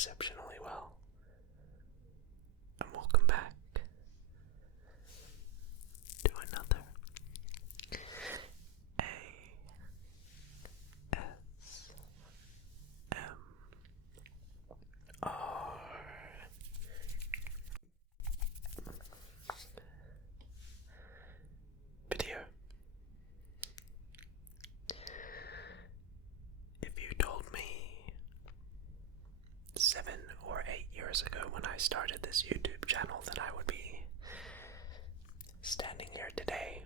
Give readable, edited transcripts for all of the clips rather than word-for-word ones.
exceptionally well, and welcome back to another ASMR video. If you told me 7 or 8 years ago when I started this YouTube channel that I would be standing here today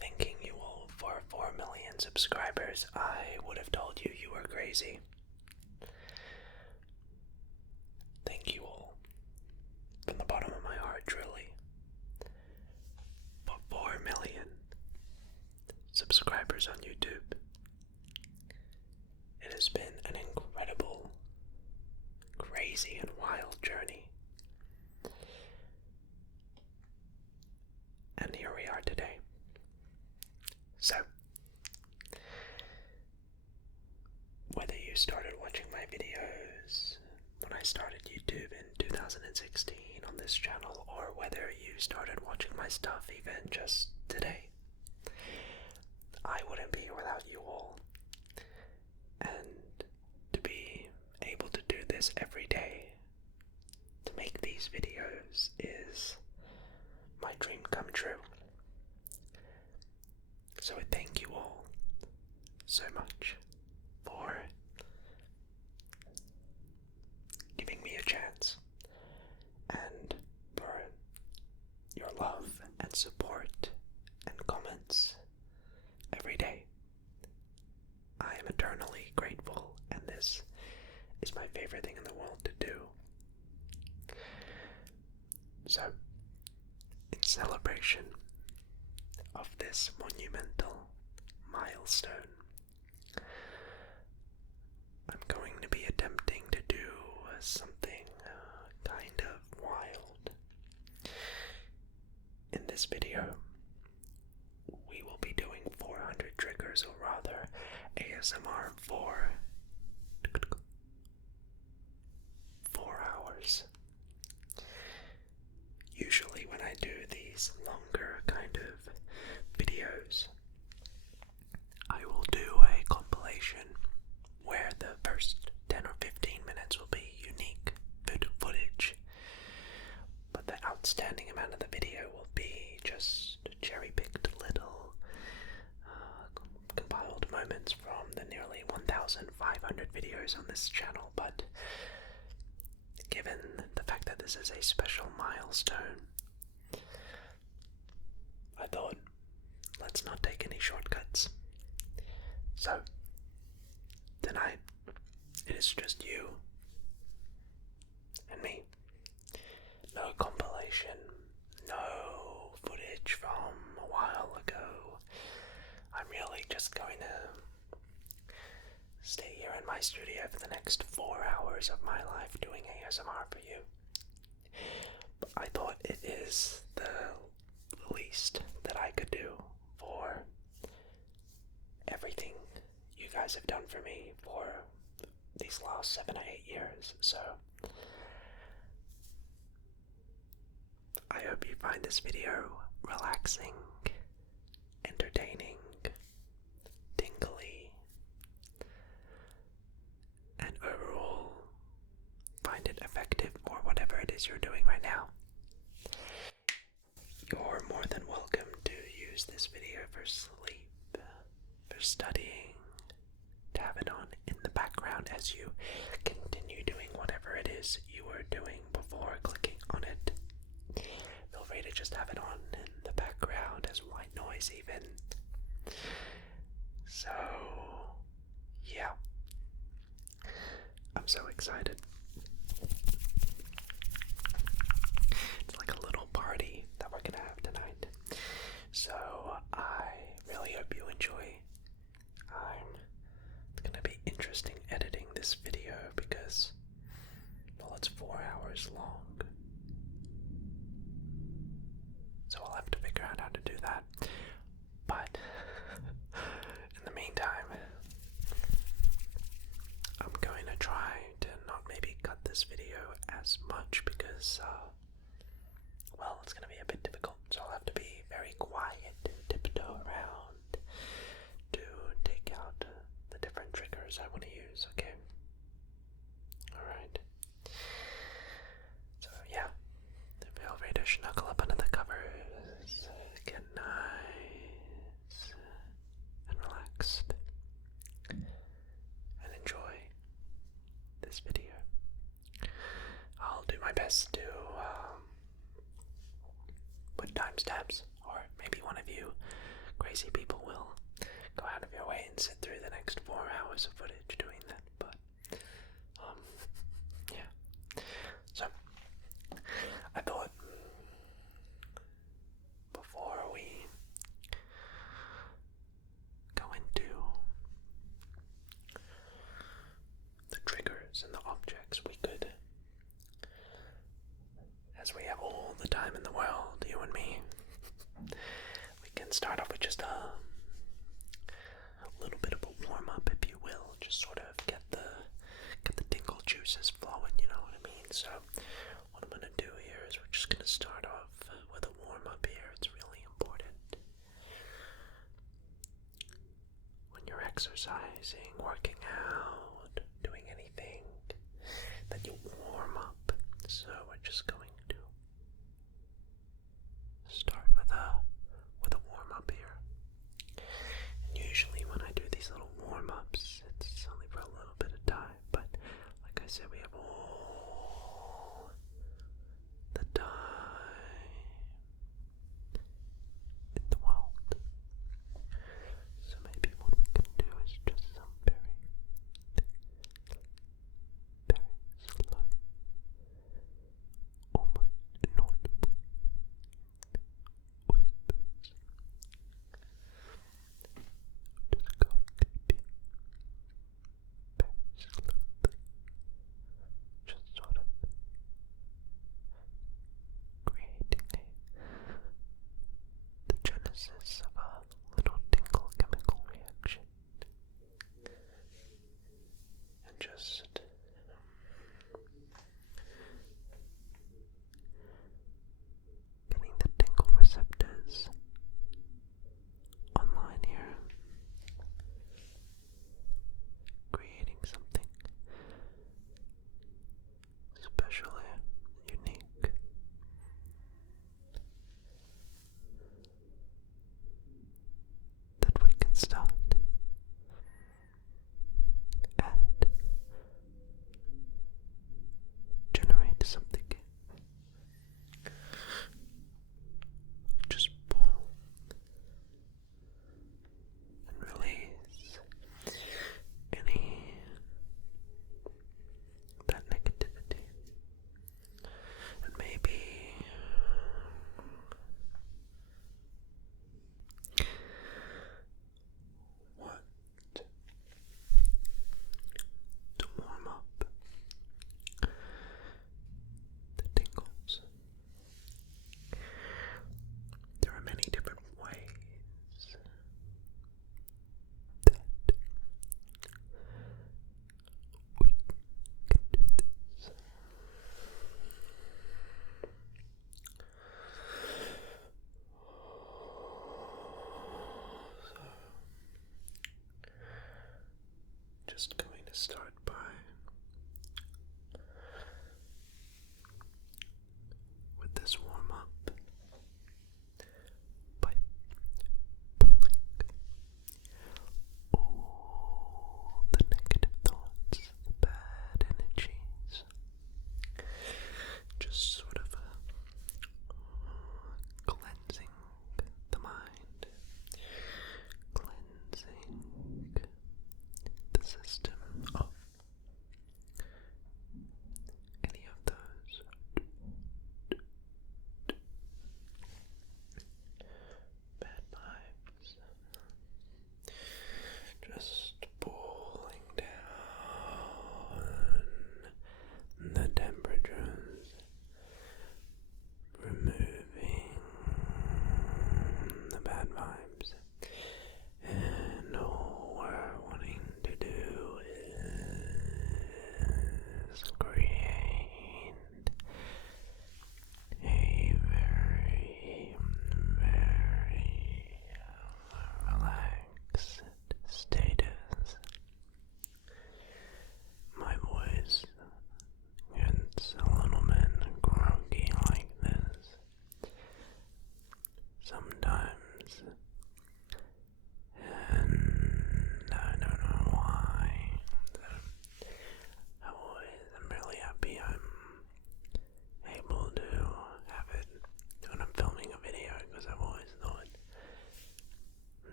thanking you all for 4 million subscribers, I would have told you you were crazy. Thank you all from the bottom of my heart, truly, for 4 million subscribers on YouTube. It has been an incredible, crazy, and wild journey. And here we are today. So, whether you started watching my videos when I started YouTube in 2016 on this channel, or whether you started watching my stuff even just today, I wouldn't be here without you all. And to be able to do this every day, to make these videos, is my dream come true. So I thank you all so much for giving me a chance and for your love and support and comments every day. I am eternally grateful, and this is my favorite thing in the world to do. So, in celebration of this monumental milestone, I'm going to be attempting to do something kind of wild. In this video, we will be doing 400 triggers, or rather ASMR for 4 hours. Usually when I do these longer kind of videos, I will do a compilation where the first 10 or 15 minutes will be unique footage, but the outstanding amount of the video will be just cherry-picked little compiled moments from the nearly 1,500 videos on this channel. But given the fact that this is a special milestone, I thought, let's not take any shortcuts. So, tonight, it is just you and me. No compilation, no footage from a while ago. I'm really just going to stay here in my studio for the next 4 hours of my life doing ASMR for you. But I thought it is the least that I could do for everything you guys have done for me for these last 7 or 8 years. So I hope you find this video relaxing, entertaining, tingly, and overall find it effective for whatever it is you're doing right now. You're more than welcome to use this video for sleep, for studying, to have it on in the background as you continue doing whatever it is you were doing before clicking on it. Feel free to just have it on in the background as white noise even. So, yeah. I'm so excited. It's like a little party that we're gonna have tonight. So, I really hope you enjoy. It's gonna be interesting editing this video because, well, it's 4 hours long. So I'll have to figure out how to do that. But in the meantime, I'm going to try this video as much because, well, it's going to be a bit difficult, so I'll have to be very quiet, tiptoe around to take out the different triggers I want to use, okay? Alright. So, yeah, feel free to snuggle up under the covers, get nice and relaxed, and enjoy this video. I'll do my best to put timestamps, or maybe one of you crazy people will go out of your way and sit through the next 4 hours of footage doing that, but yeah. So I thought before we go into the triggers and the objects, we could, as we have all the time in the world, you and me, we can start off with just a little bit of a warm-up, if you will, just sort of get the tingle juices flowing, you know what I mean? So what I'm going to do here is we're just going to start off with a warm-up here. It's really important when you're exercising, working out, doing anything, that you warm up. So we're just going to start with a warm-up here. And usually when I do these little warm-ups, it's only for a little bit of time, but like I said, we have all the time in the world. So maybe what we can do is just some very slow, almost inaudible whispers. Just going to be very slowly, just sort of creating the genesis of a little tingle chemical reaction, and just getting the tingle receptors online here, creating something especially unique. That we can start and generate something. Just pull and release any that negativity, and maybe want to warm up the tingles. There are many different ways that we can do this. Just going to start by with this warm up by pulling all the negative thoughts, the bad energies, just sort of cleansing the mind, cleansing the system of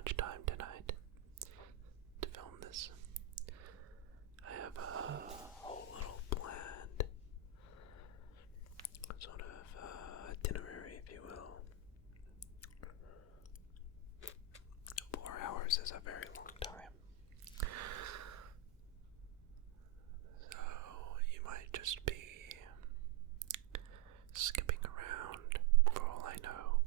much time tonight to film this. I have a whole little planned sort of itinerary, if you will. 4 hours is a very long time. So you might just be skipping around for all I know.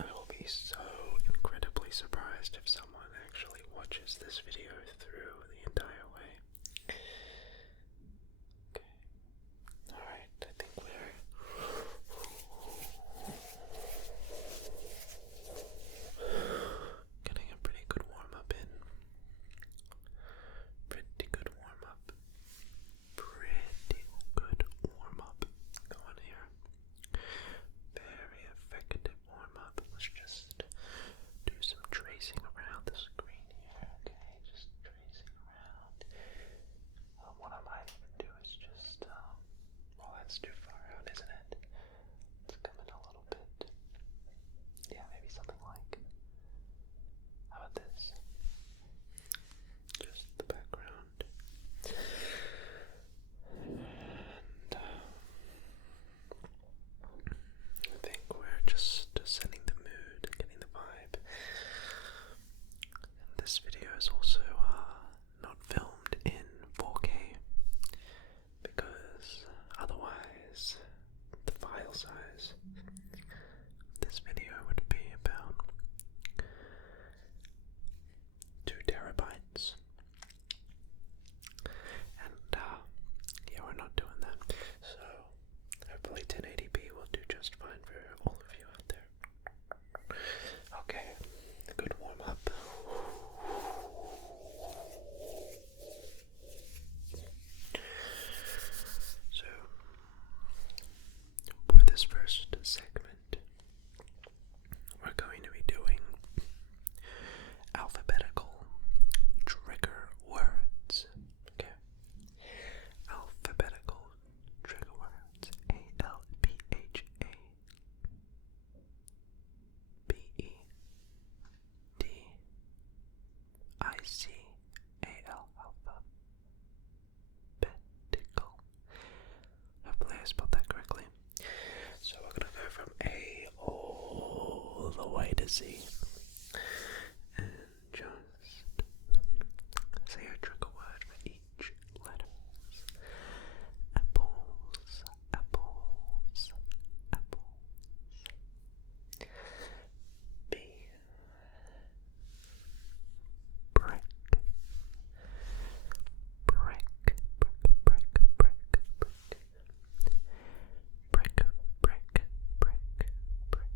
I will be so incredibly surprised if someone actually watches this video through the entire way. Okay. Alright, I think we're getting a pretty good warm-up in. Pretty good warm-up. Go on here. Very effective warm-up. Let's just do some tracing around the screen here. Okay, just tracing around. What I might even do is just, well, that's too far out, isn't it? Let's come in a little bit. Yeah, maybe something like, how about this? Just the background. And, I think we're just setting the mood, getting the vibe. And this video is also not filmed in 4K because otherwise the file size of this video would be about 2 terabytes. And yeah, we're not doing that. So hopefully 1080p will do just fine for all of you out there. Okay, good warm up. So, for this first segment, we're going to be doing alphabetical trigger words. Okay? Alphabetical trigger words. ALPHABETICAL. Alphabetical. Hopefully I spelled that correctly. So we're gonna go from A all the way to Z. And just say a trigger word for each letter. Apples, apples, apples. B. Brick. Brick, brick, brick, brick, brick. Brick, brick, brick, brick.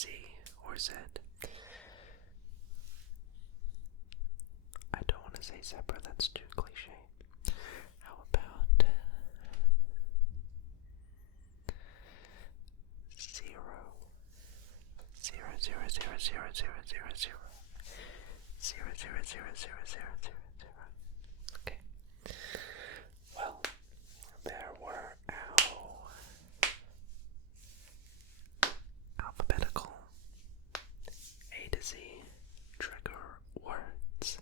Z or Z. I don't want to say zebra, that's too cliche. How about 0 0 0 0 0 0 0 0 0 0 0 0 0 0 0. Okay. Well, there were our alphabetical A to Z trigger words.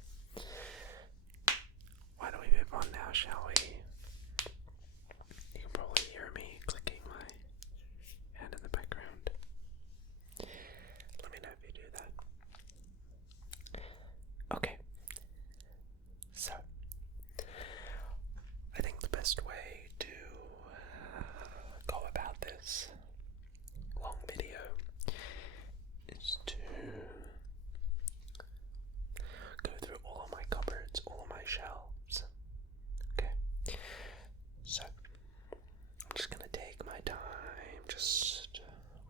Why don't we move on now, shall we? You can probably hear me clicking my hand in the background. Let me know if you do that. Okay. So, I think the best way to go about this long video is to go through all of my cupboards, all of my shelves. Okay, so I'm just gonna take my time, just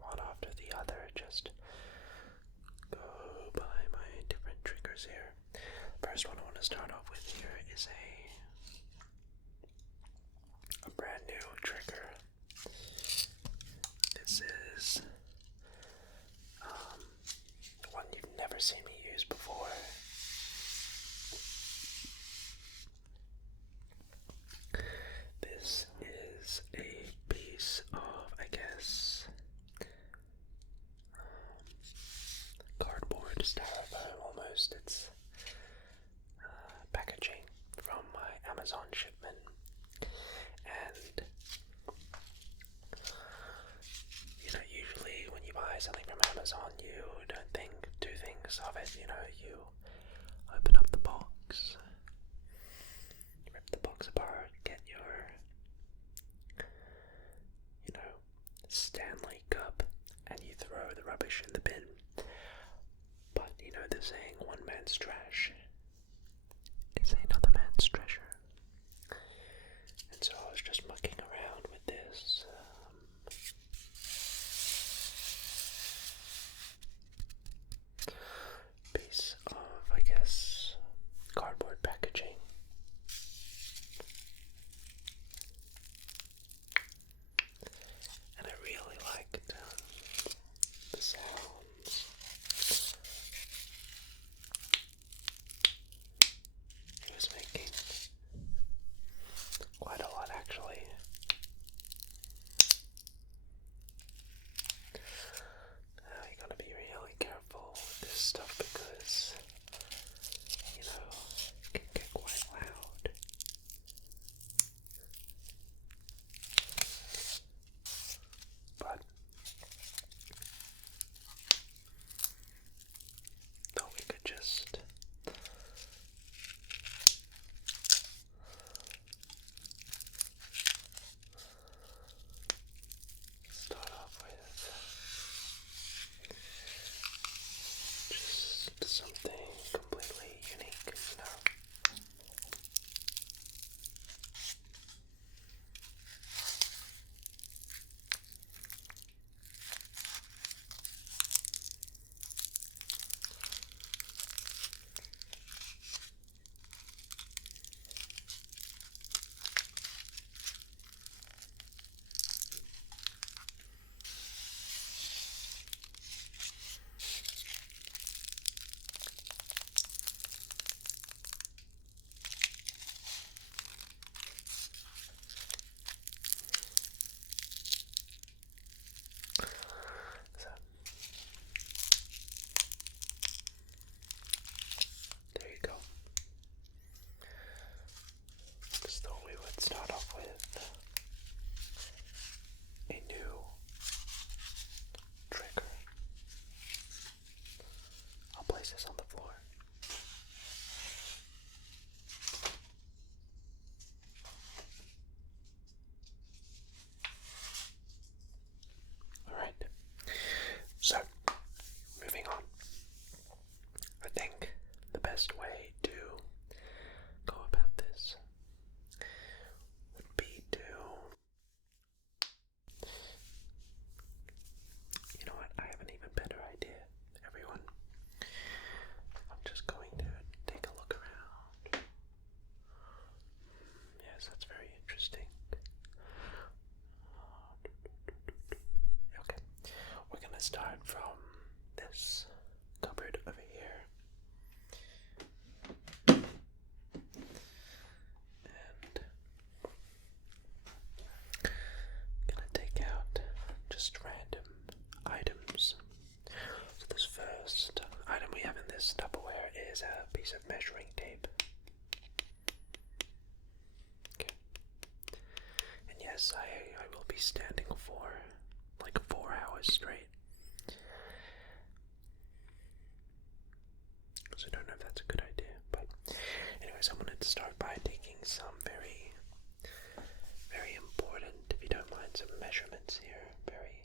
one after the other, just go by my different triggers here. First one I want to start off with here is a brand new trigger. This is one you've never seen me use before. This is a piece of, I guess, cardboard, styrofoam almost. It's packaging from my Amazon shipment. And usually when you buy something from Amazon, you don't think two things of it. You open up the box, rip the box apart, get your, Stanley cup, and you throw the rubbish in the bin. But the saying, one man's trash is another man's treasure. And so I was just mucking around with this piece of, I guess, cardboard packaging. And I really liked the sounds it was making. Quite a lot, actually. You gotta be really careful with this stuff because, it can get quite loud. But thought we could just start off with just something completely unique, this cupboard over here. And I'm gonna take out just random items. So this first item we have in this Tupperware is a piece of measuring tape. Okay. And yes, I will be standing for like 4 hours straight. So I don't know if that's a good idea, but anyways, I wanted to start by taking some very, very important, if you don't mind, some measurements here. Very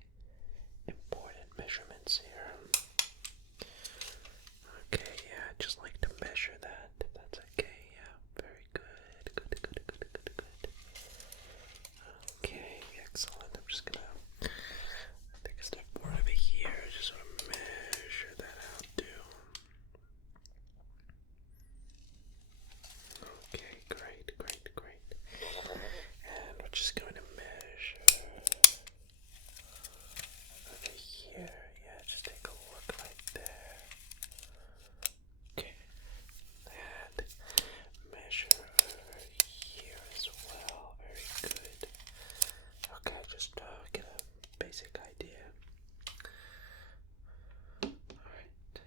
important measurements here. Okay, yeah, I'd just like to measure that, if that's okay. Yeah, very good, good. Okay, excellent. I'm just gonna take a step forward over here, just sort of measure that out too. Okay, great. And we're just going to measure over here. Yeah, just take a look right there. Okay. And measure over here as well. Very good. Okay, just get a basic idea. Alright.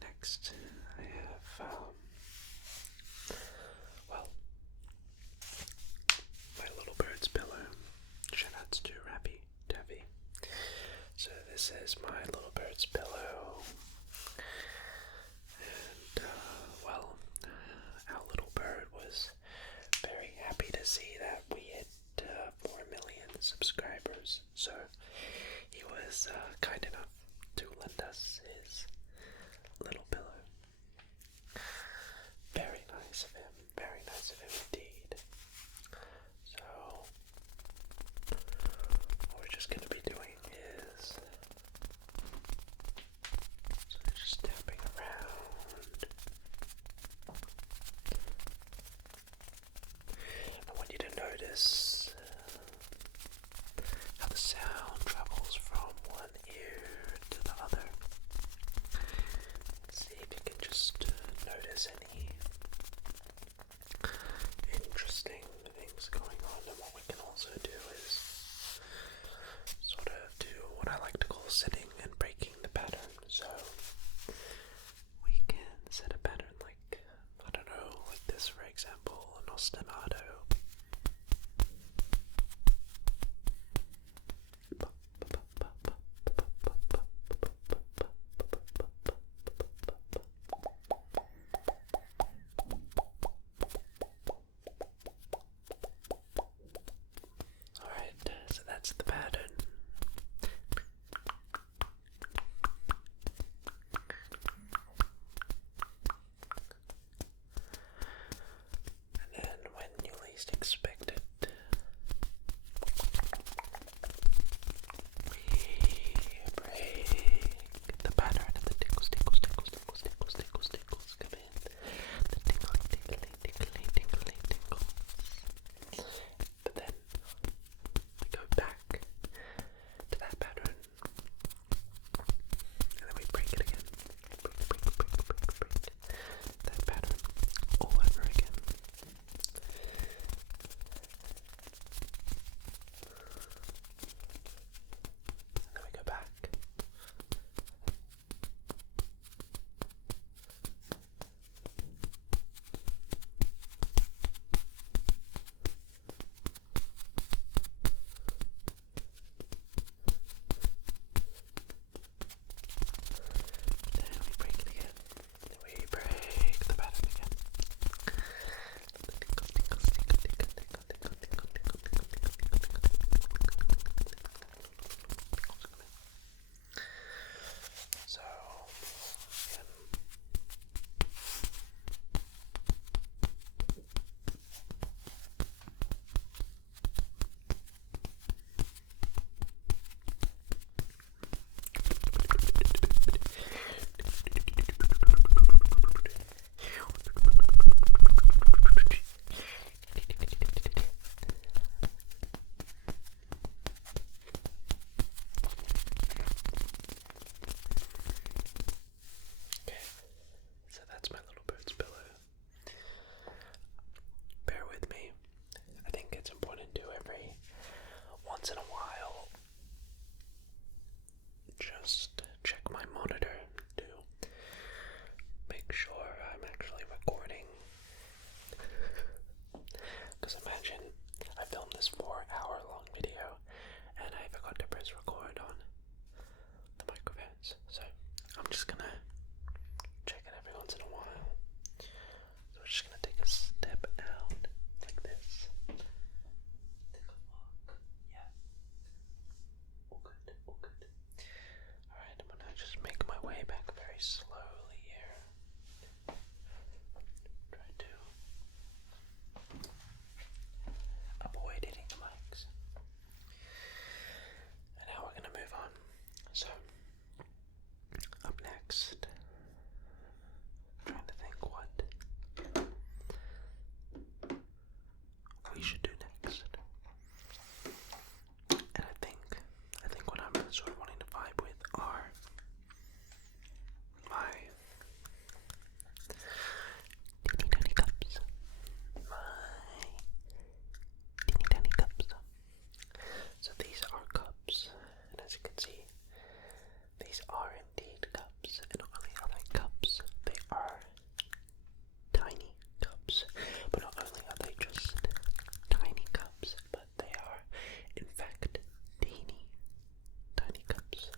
Next, I have, well, my little bird's pillow. Shoutouts to Rappy Taffy. So this is my little bird's pillow. And, well, our little bird was very happy to see that we hit 4 million subscribers. So he was kind enough to lend us his little pillow. Very nice of him indeed. So what we're just going to be doing is just tapping around. I want you to notice how the sound travels from one ear to the other. See if you can just notice any just check my monitor to make sure I'm actually recording. Because imagine I filmed this 4-hour-long video and I forgot to press record on the microphones. So I'm just gonna check it every once in a while. So we're just gonna take a step out like this. Take a look. Yeah. All good, all good. Alright, I'm gonna just make my way back very slowly here. Try to avoid hitting the mics. And now we're gonna move on. So, up next, I'm trying to think what we should do next. And I think what I'm sort of wanting to vibe with are my teeny tiny cups. So these are cups, and as you can see, these are indeed cups, and not only are they cups, they are tiny cups. But not only are they just tiny cups, but they are, in fact, teeny tiny cups.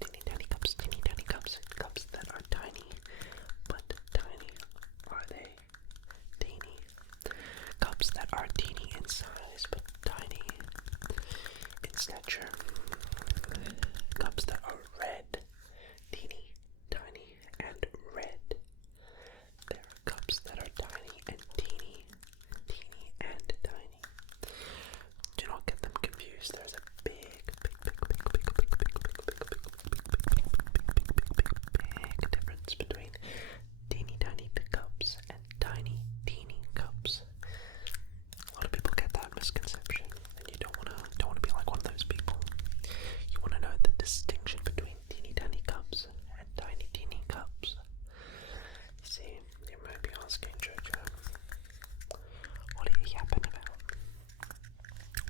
Teeny tiny cups, teeny tiny cups, cups that are tiny, but tiny. Are they teeny? Cups that are teeny in size, but tiny in stature. Cups that are red, teeny, tiny, and red. There are cups that are tiny and teeny, teeny and tiny. Do not get them confused. There's a big difference between teeny tiny cups and tiny teeny cups. A lot of people get that misconception, and you don't wanna be like one of those people. You wanna know the distinction between teeny tiny cups and tiny teeny cups. You see, you might be asking, Jojo, what are you yapping about?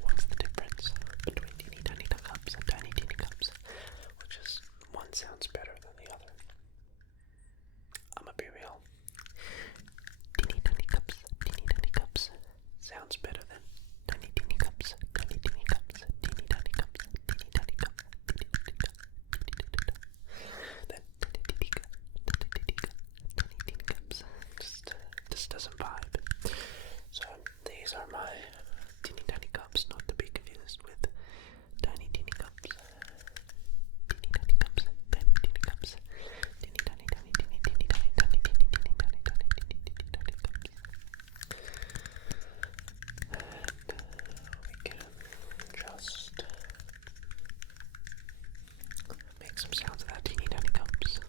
What's the difference between teeny tiny cups and tiny teeny cups? Which is, one sounds better than the other. I'ma be real. Teeny tiny cups sounds better than tiny teeny cups, tiny teeny cups, teeny tiny cups, teeny tiny cups, teeny tiny cups, then tiny teeny cups. Just doesn't vibe. So these are my teeny tiny cups, not to be confused with tiny teeny cups. Teeny tiny cups, tiny teeny cups, teeny tiny tiny teeny teeny tiny tiny teeny teeny tiny tiny teeny teeny tiny cups. And we can just make some sounds of that teeny tiny cups.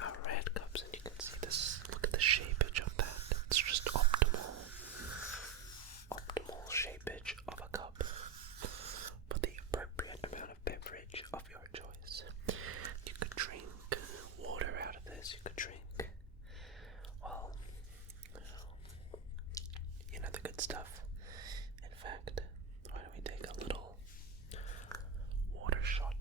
Our red cups, and you can see this. Look at the shapeage of that. It's just optimal shapeage of a cup for the appropriate amount of beverage of your choice. You could drink water out of this. You could drink, well, you know, the good stuff. In fact, why don't we take a little water shot?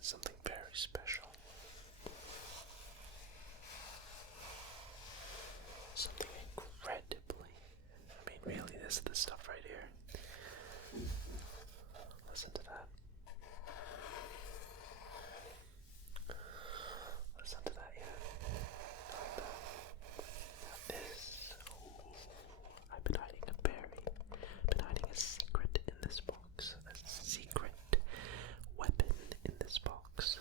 something very special. Something incredibly, really, this is the stuff right here. Listen to that. Listen to that, yeah. This, I've been hiding a berry. I've been hiding a secret in this box. A secret weapon in this box.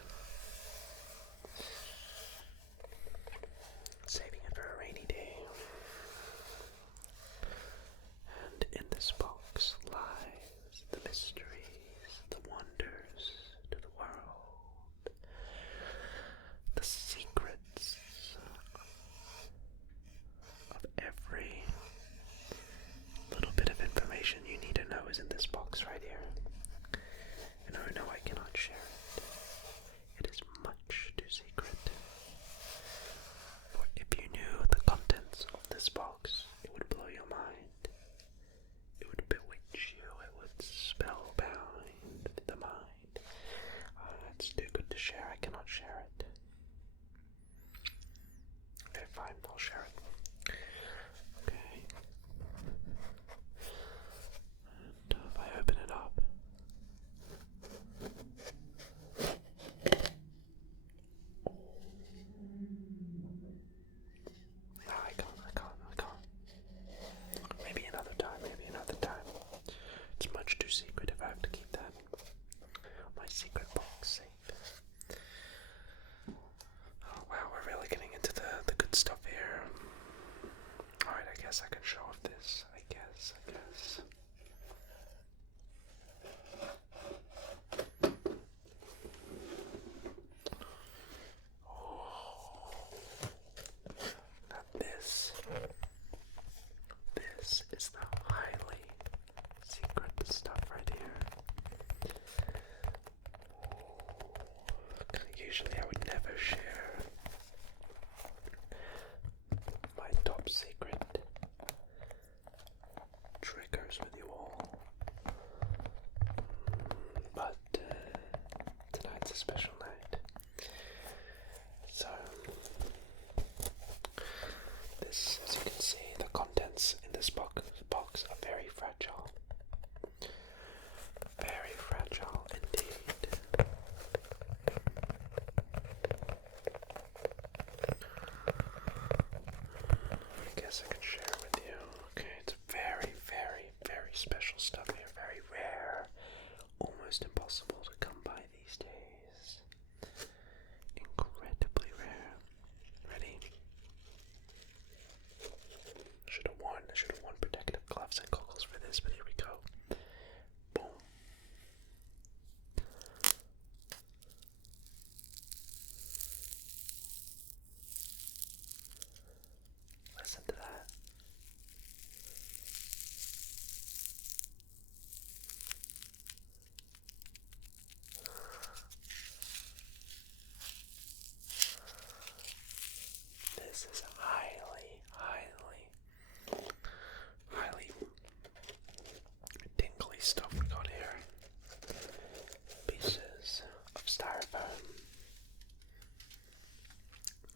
Saving it for a rainy day. And in this box lies the mysteries, the wonders to the world, the secrets of every little bit of information you need to know is in this box right here. And oh no, I cannot share it. It is much too secret. For if you knew the contents of this box, it would blow your mind. It would bewitch you. It would spellbound the mind. It's too good to share. I cannot share it. Okay, fine. I'll share it. Okay. And if I open it up, no, I can't. Maybe another time. It's much too secret if I have to keep that. My secret box safe. Oh wow, we're really getting into the good stuff here. Alright, I guess I can show off this. I guess. Oh, now this is the highly secret stuff right here. Usually I would never share my top secret triggers with you all, but tonight's a special night. So this, as you can see, the contents in this box are very fragile. Very fragile indeed. I guess I can share it with you. Okay, it's very, very, very special stuff here. Very rare. Almost impossible to come by these days. Incredibly rare. Ready? I should have worn protective gloves and goggles for this, but here we go. Boom. Listen to that. This is highly tingly stuff we got here. Pieces of styrofoam.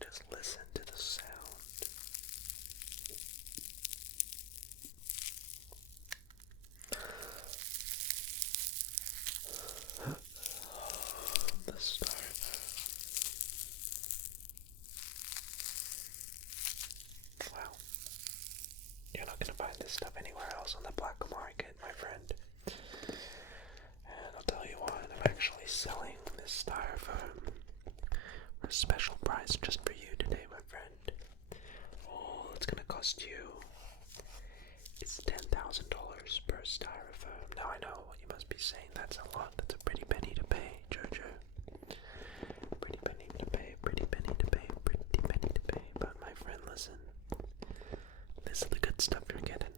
Just listen to the sound. The styrofoam. Wow. You're not gonna find this stuff anywhere else on the black market, my friend. And I'll tell you what, I'm actually selling this styrofoam for a special price just for you today, my friend. All it's gonna cost you is $10,000 per styrofoam. Now I know what you must be saying, that's a lot, that's a pretty penny to pay, Jojo. Pretty penny to pay, but my friend, listen. This is the good stuff you're getting.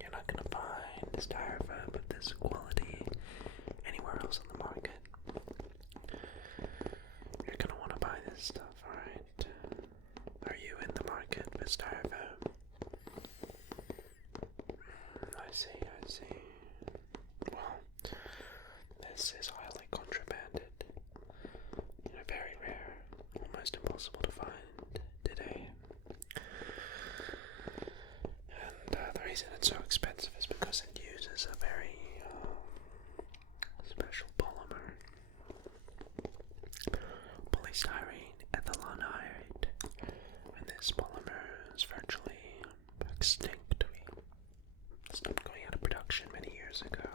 You're not gonna find styrofoam of this quality anywhere else on the market. You're gonna want to buy this stuff, alright? Are you in the market for styrofoam? I see. Well, this is highly contrabanded. reason it's so expensive is because it uses a very special polymer. Polystyrene ethylene iode. And this polymer is virtually extinct. We stopped going out of production many years ago.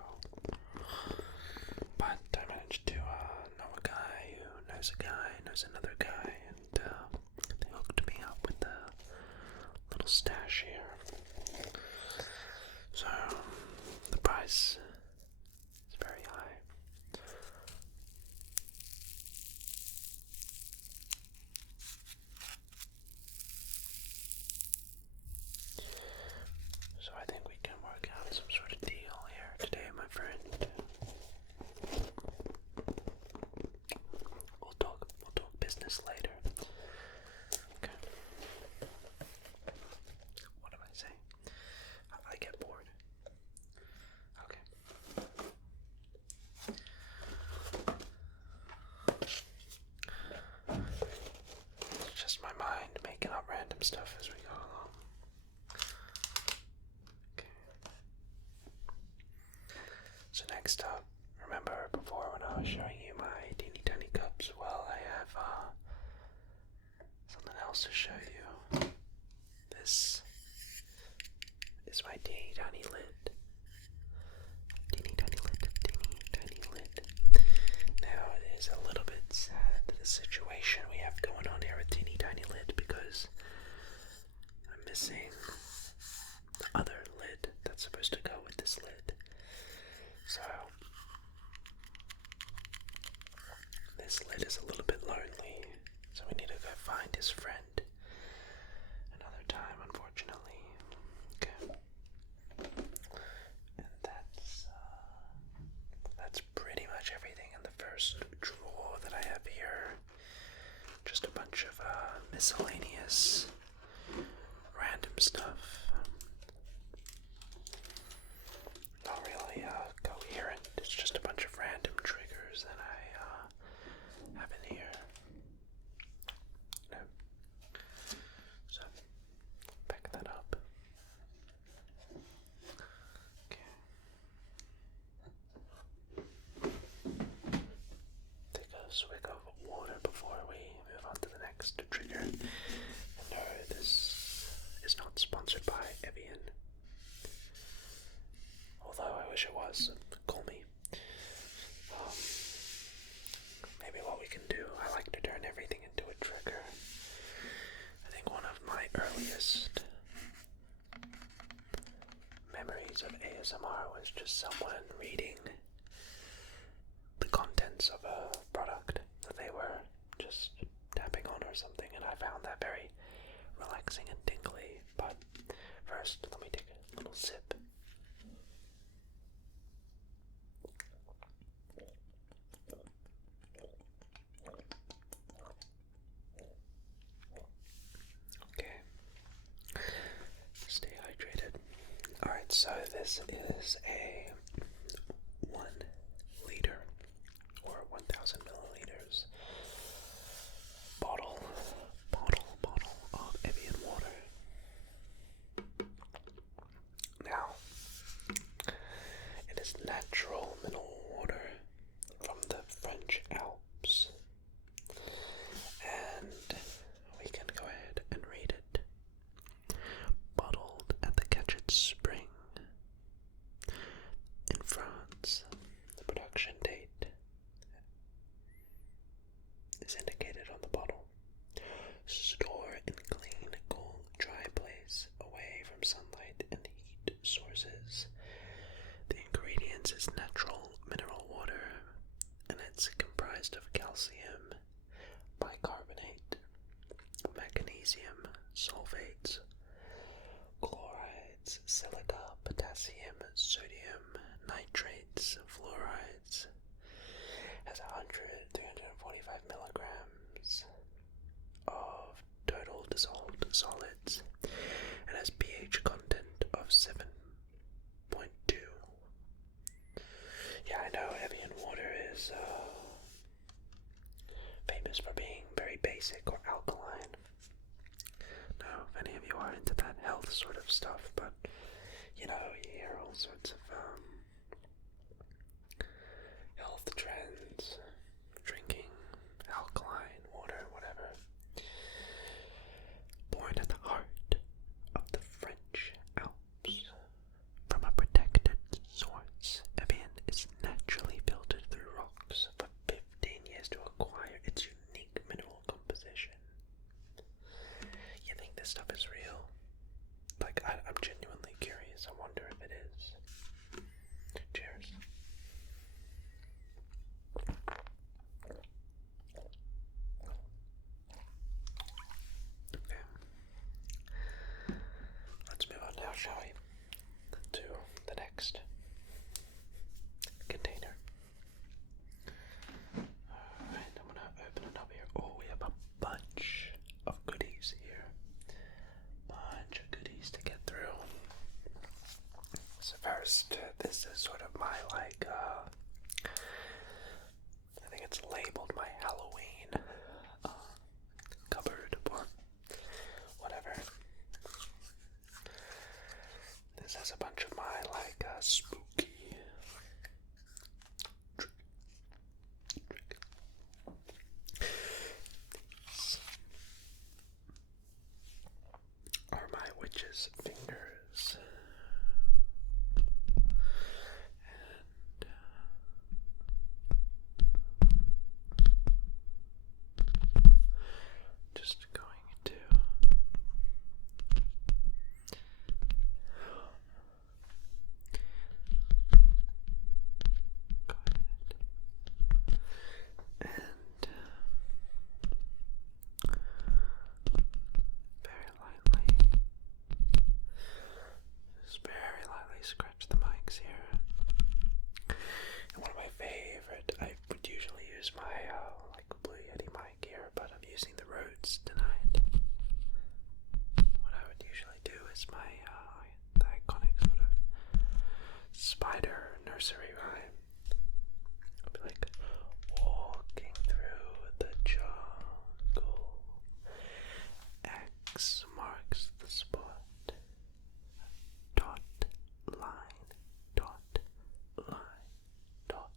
But I managed to know a guy who knows a guy, knows another guy, and they hooked me up with a little stash here. So the price is very high. So I think we can work out some sort of deal here today, my friend. We'll talk business later. Okay. What am I saying? I get bored. Okay. It's just my mind making up random stuff as we go along. Okay. So next up, remember before when I was showing you my teeny tiny cups? Well, I have something else to show you. This is my teeny tiny lid. Teeny tiny lid, teeny tiny lid. Now it is a little bit sad, the situation we have going on here with teeny tiny lid, because I'm missing the other lid that's supposed to go with this lid. So this lid is a little bit lonely, so we need to go find his friend another time, unfortunately. Okay. And that's pretty much everything in the first drawer that I have here. Just a bunch of miscellaneous random stuff. Not really coherent. It's just a bunch of random triggers that I have in here. No. So, back that up. Okay. Take a swig of water before we move on to the next trigger. And no, this is not sponsored by Evian. Although I wish it was. Call me. Maybe what we can do, I like to turn everything into a trigger. I think one of my earliest memories of ASMR was just someone reading the contents of a product that they were just tapping on or something, and I found that very relaxing and tingly. But first, let me take a little sip. Okay. Stay hydrated. Alright, so this is a 1 liter or 1,000 milliliters bottle of Evian water. Now, it is natural mineral water from the French Alps, and we can go ahead and read it. Bottled at the Cachet Spring in France. The production date is indicated on the bottle. Store in clean, cool, dry place, away from sunlight and heat sources. The ingredients is natural mineral water, and it's comprised of calcium, bicarbonate, magnesium, sulfates, chlorides, silica, potassium, sodium, nitrates, fluorides. Has 345 milligrams of total dissolved solids, and has pH content of 7.2. Yeah, I know Evian water is famous for being very basic or alkaline. Now, if any of you are into that health sort of stuff, but you know, you hear all sorts of health trends, drinking alkaline water, whatever. Born at the heart of the French Alps, from a protected source, Evian is naturally filtered through rocks for 15 years to acquire its unique mineral composition. You think this stuff is real? Like, I'm genuinely curious. I wonder if it is. Cheers. Okay. Let's move on now, shall we? To the next container. Alright, I'm gonna open it up here. Oh, we have a bunch of goodies here. Bunch of goodies to get through. So first, this is sort of my I think it's labeled my Halloween cupboard or whatever. This has a bunch of my spooky These are my witch's fingers. And just going to go ahead and very lightly scratch the mics here. And one of my favorite, I would usually use my Blue Yeti mic here, but I'm using the Rhodes tonight. What I would usually do is my the iconic sort of spider nursery rhyme. I'll be like, walking through the jungle, X marks the spot. Dot, line, dot, line, dot,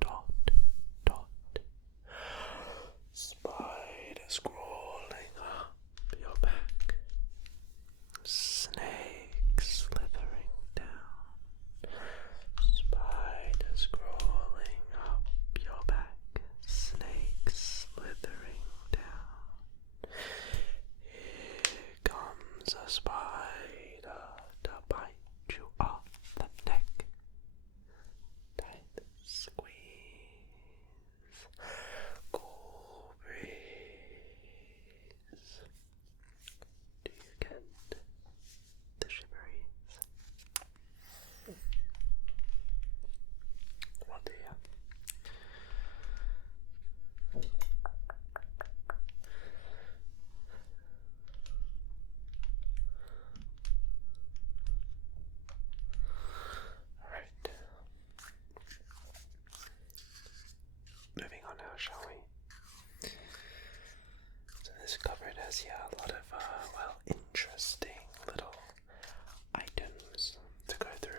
dot, dot. Spiders crawling up your back, snakes slithering down. Spiders crawling up your back, snakes slithering down. Here comes a spider to bite you off the neck. Tight squeeze, cool breeze. Do you get the shiveries? What do you? Alright. Moving on now, shall we? So this cupboard has, a lot of, interesting little items to go through.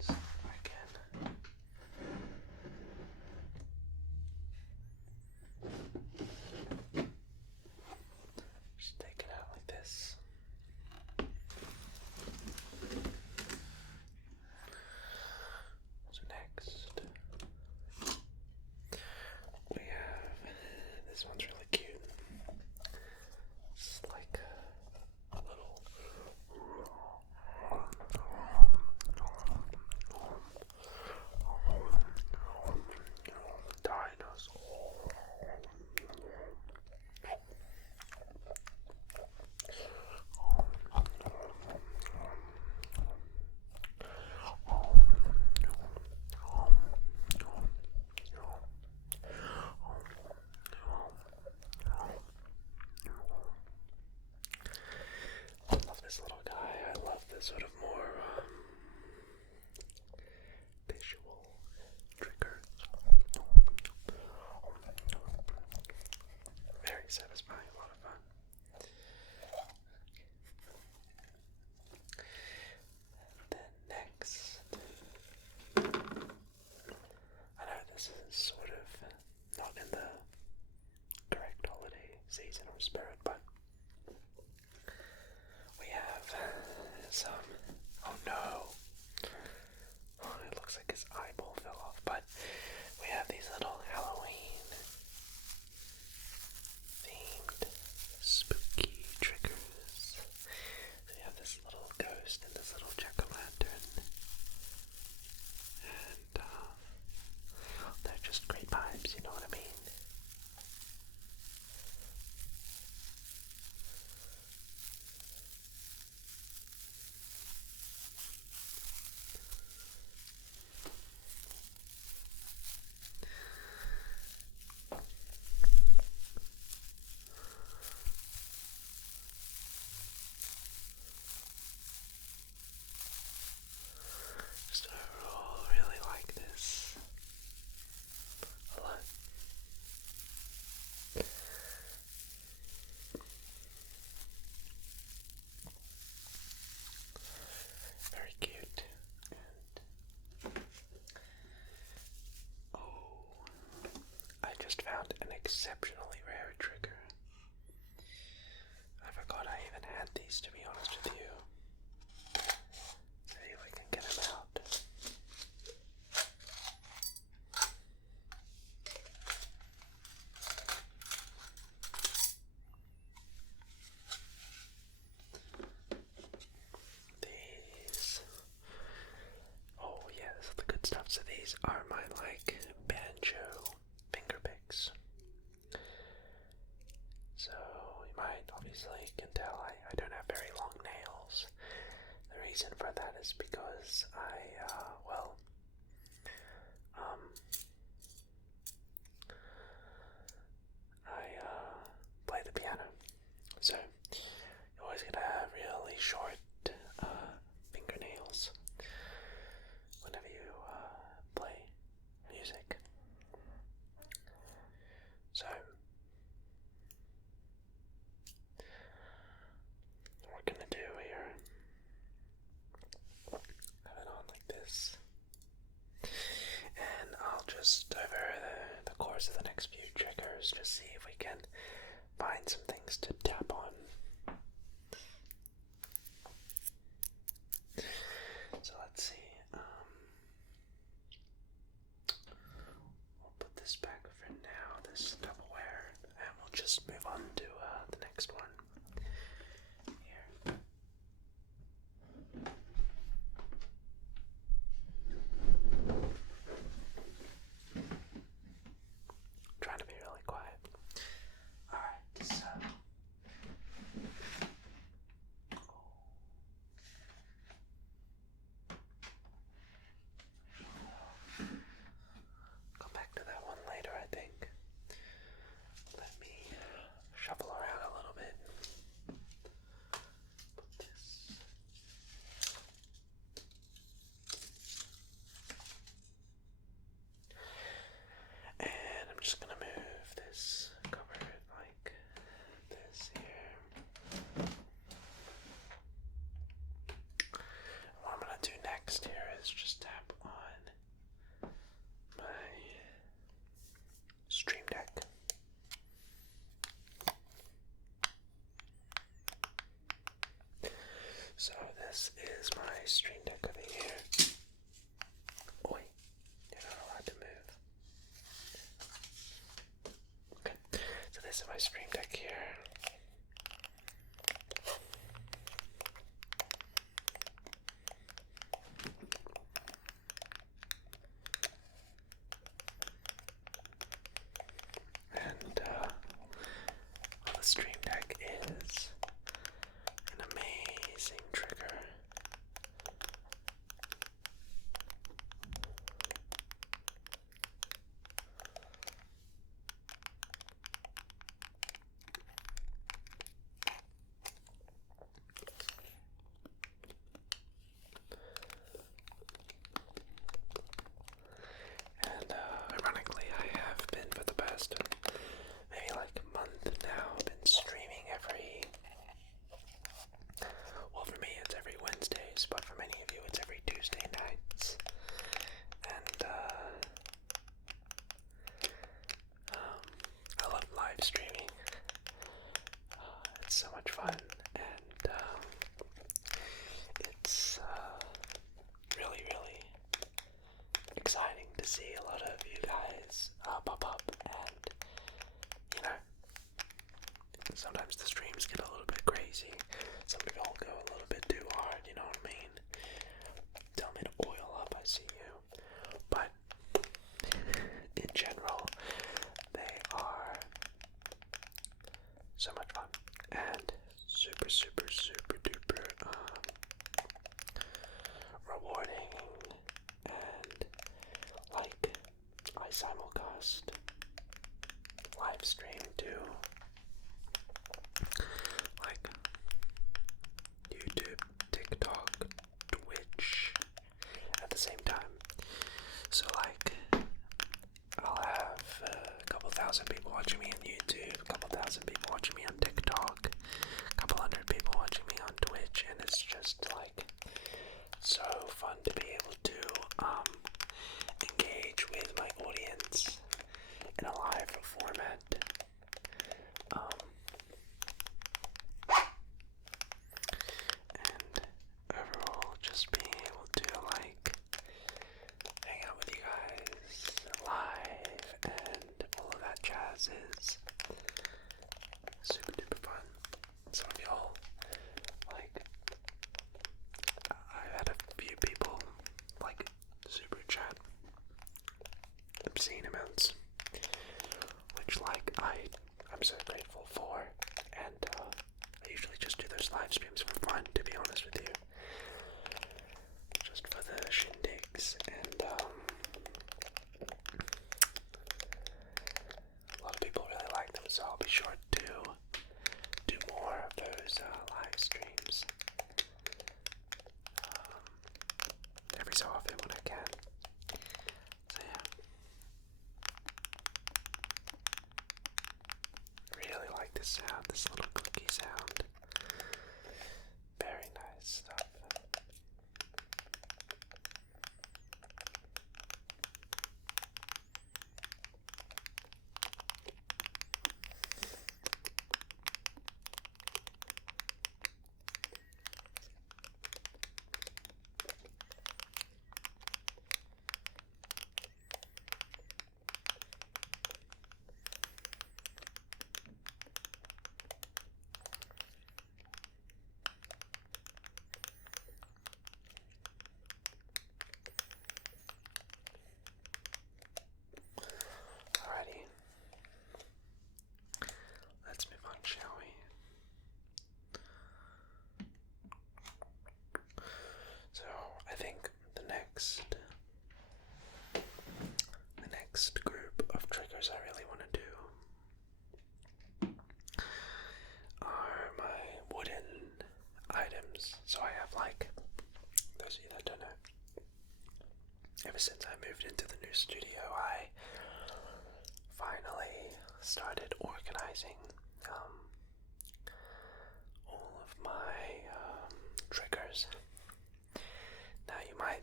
See if I can. Just take it out like this. So next, we have, this one's really cute. It's like a little dinosaur. I love this little guy. I love this sort of more visual triggers. Very 70s. ghost and this little jack-o'-lantern. And they're just great vibes, you know what I mean? Just overall, really like this a lot. Very cute. And oh, I just found an exceptionally rare trigger. I forgot I even had these, to be honest with you. See if we can get them out. These. Oh yeah, this is the good stuff. So these are my banjo finger picks. So you might obviously can tell I don't have very long nails. The reason for that is because I play the piano. So you're always gonna have really short fingernails whenever you play music. So what we're gonna do here, have it on like this, and I'll just over the course of the next few triggers just see if we can find some things to tap on. So let's see. We'll put this back for now, this Tupperware, and we'll just move on to the next one. Here. Trying to be really quiet. Alright, so come back to that one later, I think. Let me shuffle around a little bit. Put this. And I'm just gonna move this cover like this here. What I'm gonna do next here is just tap on my Stream Deck. So this is my Stream Deck over here. Oi, you're not allowed to move. Okay, so this is my Stream Deck here. And the Stream Deck is an amazing trigger. simulcast, live stream to like YouTube, TikTok, Twitch at the same time. So like I'll have a couple thousand people watching me on YouTube, a couple thousand people watching me on TikTok, a couple hundred people watching me on Twitch, and it's just like so fun to be able to engage with my audience in a live format. And overall, just being able to like hang out with you guys live and all of that jazz is super duper fun. Some of y'all, like, I had a few people like super chat obscene amounts, which like I'm so grateful for, and I usually just do those live streams for fun, to be honest with you, just for the shindigs, and a lot of people really like them, so I'll be sure to do more of those live streams every so often when I can. So yeah, really like this sound, this little cookie sound. Very nice stuff. Alrighty, let's move on, shall we? So I think the next group of triggers I really want to do are my wooden items. So I have, like, those of you that don't know, ever since I moved into the new studio, I finally started organizing all of my triggers. Now you might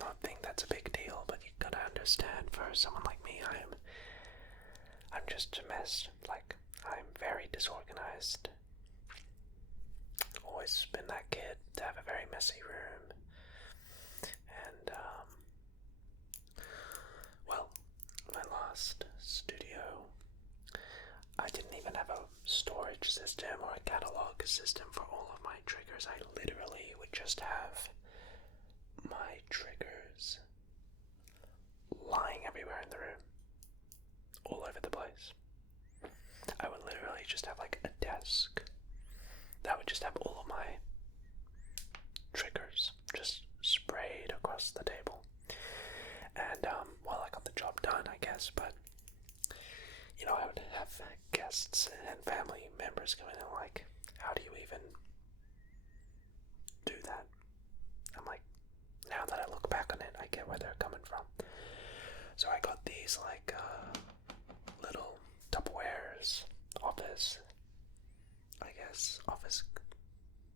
not think that's a big deal, but you gotta understand, for someone like me, I'm just a mess. Like, I'm very disorganized. Always been that kid to have a very messy room. And well, my last studio, I didn't even have a storage system or a catalog system for all of my triggers. I literally would just have my triggers lying everywhere in the room, all over the place. I would literally just have like a desk that would just have all of my triggers just sprayed across the table. And well, I got the job done, I guess, but you know, I would have guests and family members come in and like, how do you even do that? I'm like, now that I look back on it, I get where they're coming from. So I got these like little Tupperwares, office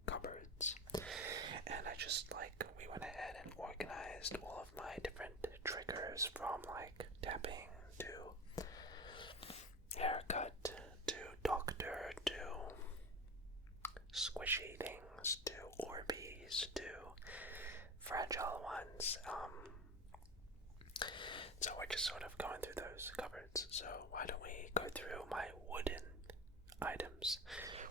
cupboards, and I just like, we went ahead and organized all of my different triggers, from like tapping to haircut to doctor to squishy things to Orbeez to fragile ones. So we're just sort of going through those cupboards. So why don't we go through my wooden items,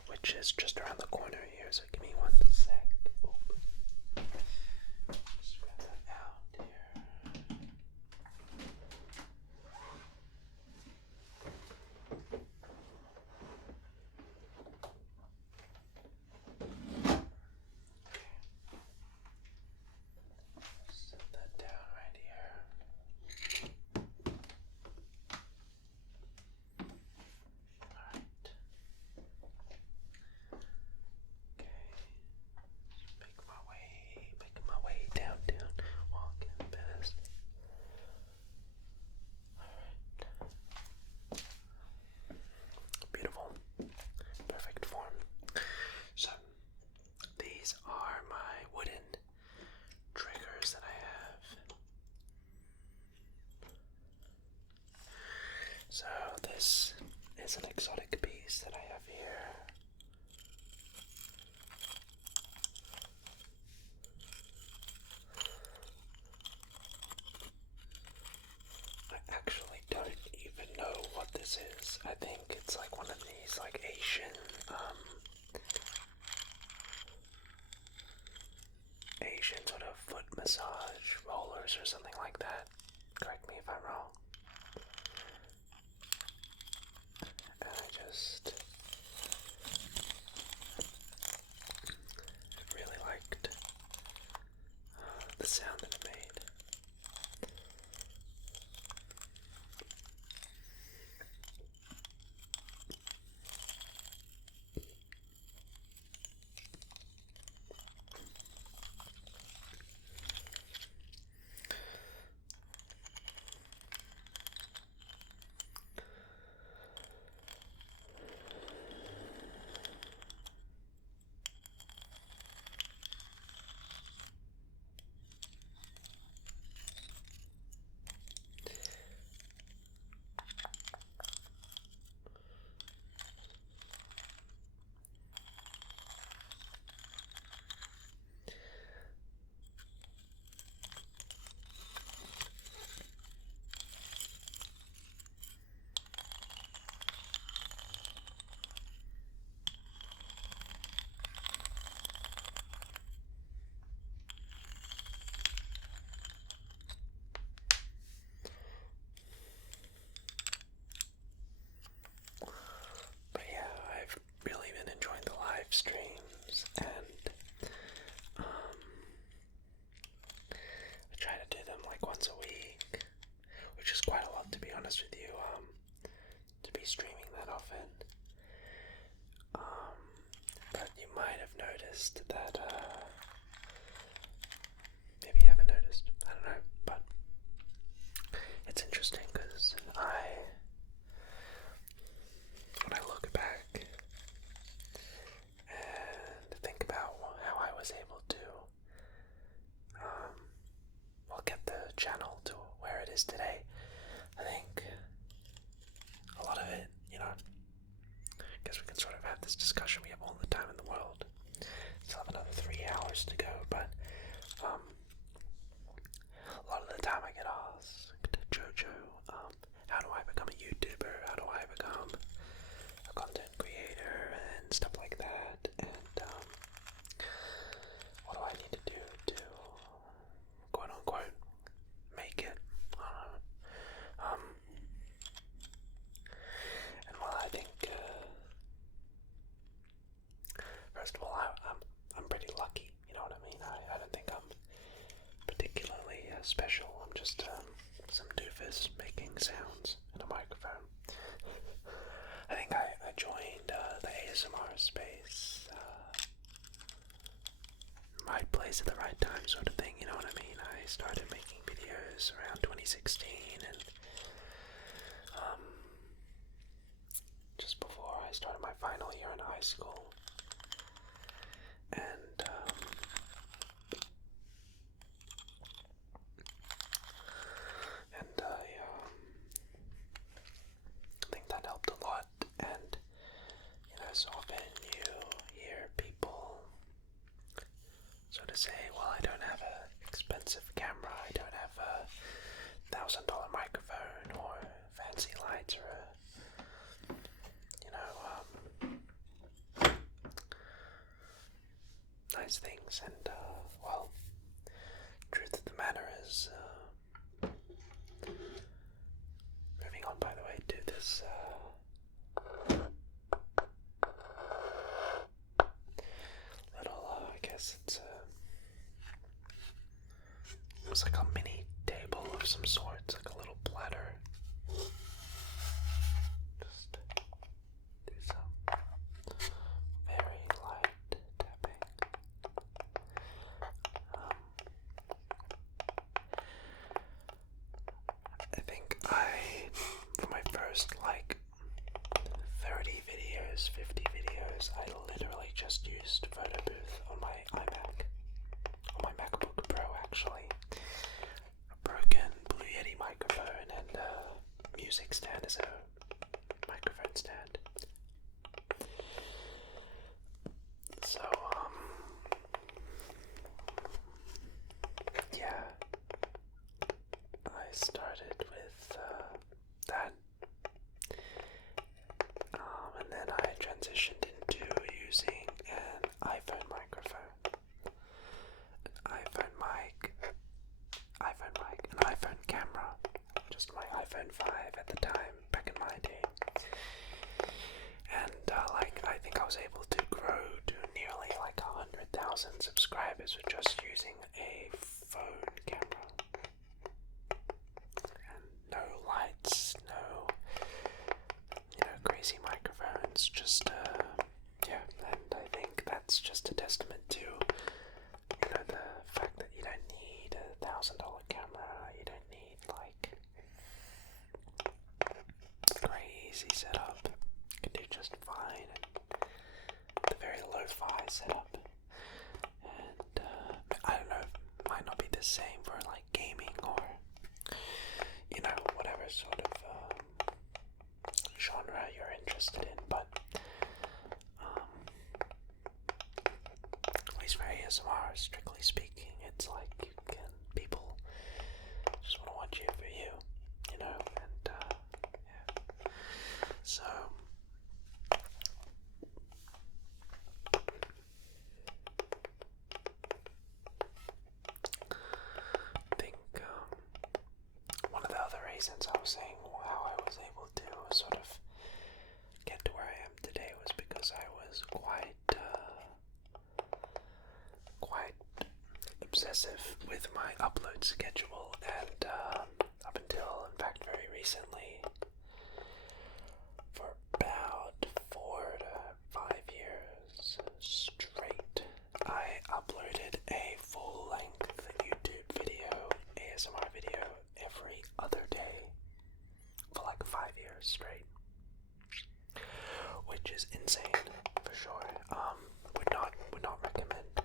which is just around the corner here. So give me one sec. Just grab that out here. Set that down right here. massage rollers or something like that. Correct me if I'm wrong. And I just really liked the sound that it made. Streams, and I try to do them like once a week, which is quite a lot, to be honest with you, to be streaming that often. But you might have noticed that, maybe you haven't noticed, I don't know, but it's interesting because when I look back and think about how I was able to, get the channel to where it is today, I think a lot of it, I guess we can sort of have this discussion. We have all the time in the world. Still have another 3 hours to go, but a lot of the time I get asked, Jojo, how do I become a YouTuber? How do I become a content creator and stuff like that? And what do I need to do to, quote unquote, make it? And well, I think first of all, I'm pretty lucky. You know what I mean? I don't think I'm particularly special. I'm just some doofus making sounds in a microphone. I think I joined the ASMR space, right place at the right time sort of thing, you know what I mean? I started making videos around 2016, and just before I started my final year in high school. And I think that helped a lot. And so often you hear people sort of say, well, I don't have an expensive camera, I don't have a $1,000 microphone or fancy lights or nice things. And well, truth of the matter is, moving on, by the way, to this little, I guess it's like a mini table of some sort. It's like a little platter. Just do some very light tapping. I think for my first 30 videos, 50 videos, I literally just used Photo Booth on my iMac, on my MacBook Pro actually. A broken Blue Yeti microphone and a music stand as a microphone stand. So, yeah, I started with that, and then I transitioned into using an iPhone microphone, an iPhone mic, PC setup can do just fine, and the very lo-fi setup. And I don't know, it might not be the same for like gaming or, you know, whatever sort of genre you're interested in, but at least for ASMR, strictly speaking, it's like people just want to watch it for you, you know, and yeah. So I think one of the other reasons I was saying how I was able to sort of get to where I am today was because I was quite obsessive with my upload schedule, and up until, in fact, very recently, for about 4 to 5 years straight, I uploaded a full-length YouTube video, ASMR video, every other day for like 5 years straight, which is insane for sure. Would not recommend.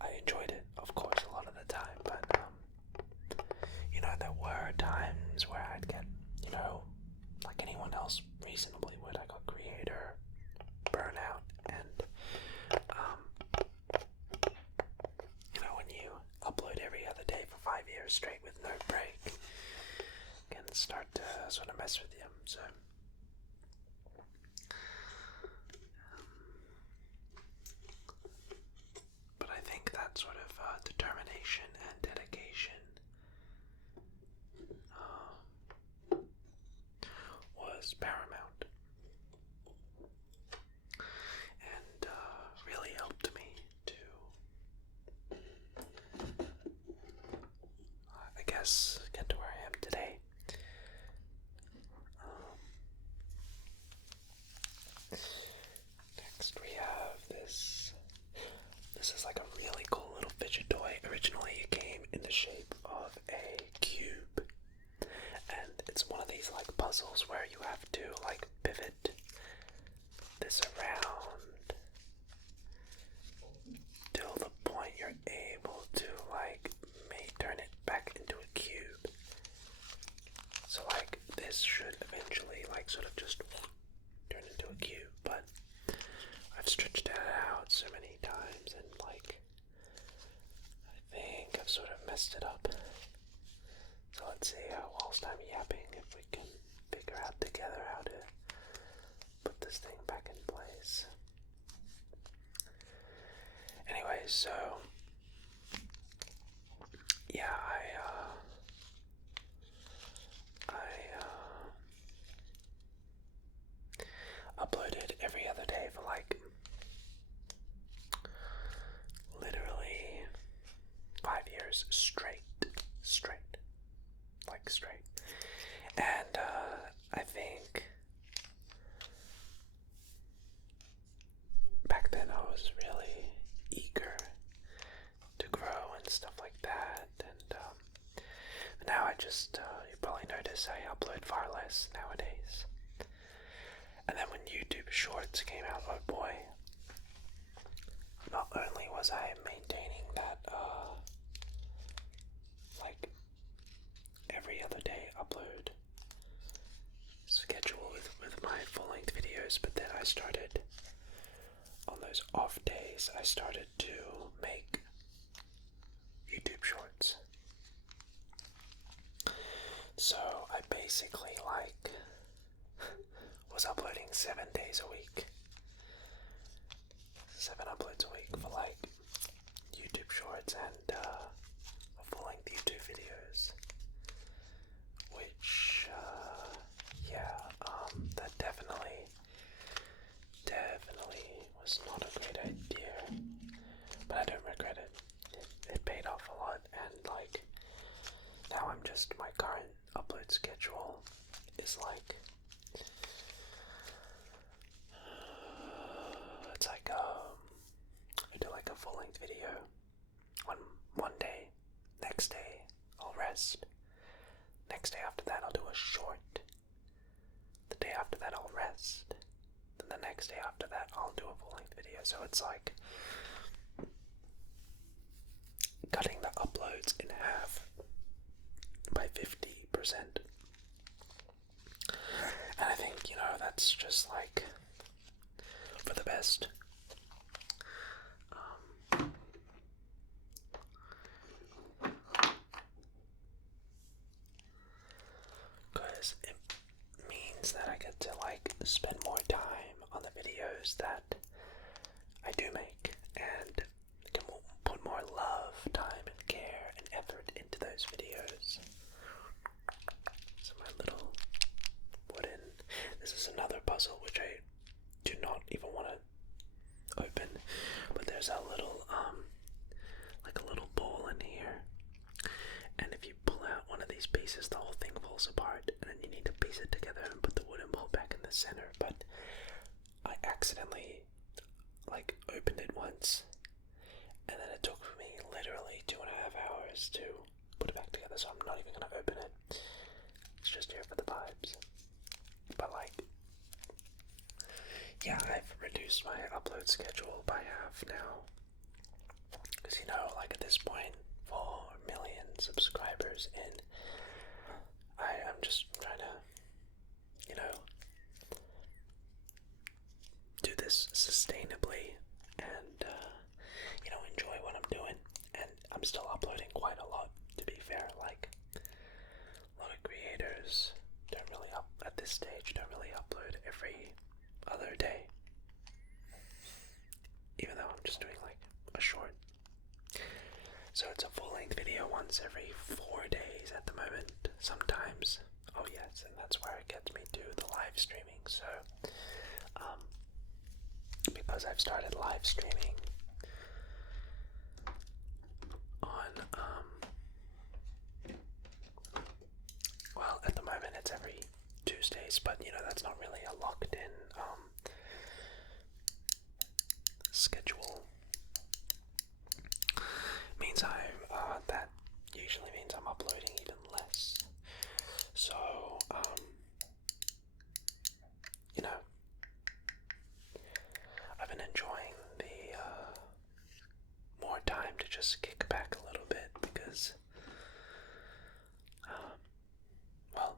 I enjoyed it, of course, a lot of the time, but you know, there were times where I'd get, you know, like anyone else reasonably would, I got creator burnout, and you know, when you upload every other day for 5 years straight with no break, it can start to sort of mess with you. So but I think that sort of determination and dedication was paramount, and really helped me to, I guess, get to where I am today. Next we have this. This is like a really cool little fidget toy. Originally it came in the shape of a cube, and it's one of these like puzzles where you have to like pivot this around till the point you're able to like turn it back into a cube. So like this should eventually like sort of just turn into a cube, but I've stretched it out so many times, and like I think I've sort of messed it up. So let's see, whilst I'm yapping, if we can figure out together how to put this thing back in place. Anyway, so yeah, I uploaded every other day for like literally 5 years straight, and I think back then I was really eager to grow and stuff like that, and now I just, you probably notice I upload far less nowadays. And then when YouTube Shorts came out, oh boy, not only was I maintaining that like every other day upload schedule with my full-length videos, but then I started, on those off days, I started to make YouTube Shorts. So I basically like was uploading 7 days a week, 7 uploads a week for like YouTube Shorts and full-length YouTube videos, which that definitely was not a great idea, but I don't regret it. It paid off a lot, and like now my current upload schedule is like it's like I do like a full-length video on one day, next day I'll rest, next day after that I'll do a short. The day after that I'll rest. Then the next day after that I'll do a full-length video. So it's like cutting the uploads in half by 50%. And I think, that's just like for the best. Because it means that I get to spend more time on the videos that I do make, and can put more love, time, and care and effort into those videos. So my little wooden, this is another puzzle which I do not even want to open, but there's a little like a little bowl in here, and if you pull out one of these pieces the whole thing falls apart, and then you need to piece it together and put the wooden bowl back in the center. But I accidentally opened it once, and then it took me literally 2.5 hours to put it back together, so I'm not even gonna open it. It's just here for the vibes. But yeah, I've reduced my upload schedule by half now. Because at this point, 4 million subscribers in, I'm just trying to, do this sustainably and, enjoy what I'm doing. And I'm still uploading quite a lot, to be fair. A lot of creators at this stage don't really upload every other day. Even though I'm just doing a short. So it's a full-length video once every 4 days at the moment. Sometimes. Oh yes, and that's where it gets me to the live streaming. So, because I've started live streaming on, well, at the moment it's every Tuesdays, but that's not really a locked-in schedule. That usually means I'm uploading even less. So, I've been enjoying the more time to just kick back a little bit because, well,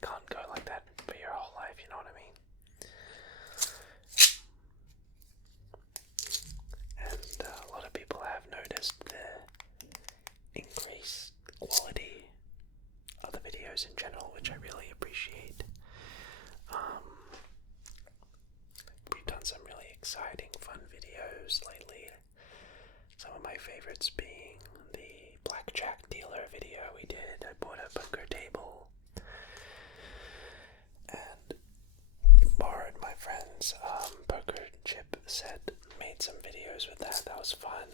can't go like that for your whole life, you know what I mean? And a lot of people have noticed the increased quality of the videos in general, which I really appreciate. We've done some really exciting, fun videos lately. Some of my favorites being the blackjack dealer video we did. I bought a poker table and borrowed my friend's poker chip set. Made some videos with that. That was fun.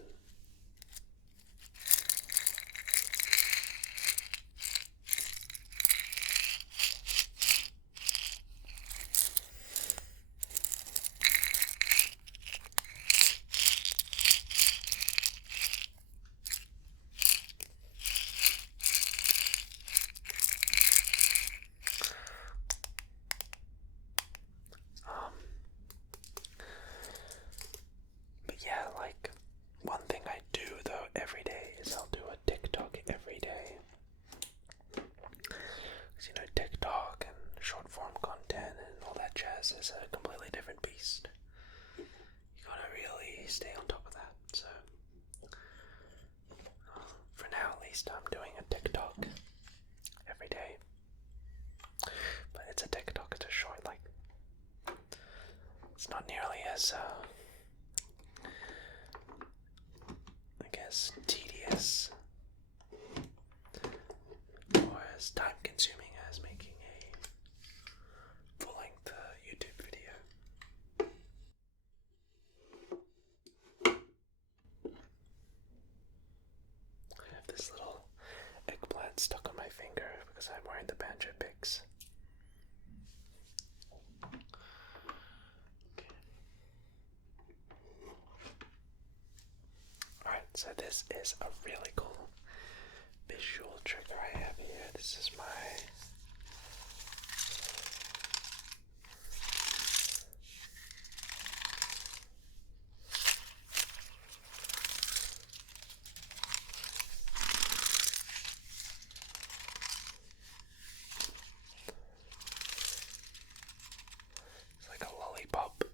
But yeah, one thing I do though every day is I'll do a TikTok every day. Because TikTok and short form content and all that jazz is a completely different beast. You gotta really stay on top of that. So, for now at least, I'm doing a TikTok every day. But it's a TikTok, it's a short, it's not nearly as, I guess, tedious or as time consuming as making a full-length YouTube video. I have this little eggplant stuck on my finger because I'm wearing the banjo picks. Alright, so this is a really cool big visual trigger I have here. This is my it's like a lollipop.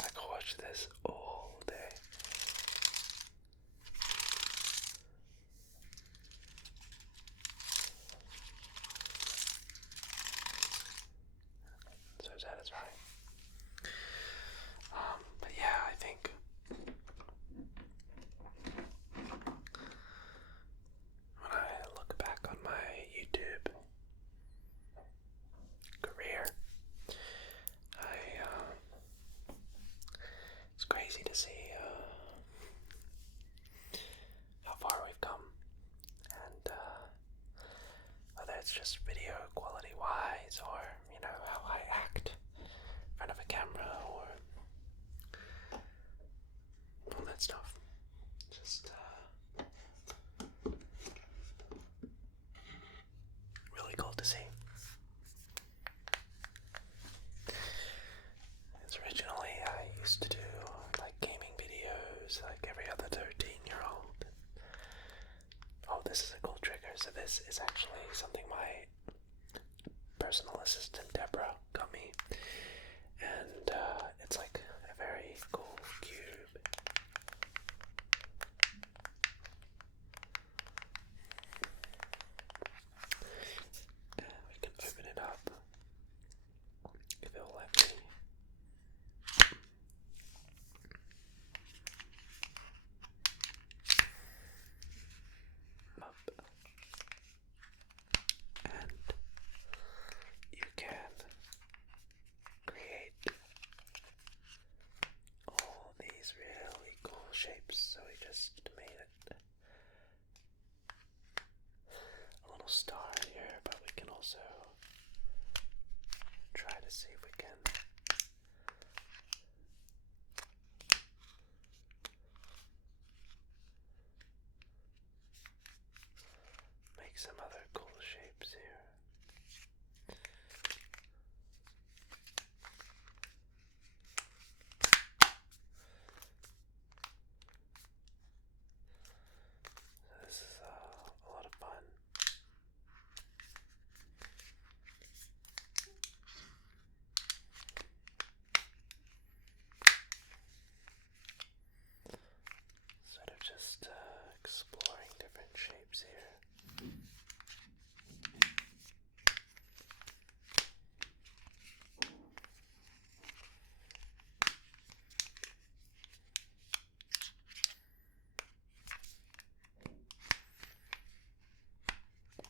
I could watch this all day. So satisfying. But yeah, I think when I look back on my YouTube career, it's crazy to see how far we've come, and whether it's just video quality wise, or how I act in front of a camera, or all that stuff. Just really cool to see. Because originally I used to do like gaming videos like every other 13-year-old. Oh, this is a cool trigger. So this is actually something my personal assistant Deborah got me, and it's like a very cool cube. We can open it up if it'll let me. Up. And you can create all these really cool shapes. So we just made it a little star here, but we can also try to see if we can make some other cool shapes here. So this is a lot of fun. Sort of just exploring different shapes here.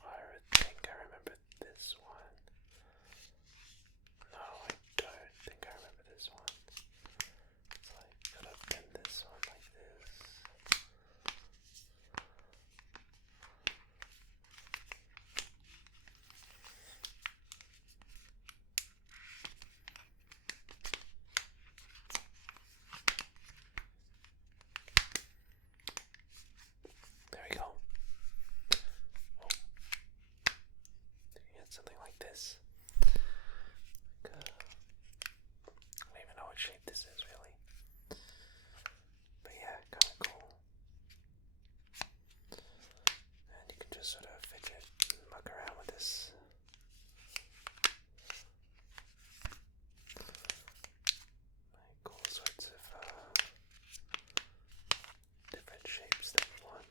I think I remember this one. No, I don't think I remember this one. It's like, could have been this one like this. There we go. Oh. You get something like this. Like, I don't even know what shape this is really. But yeah, kind of cool. And you can just sort of fidget and muck around with this. Like all sorts of different shapes that you want.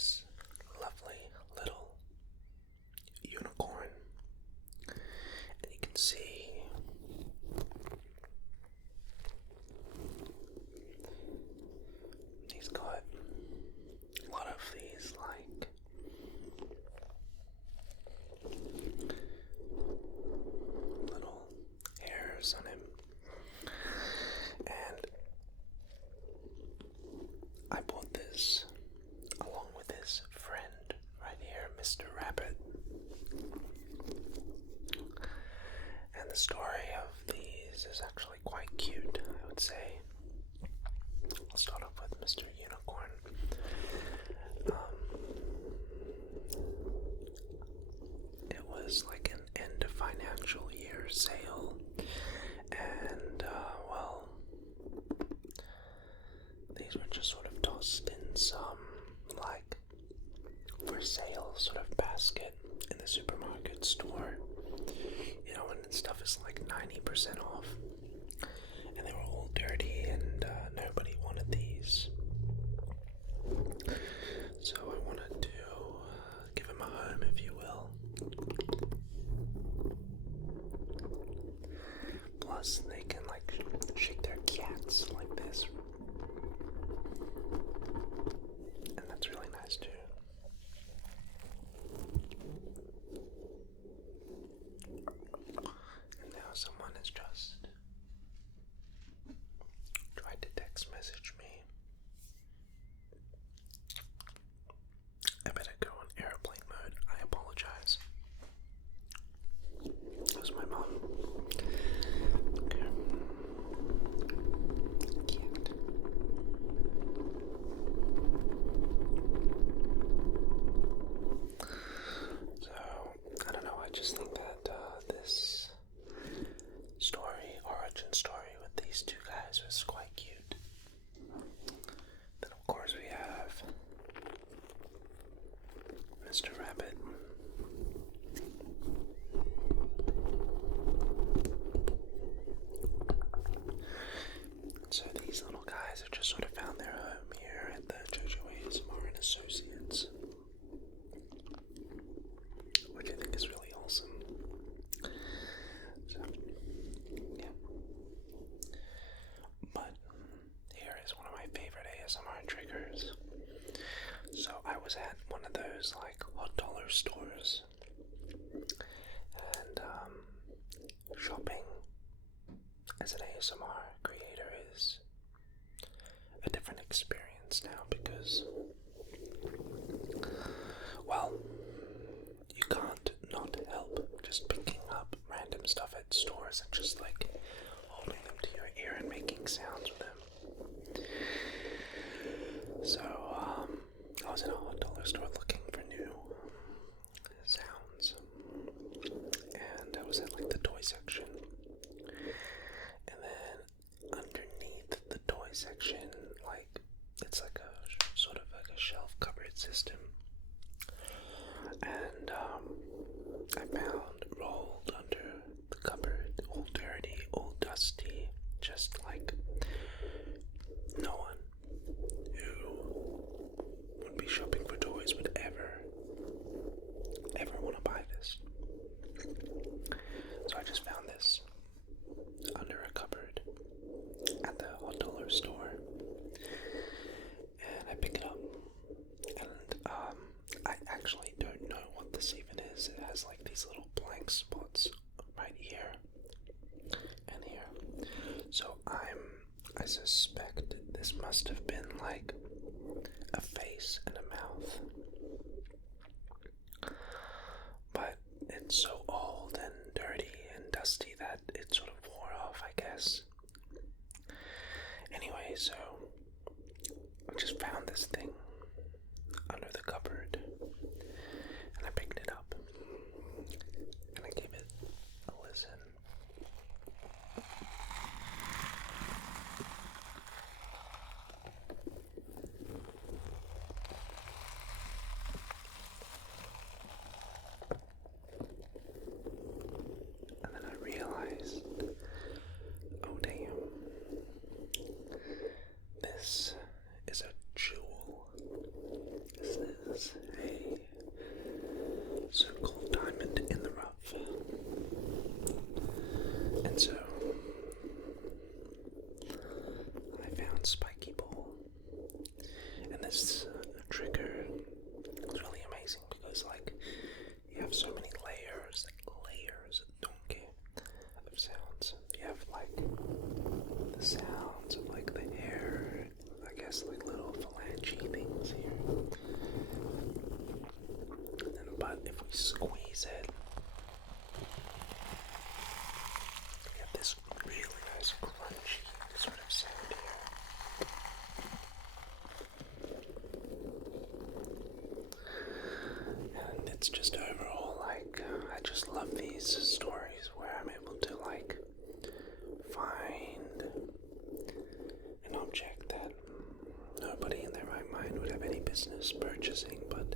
this lovely little unicorn, and you can see he's got a lot of these like little hairs on him, and I bought this along with his friend right here, Mr. Rabbit. And the story of these is actually quite cute, I would say. I'll start off with Mr. Unicorn. It was like an end of financial year sale, and well, these were just sort of tossed in some like for sale sort of basket in the supermarket store. You know, when stuff is like 90% off, and they were all dirty, and nobody wanted these. So I wanted to give them a home, if you will. Plus, they can like shake their cats like this, and that's really nice too. And now someone has just tried to text message me. I better go on airplane mode. I apologize. That was my mom. Okay. Cat. So, I don't know, I just think that this origin story with these two guys was quite cute. Then of course we have Mr. Rabbit. So these little guys have just sort of found their home here at the JoJo ASMR and Associates, which I think is really awesome. So, yeah. But here is one of my favorite ASMR triggers. So I was at one of those like hot dollar stores, and shopping as an ASMR creator is a different experience now because, well, you can't not help just picking up random stuff at stores and just like holding them to your ear and making sounds with them. So I was in a hot dollar store looking for new sounds, and I was at like the toy section, and then underneath the toy section, like it's like a sort of like a shelf cupboard system, and I found rolled under the cupboard, all dirty, all dusty, just like no one who would be shopping for toys would ever want to buy this. So I just found this under a cupboard at the hot dollar store, and I pick it up, and I actually don't know what this even is. It has like these little blank spots right here and here. So I suspect this must have been like a face and a mouth, but it's so old and dirty and dusty that it sort of wore off, I guess. Anyway, so I just found this thing under the cupboard, and I picked it up, and I gave it a listen. And then I realized, oh damn, this is a jewel. squeeze it. You get this really nice crunchy sort of sound here. And it's just overall like, I just love these stories where I'm able to like find an object that nobody in their right mind would have any business purchasing, but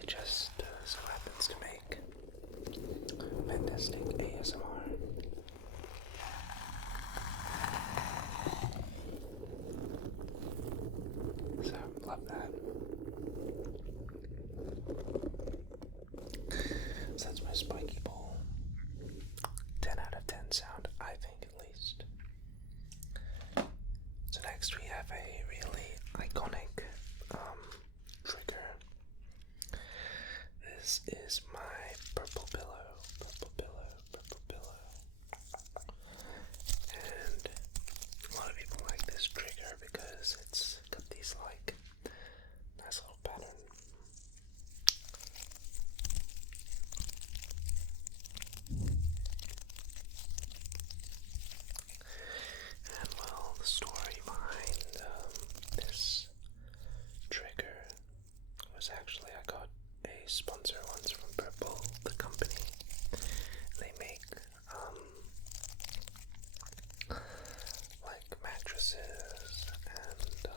it just so happens to make fantastic ASMR. So, love that. So that's my spiky ball. 10 out of 10 sound, I think, at least. So next we have a really iconic trigger. This is my purple pillow. And a lot of people like this trigger because it's got these like nice little pattern. And well, the story behind this trigger was actually I got a sponsor once from Purple, the company. They make like mattresses and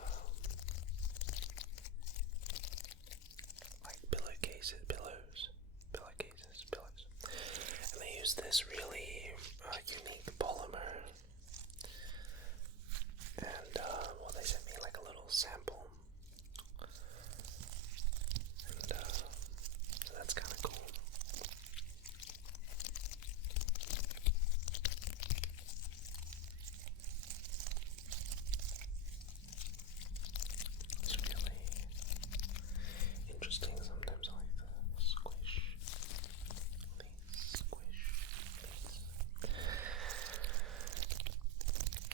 like pillowcases, pillows, and they use this really unique polymer. And well, they sent me like a little sample, and so that's kind of cool. It's really interesting. Sometimes I like the squish,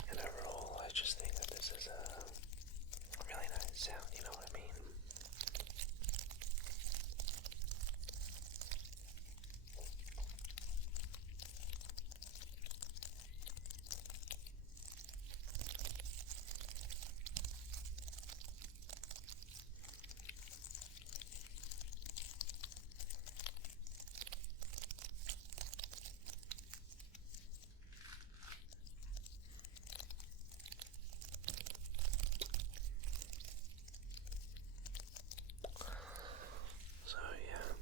and overall, I just think that this is a really nice sound. You know what I mean? So yeah.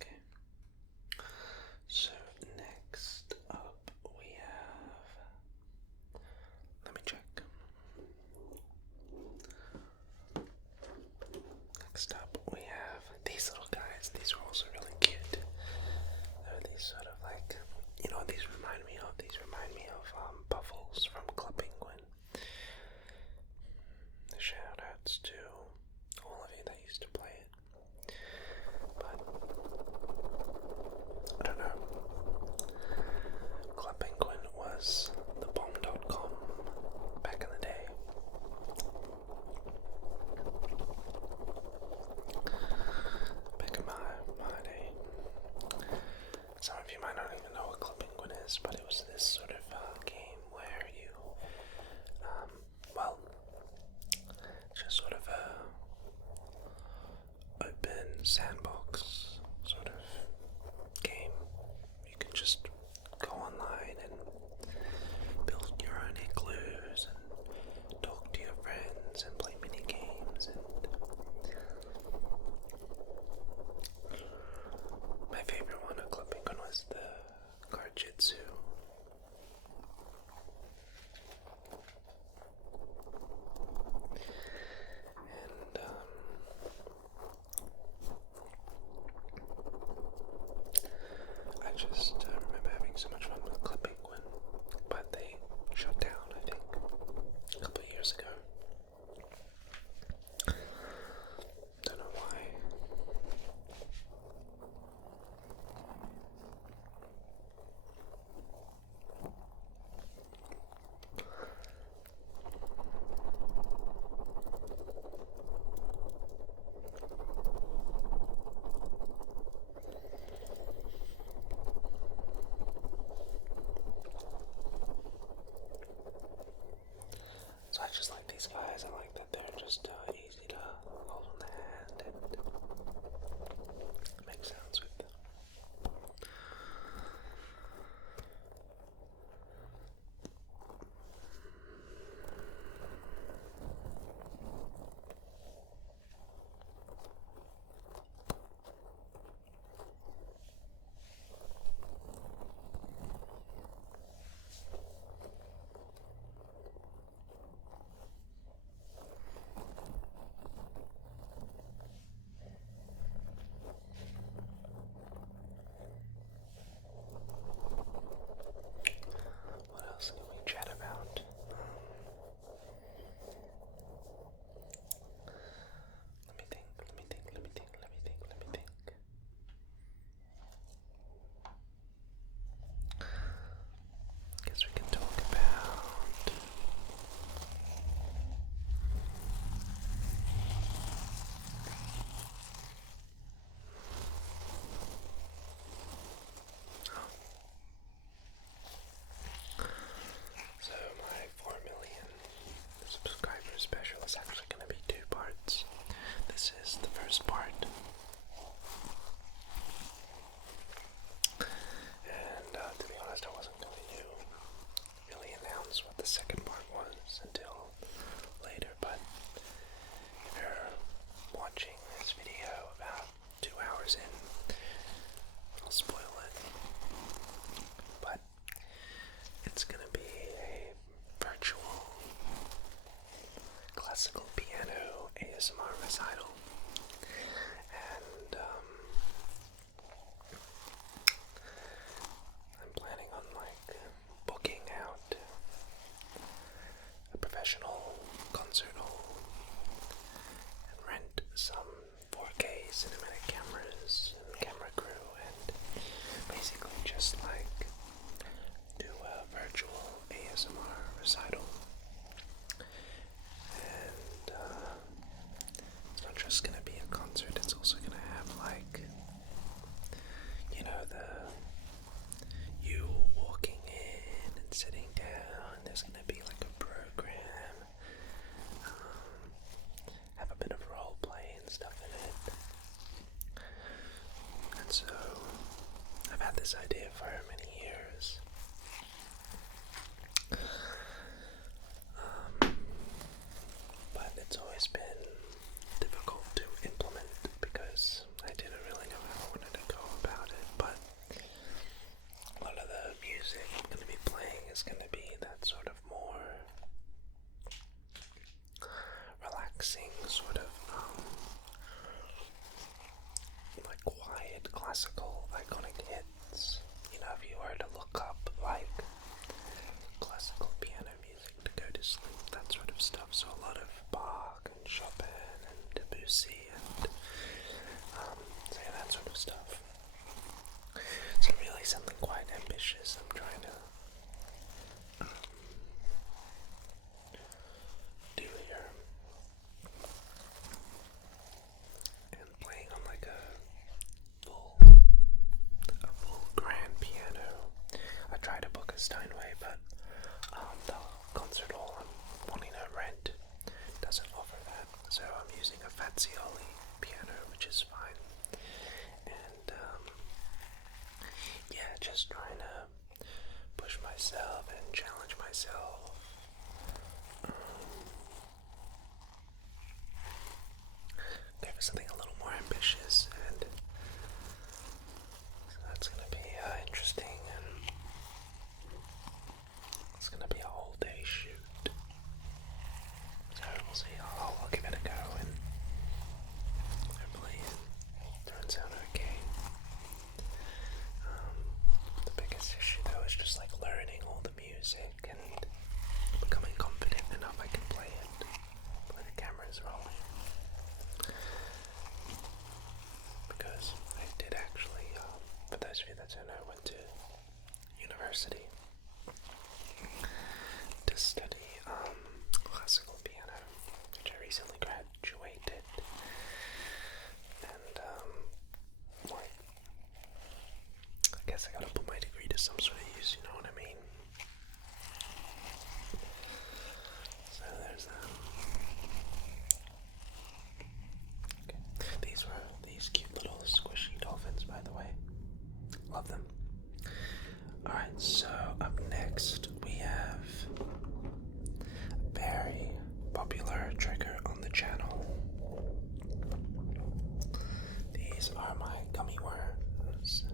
Okay. So next up we have, let me check. Next up we have these little guys. These are also really cute. They're these sort of like, you know what these remind me of? These remind me of Puffles from Club Penguin. Shout outs to all of you that used to play it. But I don't know. Club Penguin was the bomb.com back in the day. Back in my day. Some of you might not even know what Club Penguin is, but it was this sort of game where you, well, just sort of a open sandbox sort of game. You can just go online and build your own igloos and talk to your friends and play mini games. And my favorite one at Club Penguin was the card jitsu. And just remember having so much fun with clipping but they shut down, I think, a couple of years ago. Don't know why. So I just like these guys. I like that they're just easy to hold in the hand and make sounds with them. What else can we chat about? Let me think. Guess we can talk about so my 4 million subscriber special is actually going to be 2 parts. This is the first part. And to be honest, I wasn't going to really announce what the second part was until later, but if you're watching this video about 2 hours in, I'll spoil it. But it's gonna be a virtual classical piano ASMR recital, and I'm planning on booking out a professional concert hall and rent some 4K cinematic cameras and camera crew and basically just do a virtual ASMR recital. And it's not just gonna be a concert, it's also gonna have you walking in and sitting down. There's gonna be a program, have a bit of role play and stuff in it. And so I've had this idea for many years. But it's always been difficult to implement because I didn't really know how I wanted to go about it. But a lot of the music I'm going to be playing is going to be that sort of more relaxing, sort of quiet, classical, iconic hits. If you were to look up classical piano music to go to sleep, that sort of stuff. So a lot of Bach and Chopin and Debussy and that sort of stuff. So really something quite ambitious I'm trying to do here. And playing on a full grand piano. I tried to book a Steinway, but the concert hall I'm wanting to rent doesn't offer that. So I'm using a Fazioli piano, which is fine. And just trying to push myself and challenge myself. Go for something a little more ambitious, and so that's going to be interesting, and it's going to be a whole day shoot. So we'll see. I'll give it a go, and hopefully it turns out okay. university to study classical piano, which I recently graduated, and like, I guess I gotta put my degree to some sort of use, you know what I mean? So there's that. Okay. These were these cute little squishy dolphins, by the way. Love them. Alright, so up next we have a very popular trigger on the channel. These are my gummy worms.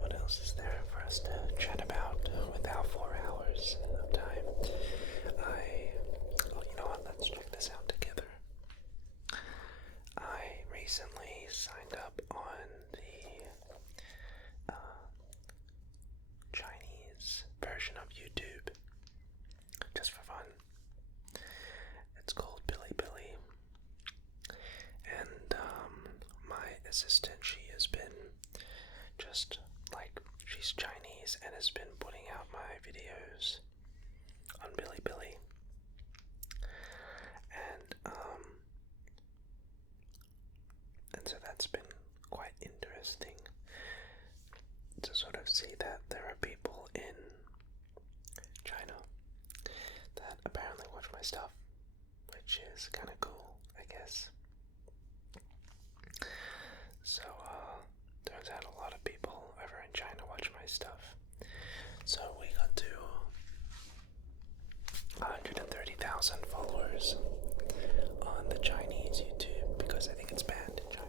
What else is there for us to chat about without 4 hours of time? You know what, let's check this out together. I recently signed up on the Chinese version of YouTube, just for fun. It's called Bilibili, and my assistant, she has been just like, she's Chinese and has been putting out my videos on Bilibili, and so that's been quite interesting to sort of see that there are people in China that apparently watch my stuff, which is kind of cool, I guess. So, turns out a lot of people over in China watch my stuff. So we got to 130,000 followers on the Chinese YouTube, because I think it's banned in China.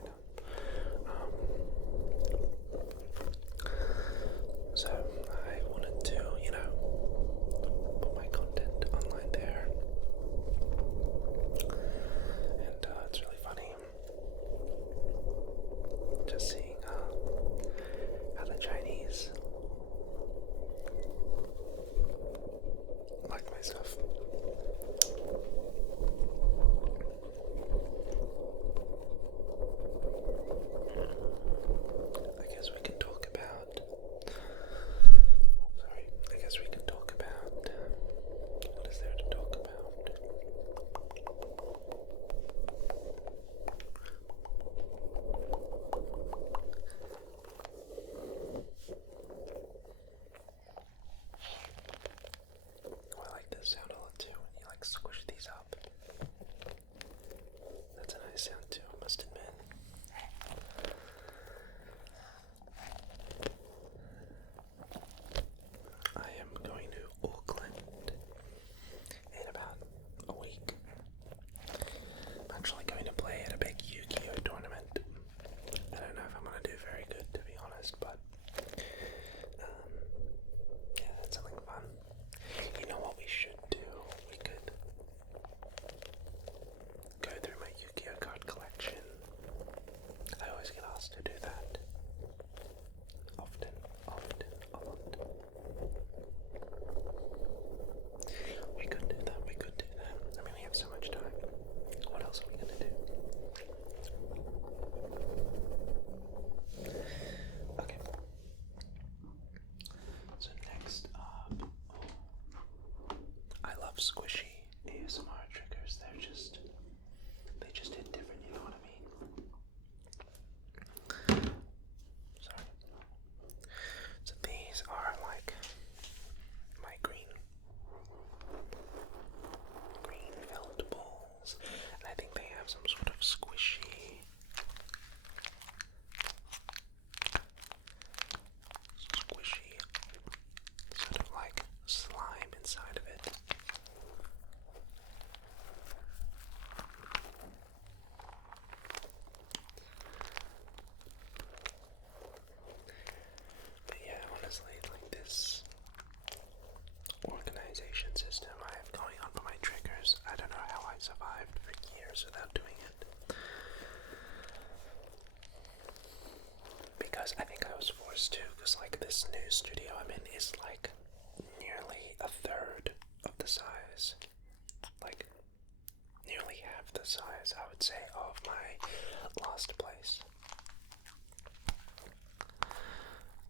So I wanted to, put my content online there, and it's really funny just seeing how the Chinese like my stuff. I guess we can talk about what is there to talk about? Oh, I like this sound a lot too, when you squish these up. That's a nice sound too, I must admit. I am going to Auckland in about a week. I'm actually going to play at a big Yu-Gi-Oh tournament. I don't know if I'm going to do very good, to be honest, but yeah, that's something fun. You know what we should do? We could go through my Yu-Gi-Oh card collection. I always get asked to do that. Often. We could do that. I mean, we have so much time. What else are we going to do? Okay. So next up, I love squishy ASMR triggers. They just hit different, you know what I mean? Sorry. So these are like my green felt balls, and I think they have some sort of squishy sort of like slime inside of it. But yeah, honestly, like this organization system I have going on for my triggers, I don't know how I survived for years without doing it. Because I think I was forced to, because like this new studio I'm in is like nearly a third of the size. Like nearly half the size, I would say, of my last place.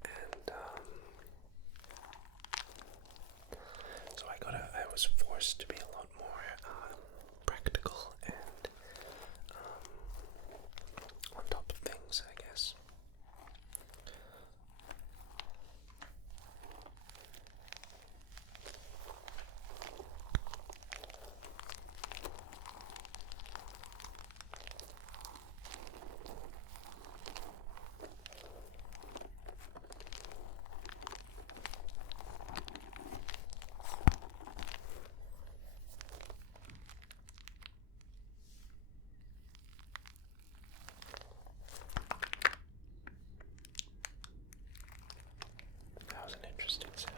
And so I was forced to be a lot more practical and on top of things, I guess. That was an interesting sound.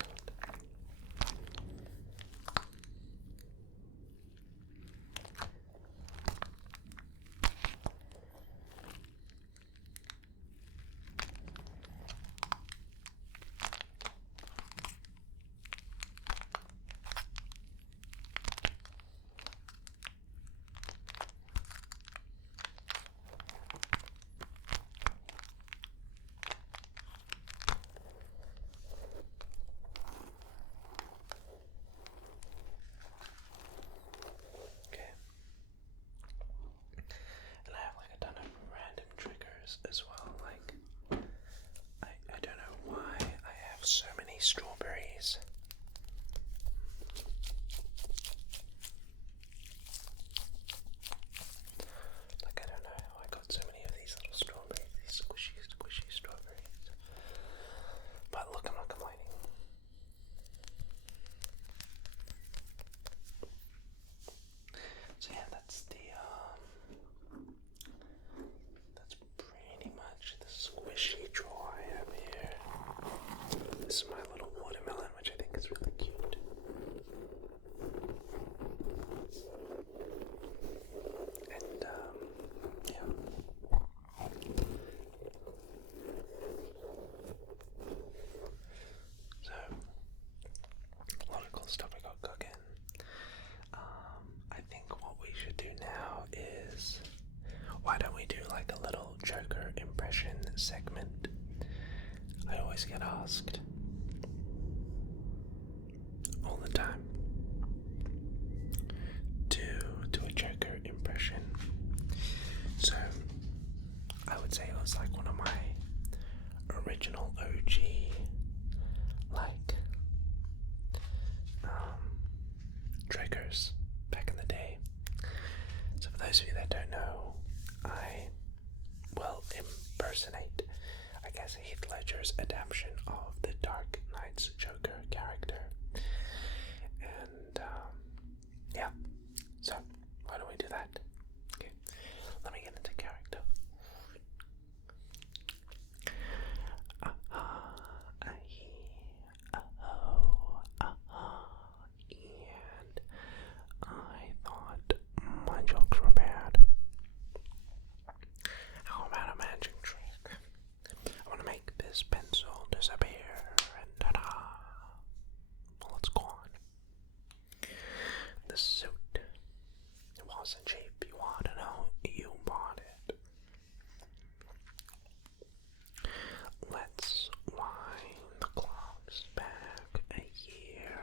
As well, like I don't know why I have so many strawberries. Like I don't know how I got so many of these little strawberries, these squishy strawberries. But look, I'm not complaining. So yeah, that's pretty much the squishy drawer I have here. This is my little watermelon, which I think is really cute. And yeah. So a lot of cool stuff we got cooking. I think what we should do now is, why don't we do like a little Joker impression segment? I always get asked all the time to do a Joker impression. So I would say it was like one of my original OG like triggers back in the day. So for those of you that don't know, I will impersonate, I guess, Heath Ledger's adaptation of the Dark Knight's Joker character. And yeah, so why don't we do that? Okay, let me get into character. And I thought my jokes were bad. How about a magic trick? I want to make this pencil disappear, and ta-da! Well, let's go on. The suit. It wasn't cheap, you want to know? You bought it. Let's wind the clocks back a year.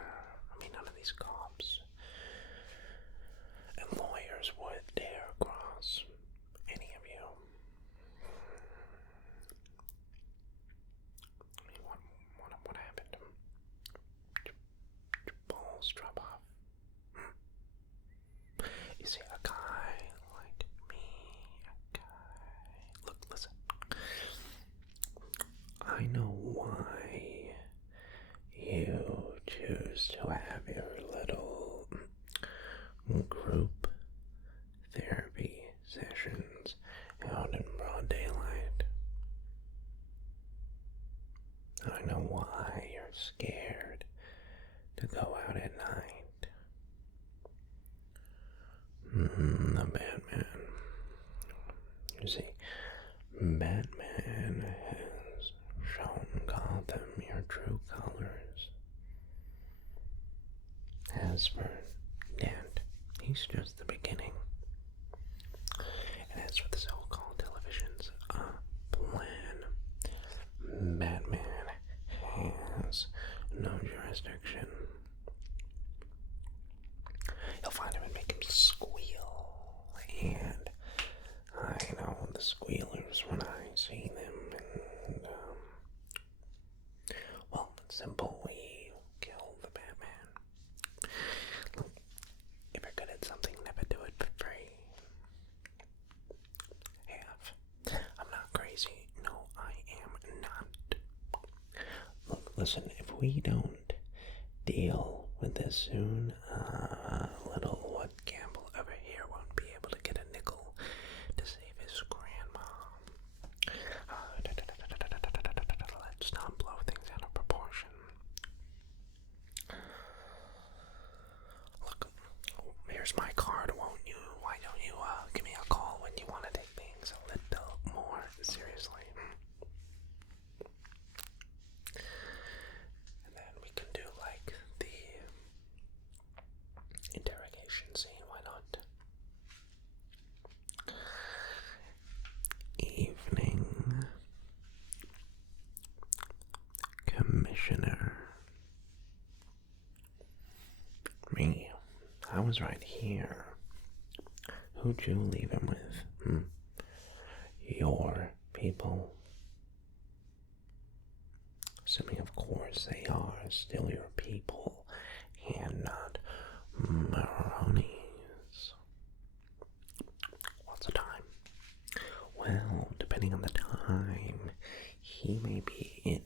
I mean, none of these cops and lawyers would dare cross any of you. I mean, what happened? Your balls drop off. You see, a guy like me, look, listen. I know why you choose to have your little group therapy sessions out in broad daylight. I know why you're scared to go out at night. The Batman. You see, Batman has shown Gotham your true colors. As for Dent, he's just the beginning. is for the so-called television's plan. Batman has no jurisdiction. You'll find him and make him squeal, and I know the squealers when I see them, and, well, it's simple, we kill the Batman. Look, if you're good at something, never do it for free. I'm not crazy. No, I am not. Look, listen, if we don't deal with this soon, little what Campbell over here won't be able to get a nickel to save his grandma. Let's not blow things out of proportion. Look, here's my card, won't you? Why don't you give me a call when you want to take things a little more seriously? And then we can do like the interrogation scene, why not? Evening, Commissioner. Me, I was right here. Who'd you leave him with? Your people. Assuming, of course, they are still your people and not Maroni's. What's the time? Well, depending on the time, he may be in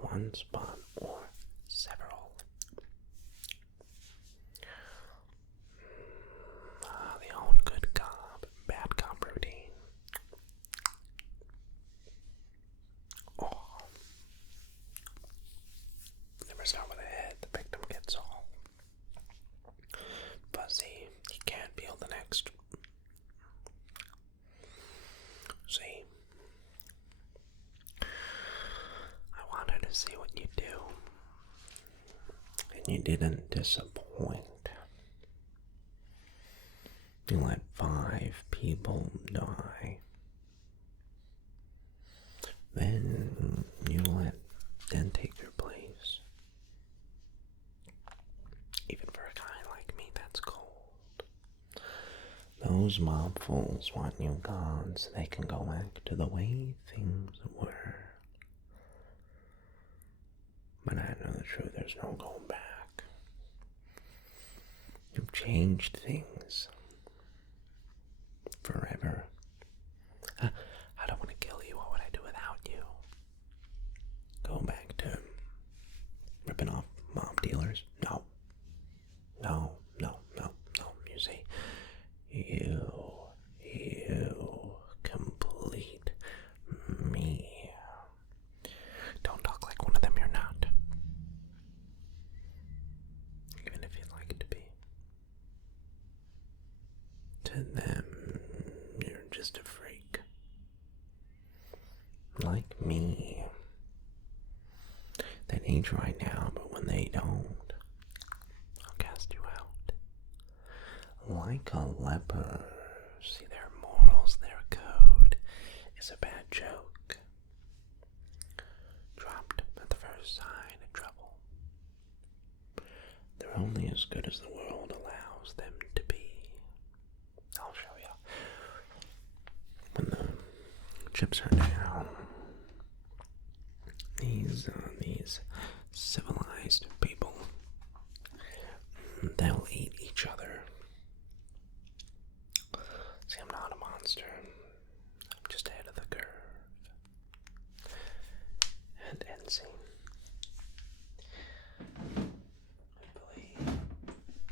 one spot or several. The old good cop, bad cop routine. Oh. Never start with a head, the victim gets all fuzzy. He can't feel the next. See? I wanted to see what you do. And you didn't disappoint. You let 5 people die. Then you let them take your place. Even for a guy like me, that's cold. Those mob fools want you gone so they can go back to the way things were. But I know the truth, there's no going back. You've changed things. Forever. I don't want to kill you. What would I do without you? Go back to ripping off mob dealers? No. No, no, no, no. You see, you complete me. Don't talk like one of them, you're not. Even if you'd like to be. To them, you're just a freak. Like me. They need you right now, but when they don't, I'll cast you out. Like a leper. See, their morals, their code is a bad joke. Dropped at the first sign of trouble. They're only as good as the world allows them to be. I'll show you. When the chips are down, these civilized people, they'll eat each other. See, I'm not a monster. I'm just ahead of the curve. And end scene.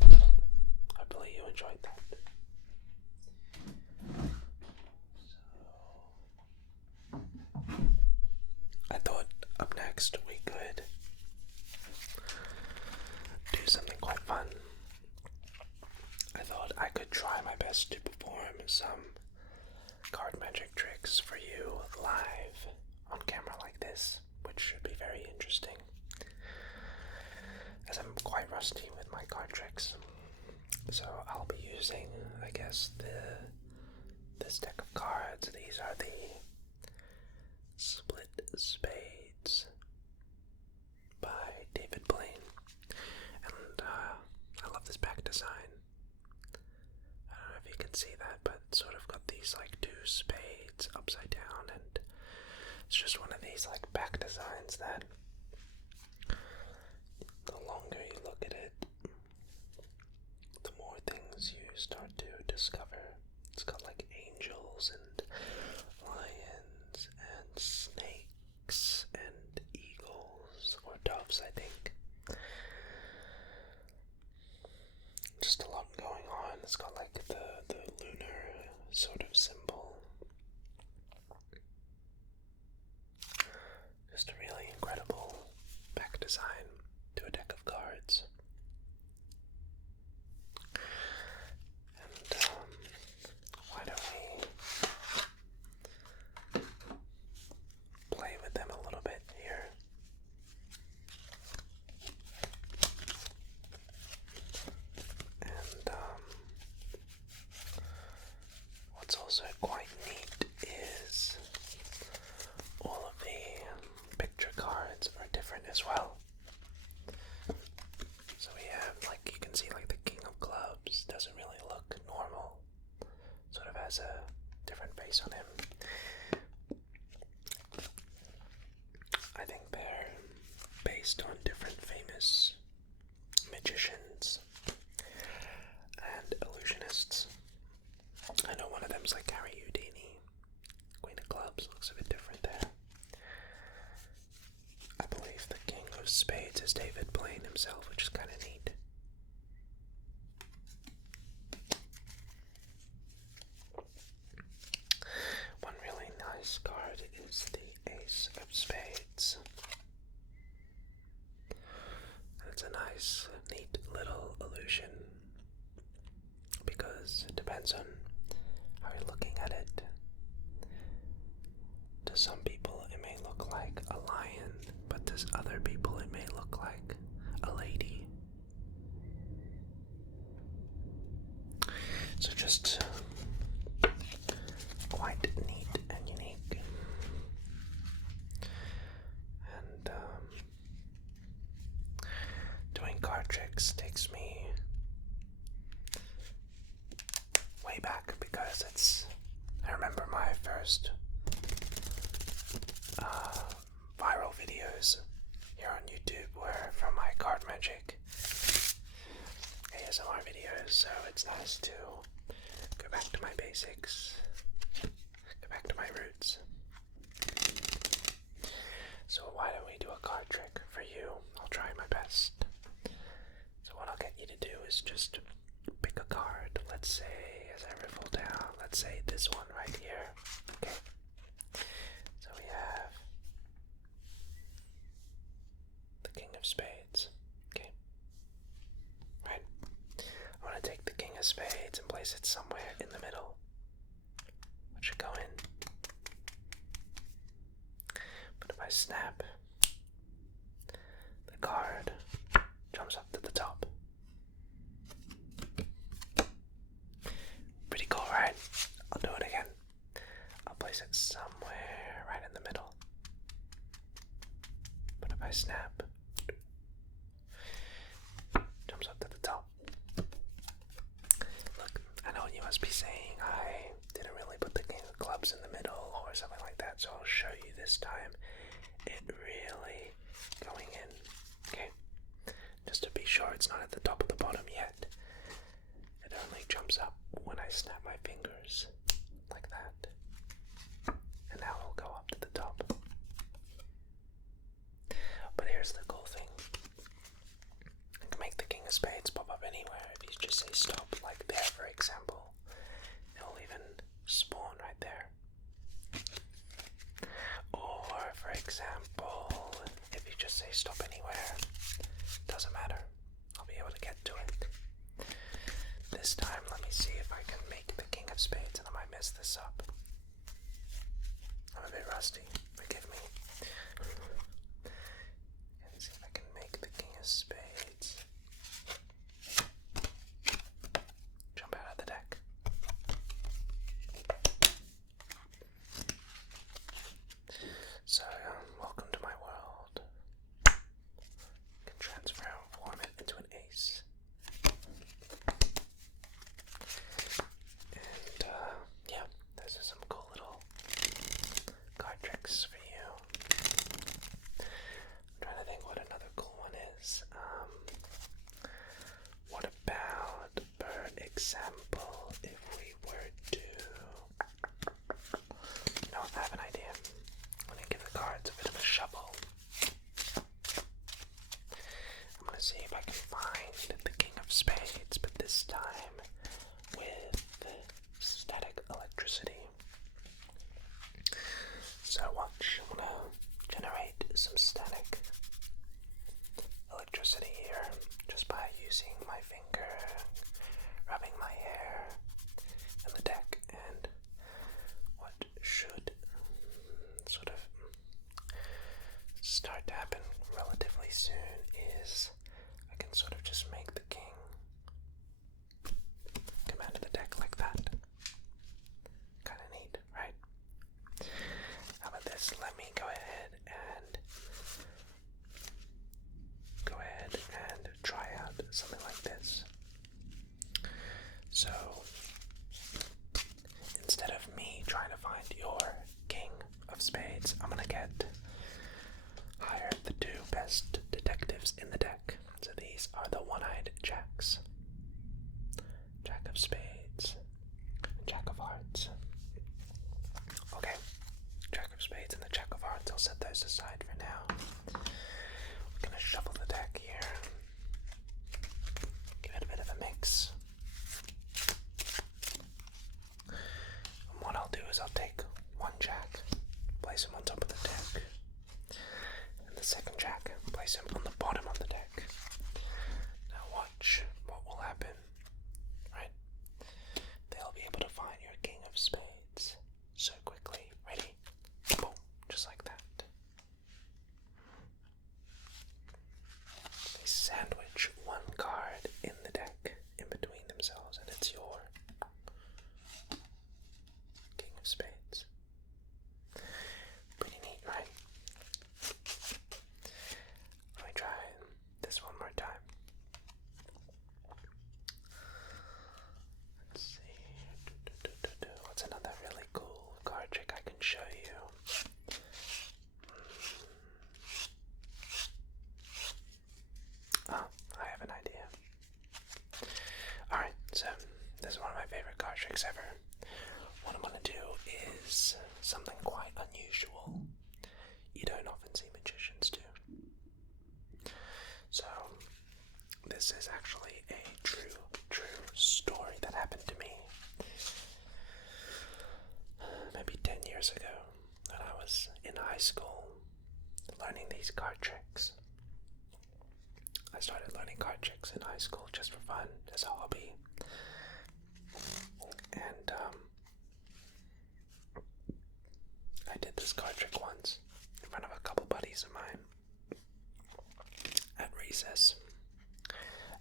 I believe you enjoyed that. I thought up next we could do something quite fun. I thought I could try my best to perform some card magic tricks for you live on camera like this, which should be very interesting, as I'm quite rusty with my card tricks. So I'll be using, I guess, the this deck of cards. These are the Split Spades by David Blaine. And I love this back design. I don't know if you can see that, but it's sort of got these like two spades upside down, and it's just one of these like back designs that the longer you look at it, the more things you start to discover. It's got like angels and lions and snakes and eagles, or doves, I think. Just a lot going on. It's got like the lunar sort of symbol. Just a really incredible back design to a deck of cards. And why don't we play with them a little bit here? And what's also quite neat is all of the picture cards are different as well. So we have, like, you can see, like, the King of Clubs doesn't really look normal. Sort of has a different face on him. I think they're based on different famous magicians and illusionists. I know one of them's like Harry Houdini. Queen of Clubs looks a bit different there. I believe the King of Spades is David Blaine himself, which is kind of neat. One really nice card is the Ace of Spades. And it's a nice, neat little illusion, because it depends on how you're looking at it. To some people it may look like a lion, but to other people it may look like a lady. So just quite neat and unique. And doing card tricks takes me way back, because I remember my first viral videos here on YouTube were from my card magic ASMR videos, so it's nice to go back to my basics, go back to my roots. So why don't we do a card trick for you? I'll try my best. So what I'll get you to do is just pick a card. Let's say, as I riffle down, let's say this one right here. Okay. So we have the King of Spades. Okay. Right. I want to take the King of Spades and place it somewhere in the middle. What should go in? But if I snap, the card jumps up to the top. Pretty cool, right? I'll do it again. I'll place it somewhere right in the middle. But if I snap, jumps up to the top. Look, I know you must be saying I didn't really put the King of Clubs in the middle or something like that, so I'll show you this time. It really going in, okay? Just to be sure it's not at the top of the bottom yet. It only jumps up when I snap my fingers, like that. And now it'll go up to the top. But here's the cool thing. I can make the King of Spades pop up anywhere. If you just say stop, like there, for example, it'll even spawn right there. Or, for example, if you just say stop anywhere, doesn't matter. I'll be able to get to it. This time, let me see if I can make the King of Spades, and I might mess this up. I'm a bit rusty, forgive me. Let's see if I can make the King of Spades jump out of the deck. So, instead of me trying to find your king of spades, I'm gonna hire the two best detectives in the deck. So these are the one-eyed jacks. Jack of spades, Jack of hearts. Okay, Jack of spades and the Jack of hearts, I'll set those aside for now. We're gonna shuffle the deck here. Give it a bit of a mix. And what I'll do is I'll take one jack, place him on top of the deck, and the second jack, place him on the bottom of the deck. Now watch what will happen, right? They'll be able to find your king of spades so quickly. Ready? Boom, just like that. They sandwich one card in the deck in between themselves, and it's your king of spades. Pretty neat, right? Let me try this one more time. Let's see. What's another really cool card trick I can show you? Oh, I have an idea. Alright, so this is one of my favorite card tricks ever. What I'm going to do is something quite unusual. You don't often see magicians do. So, this is actually a true story that happened to me maybe 10 years ago when I was in high school learning these card tricks. I started learning card tricks in high school just for fun, as a hobby. And I did this card trick once in front of a couple buddies of mine at recess.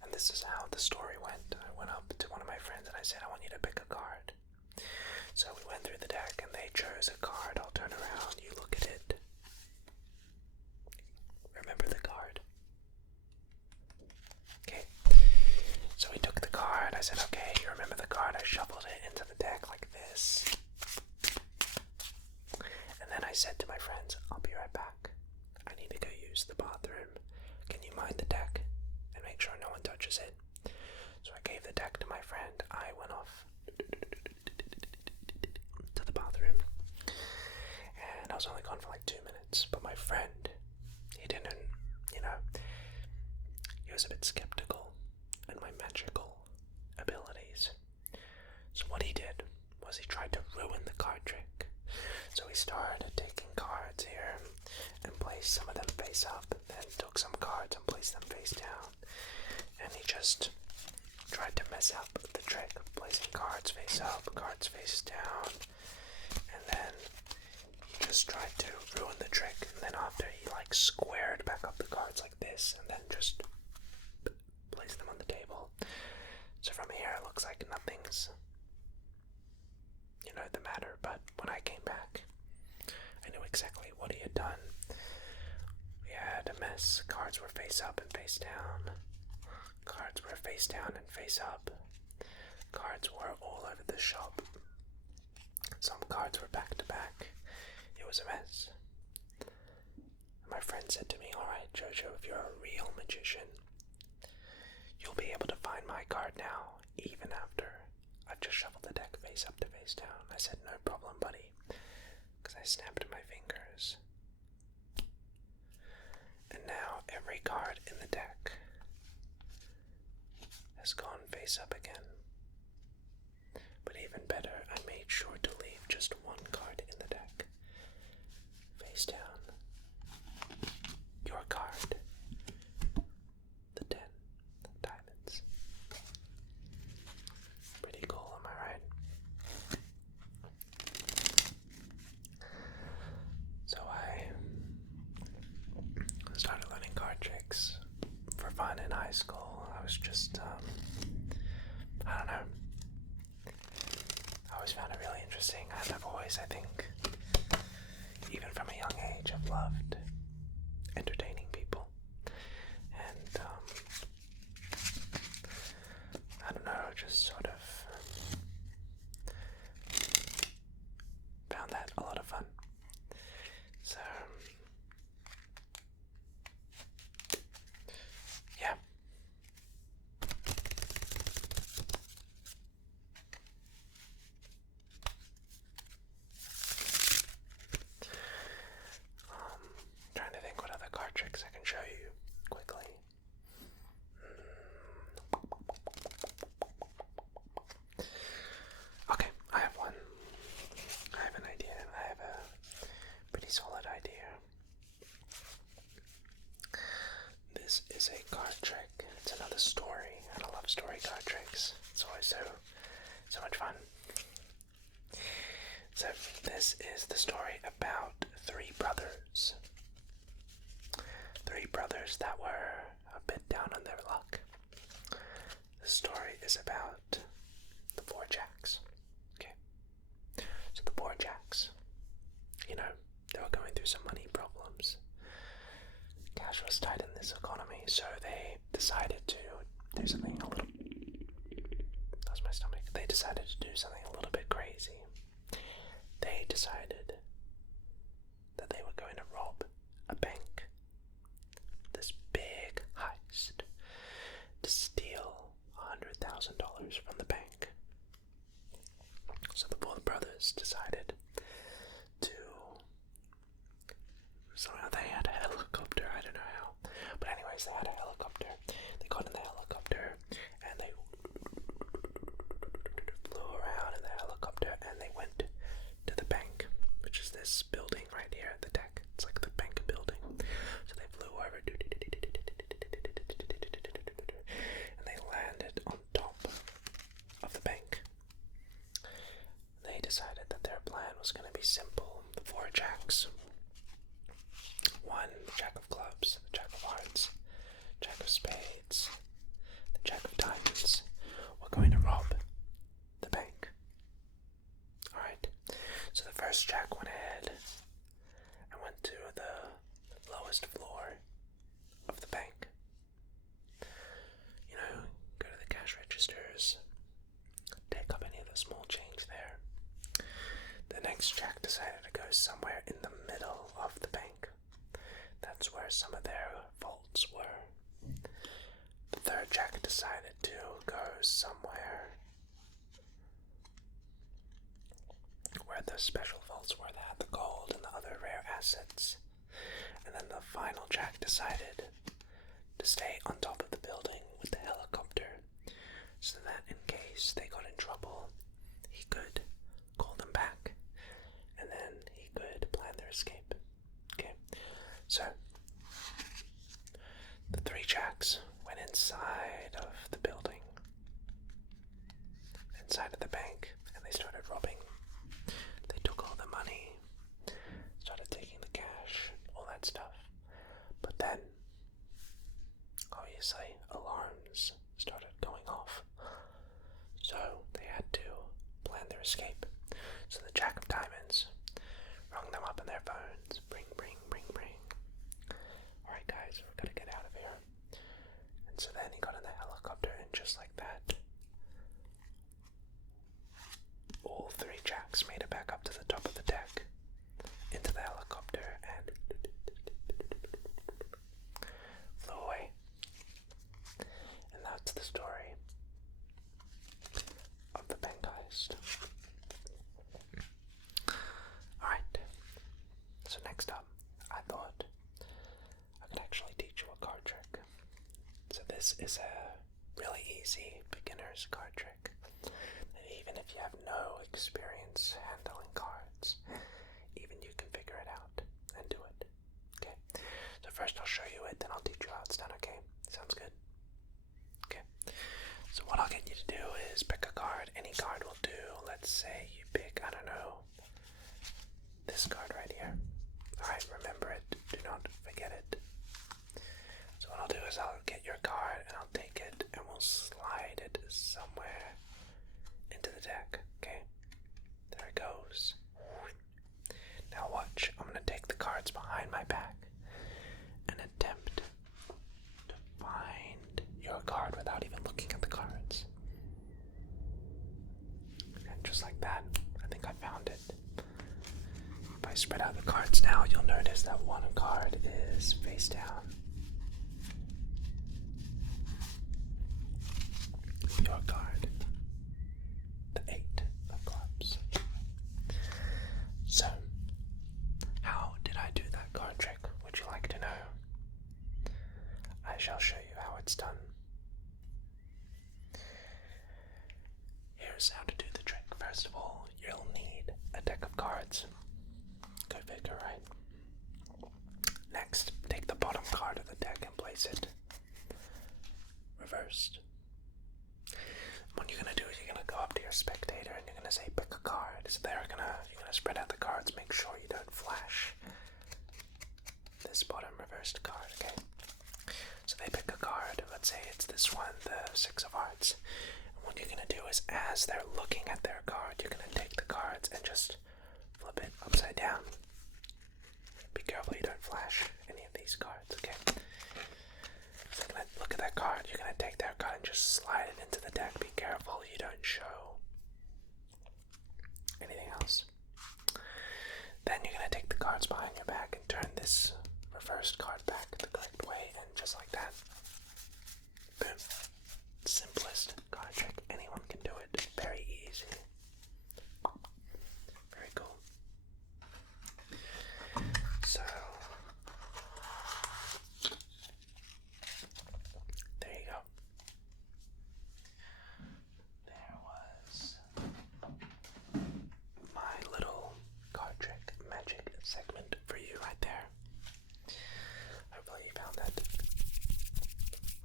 And this is how the story went. I went up to one of my friends and I said, I want you to pick a card. So we went through the deck and they chose a card. I'll turn around, you look at it. Remember the card? Okay. So we took the card. I said, okay, you remember the card? I shuffled it into the deck like this. And then I said to my friends, I'll be right back. I need to go use the bathroom. Can you mind the deck and make sure no one touches it? So I gave the deck to my friend. I went off to the bathroom. And I was only gone for like 2 minutes. But my friend, he didn't, he was a bit skeptical in my magical abilities. So what he did was he tried to ruin the card trick. So he started taking cards here and placed some of them face up, then took some cards and placed them face down. And he just tried to mess up the trick of placing cards face up, cards face down. And then he just tried to ruin the trick. And then after he squared back up the cards like this and then just placed them on the table. So from here it looks like nothing's the matter, but when I came back I knew exactly what he had done. We had a mess. Cards were face up and face down. Cards were face down and face up. Cards were all over the shop. Some cards were back to back. It was a mess. My friend said to me, alright Jojo, if you're a real magician, you'll be able to find my card now, even after I've just shuffled the deck face up to face down. I said, no problem, buddy, because I snapped my fingers. And now every card in the deck has gone face up again. But even better, I made sure to leave just one card in the deck face down. Your card. The 10 of diamonds. Pretty cool, am I right? So I started learning card tricks for fun in high school. I was just, I don't know. I always found it really interesting. I've always, I think, even from a young age, I've loved entertaining people. And, I don't know, just sort of this. It's always so much fun. So this is the story about three brothers. Three brothers that were a bit down on their luck. The story is about the four Jacks. Okay. So the four Jacks, you know, they were going through some money problems. Cash was tight in this economy, so they decided to do something a little... That's my stomach. They decided to do something a little bit crazy. They decided that they were going to rob a bank. This big heist to steal $100,000 from the bank. So the four brothers decided to... Somehow they had a helicopter, I don't know how. But anyways, they had a helicopter. They got in the helicopter and they flew around in the helicopter and they went to the bank, which is this building right here at the deck. It's like the bank building. So they flew over and they landed on top of the bank. They decided that their plan was going to be simple. The four Jacks. One, the Jack of Clubs, the Jack of Hearts, Jack of Spades, the Jack of Diamonds. We're going to rob the bank. Alright, so the first Jack went ahead and went to the lowest floor of the bank. You know, go to the cash registers, take up any of the small change there. The next Jack decided to go somewhere in the middle of the bank. That's where some of their vaults were. The third Jack decided to go somewhere where the special vaults were that had the gold and the other rare assets. And then the final Jack decided to stay on top of the building with the helicopter so that in case they got in trouble, he could call them back and then he could plan their escape. Okay, so the three Jacks went inside of the building, inside of the bank, and they started robbing. They took all the money, started taking the cash, all that stuff. But then, obviously, alarms started going off. So they had to plan their escape. So the Jack of Diamonds rung them up in their phones. Bring, bring, bring, bring. Alright guys, we've got to get out of here. And so then he got in the helicopter and just like that, all three Jacks made it back up to the top of the deck, into the helicopter and flew away. And that's the story of the bank heist. Alright, so next up, I thought I could actually teach you a card trick. So this is a really easy beginner's card trick. And even if you have no experience handling cards, even you can figure it out and do it. Okay, so first I'll show you it, then I'll teach you how it's done, okay? Sounds good? Okay, so what I'll get you to do is pick a card. Any card will do. Let's say you pick, I don't know, this card right here. Alright, remember it. Do not forget it. So what I'll do is I'll get your card and I'll take it and we'll slide it somewhere into the deck. Okay? There it goes. Now watch. I'm going to take the cards behind my back and attempt to find your card without even looking at the cards. And just like that, I think I found it. If I spread out the cards now, you'll notice that one card is face down. Your card, the 8 of clubs. So, how did I do that card trick? Would you like to know? I shall show you how it's done. Here's how to do the trick. First of all, you'll need a deck of cards. Go figure, right? Next, take the bottom card of the deck and place it reversed. spectator, and you're gonna say pick a card. So you're gonna spread out the cards, make sure you don't flash this bottom reversed card, okay? So they pick a card, let's say it's this one, the Six of Hearts. And what you're gonna do is, as they're looking at their card, you're gonna take the cards and just flip it upside down. Be careful you don't flash any of these cards, okay? So you're gonna look at that card, you're gonna take their card and just slide it into the deck. Be careful you don't show anything else. Then you're gonna take the cards behind your back and turn this reversed card back the correct way, and just like that, boom. Simplest card trick. Anyone can do it. Very easy. Very cool. So there you go. There was my little card trick magic segment for you right there. Hopefully you found that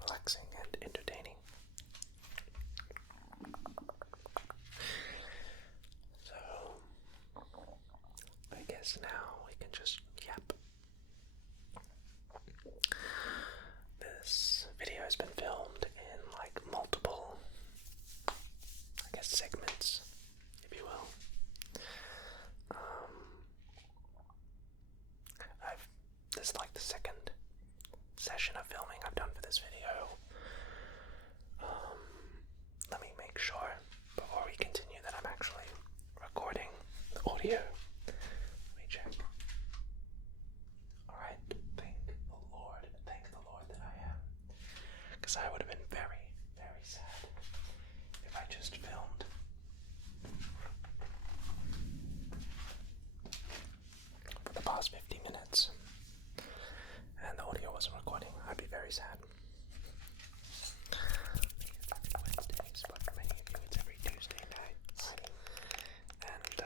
relaxing and entertaining. So I guess now we can just yap. This video has been filmed in like multiple, I guess, segments, if you will. This is like the second session of filming I've done for this video. Let me make sure before we continue that I'm actually recording the audio. Let me check. Alright, thank the Lord that I am. Because I would have been very, very sad if I just filmed for the past 50 minutes and the audio wasn't recording. I'd be very sad. Wednesdays, but for many of you it's every Tuesday night. And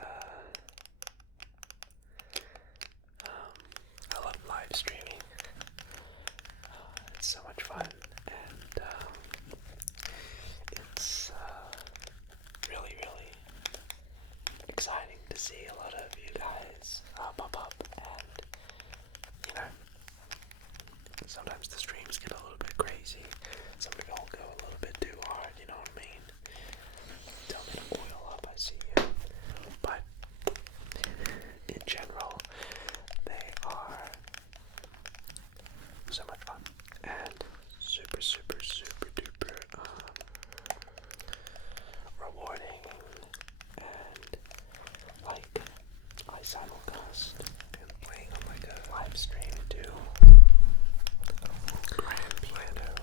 I love live streaming. It's so much fun, and it's really, really exciting to see a lot of you guys pop up, and you know, sometimes the streams get a little bit crazy. Some of y'all go a little bit too hard, you know what I mean? Tell me to boil up, I see you. But in general, they are so much fun and super, super, super duper rewarding, and like I simulcast and playing on like a live stream too. Grand piano.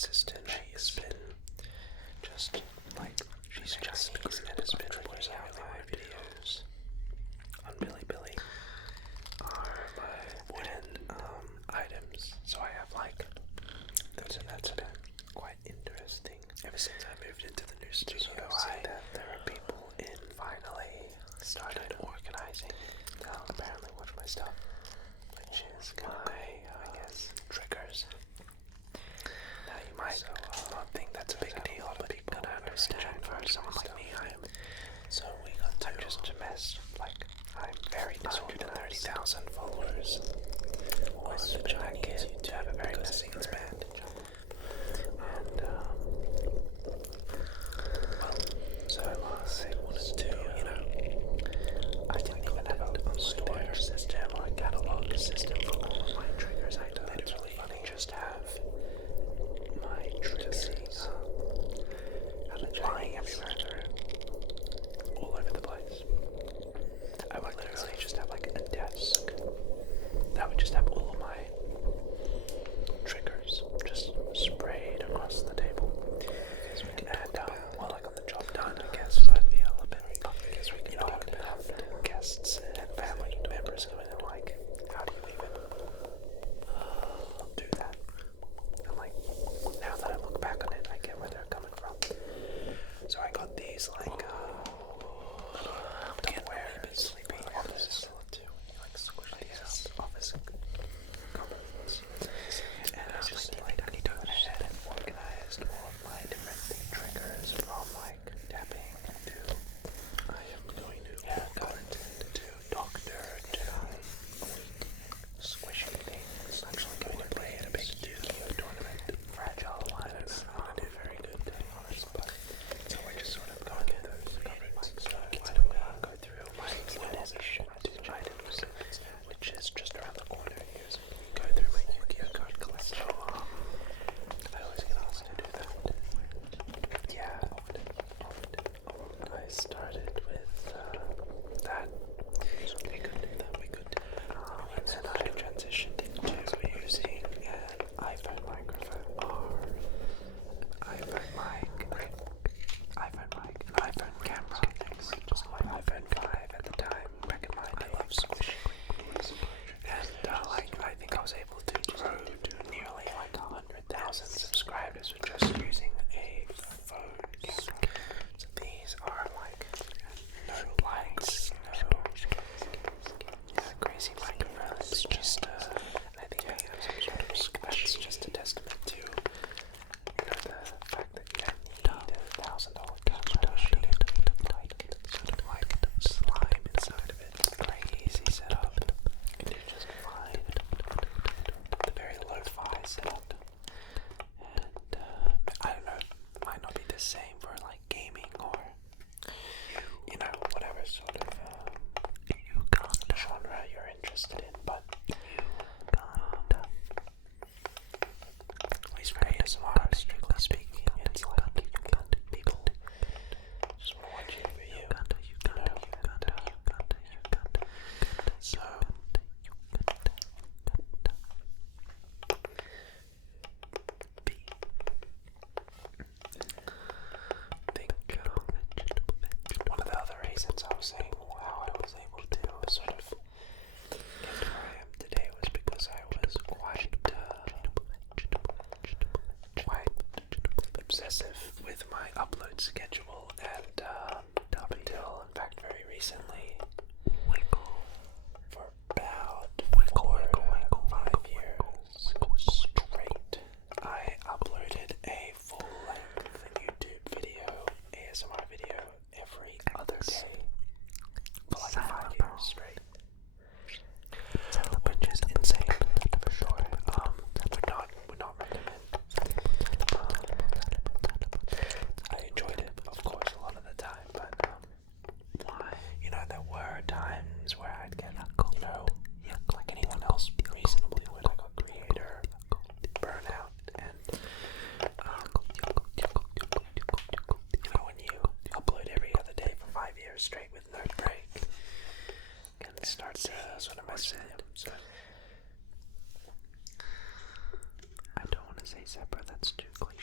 assistant. She's been just like she's Chinese and has been pointing out my videos on Billy are my wooden items. So I have like that's been quite interesting. Ever since I moved into the new studio, I see that there are people in finally started organizing. Apparently, watch my stuff, which is my I guess triggers. Now you might not think that's a big deal, but you gotta understand for someone like me, I'm just a mess. Like I'm very disorganized. 130,000 followers on the Chinese to have a very messy band. And so I wanted to, I didn't even have a storage system or a catalog system for all of my triggers. I literally just have my triggers lying everywhere in the room, all over the place. I would literally just have like a desk that would just have all of my triggers just sprayed across the table. And well, I got the job done, I guess, but I'd be a little bit I would have guests and family members coming in like, how do you even do that? And like, now that I look back on it, I get where they're coming from. So I got these like Tupperware sleeping office too. Like squish these office comforts. And I just like I need to go ahead and organize all of my different triggers from like tapping to I am going to to doctor to squishy things. I'm actually going to play at a big tournament. Fragile lines. I'm gonna do very good, to be honest, but so we're just sort of going through those favorites. So I don't go through my items, which is just around the corner here. So go through my Yu-Gi-Oh card collection. I always get asked to do that. Yeah, often. I started with that. So we could do that. And then I transitioned into using an iPhone microphone an iPhone camera. Just my iPhone 5 at the time. Back in my day. I love squishing. And I think I was able to grow to nearly like 100,000 subscribers with just using a phone camera. So these are like no lights, no crazy microphones. Just I think I have some sort of that's just a testament to the fact that you don't need $1,000 camera machine, like slime inside of it. Crazy setup. You can do just fine. The very lo-fi setup. And I don't know, it might not be the same for like gaming or whatever sort of genre you're interested in, but at least for ASMR, strictly speaking, it's like people just want to watch it for you. So I think one of the other reasons I was saying how I was able to sort of get to where I am today was because I was quite obsessive with my upload schedule, and up until, in fact, very recently, for about 4 to 5 years straight, I uploaded a full-length YouTube video, ASMR video, every other day for like 5 years straight, which is insane for sure. Would not recommend. I enjoyed it, of course, a lot of the time, but there were times where I'd get like anyone else reasonably would. I got creator burnout, and when you upload every other day for 5 years straight with no break, it starts to sort of mess with you. So I don't want to say separate, that's too cliche.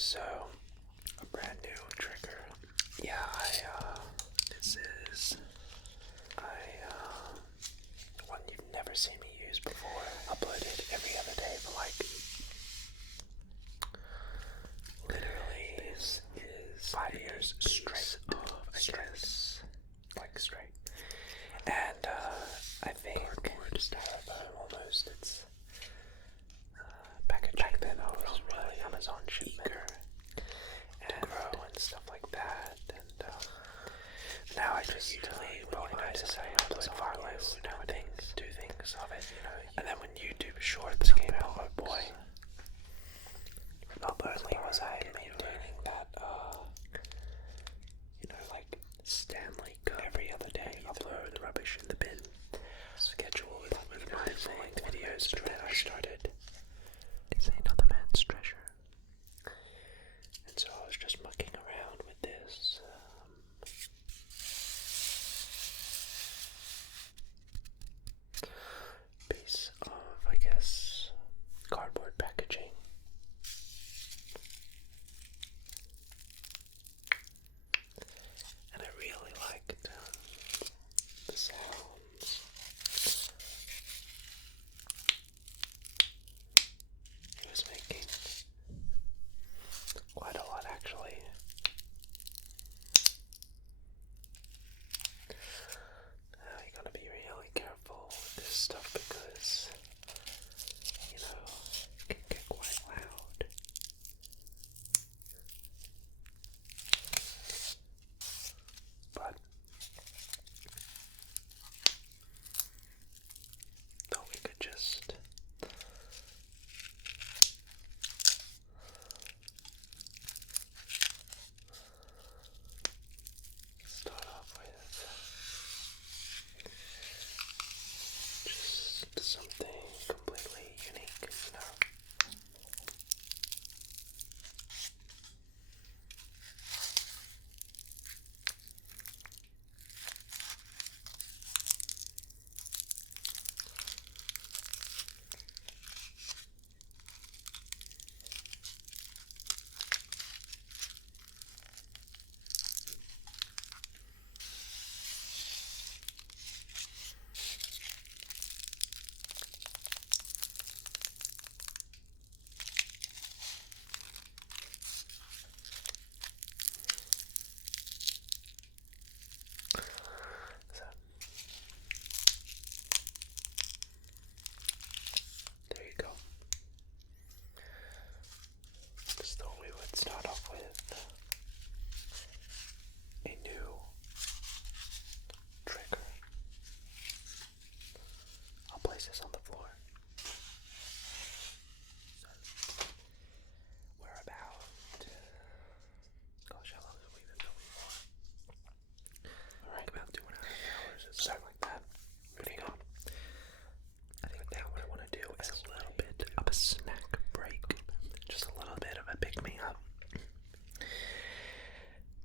so a brand new trigger. Yeah, this is one you've never seen me use before. Uploaded every other day for like literally this is 5 years straight straight. And I think styrofoam almost. It's back then I was really Amazon eager to grow and stuff like that. And now I just usually rolling dice and I upload far less nowadays. Do things of it, you know. And then when YouTube Shorts came out, oh boy. Not only was I maintaining that, you know, like Stanley Cup every other day, upload the rubbish in the bin schedule with my full-length videos, and then I started It's Another Man's Treasure. And so I was just mucking around with this. Piece of, I guess, cardboard packaging. And I really liked the sounds. He was making quite a lot, actually. Now you gotta be really careful with this stuff because, you know, it can get quite loud. But thought we could just start off with just something completely unique, you know. So, there you go. Just thought we would start off with a new trigger. I'll place this on the floor. So, we're about, gosh, how long have we been filming for? Alright, about 2.5 hours or something like that. Moving on. I think now what I want to do is a little bit of a snack break. Just a little bit of a pick-me-up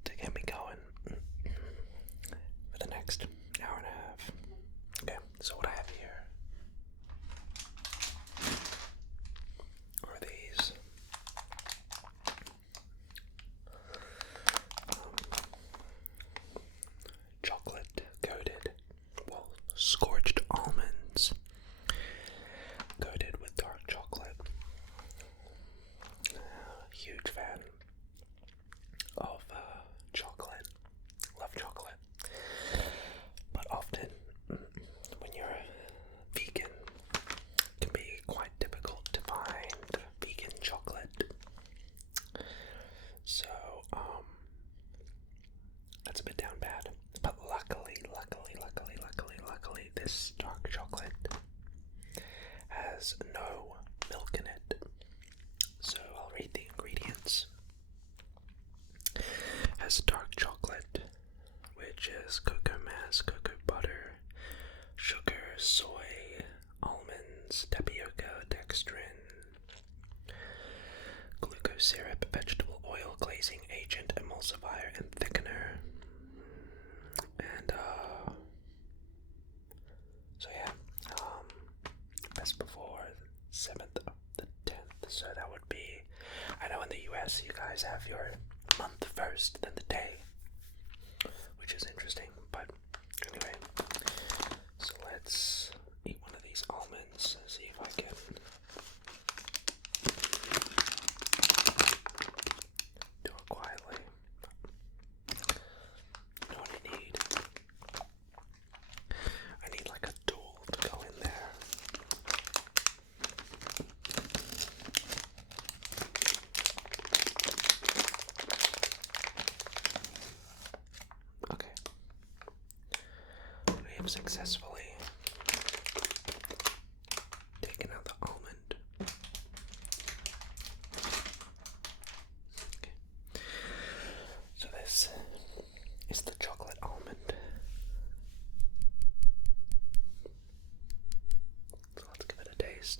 to get me going for the next hour and a half. Okay, so what I have here are these chocolate coated, well, scorched almonds coated with dark chocolate. Huge fan of chocolate. Love chocolate. But often, when you're a vegan, it can be quite difficult to find vegan chocolate. So, that's a bit down bad. But luckily, this dark chocolate has no milk in it. So I'll read the ingredients. Has dark chocolate, which is cocoa mass, cocoa butter, sugar, soy, almonds, tapioca, dextrin, glucose syrup, vegetable oil, glazing agent, emulsifier, and thickener. And so yeah, best before 7th of the 10th. So that would be, I know in the US yes, you guys have your month first, then the day, which is interesting. But anyway, so let's eat one of these almonds and see if I can do it quietly. You know what I need? I need like a tool to go in there. Okay. We have successfully taken out the almond. Okay. So this is the chocolate almond. So let's give it a taste.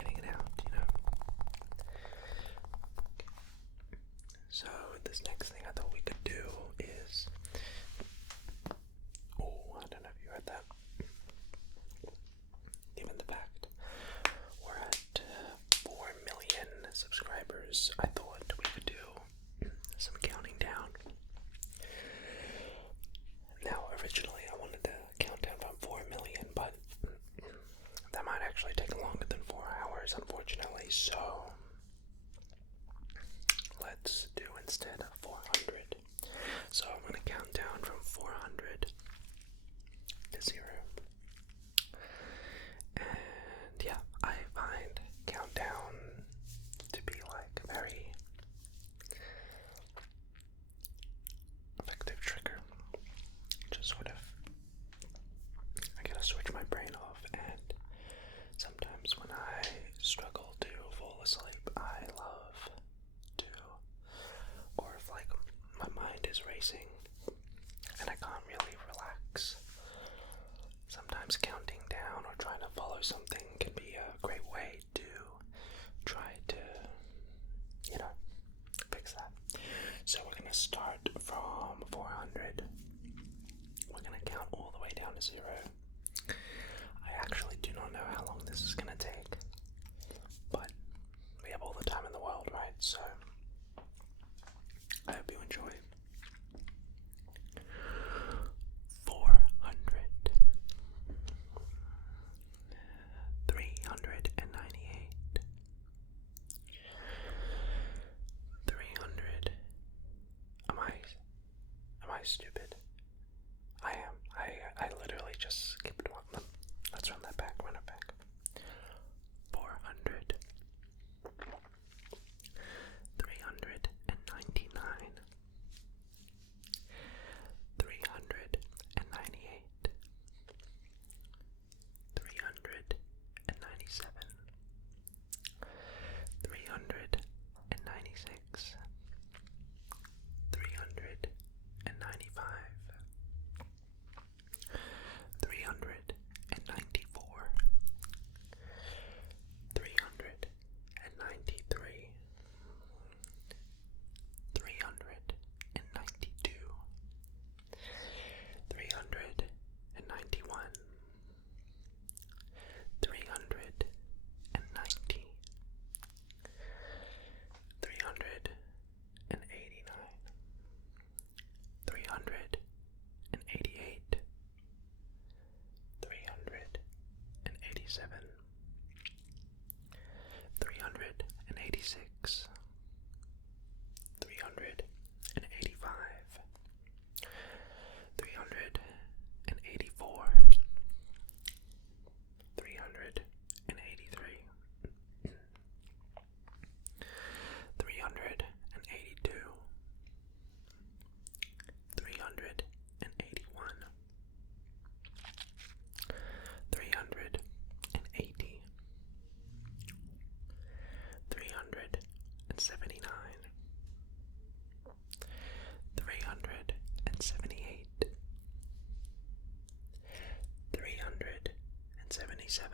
getting it out, you know. So this next thing I thought we could do is, oh, I don't know if you heard that. Given the fact we're at 4 million subscribers, I thought we could do some counting down. Now, originally I wanted to count down from 4 million, but that might actually take longer than 4 hours, unfortunately, so let's do instead 400. So I'm going to count down from 400 to 0. And yeah, I find countdown to be like a very effective trigger. Just sort of, I gotta switch my brain off, and sometimes when I struggle to fall asleep, I love to, or if like my mind is racing and I can't really relax, sometimes counting down or trying to follow something can be a great way to try to, you know, fix that. So we're going to start from 400. We're going to count all the way down to 0. I actually do not know how long this is going to take, but we have all the time in the world, right? So I hope you enjoy. 400, 398, 300. Am I stupid? I am. I literally just skipped one. Let's run that back, run it back. 400, 399, 398, 397, 396, 395, 394, 393, 392, 391, 390, 389, 388, 387, 386, 385, 384, 383, 382, 381, 380, 379, 378, 377,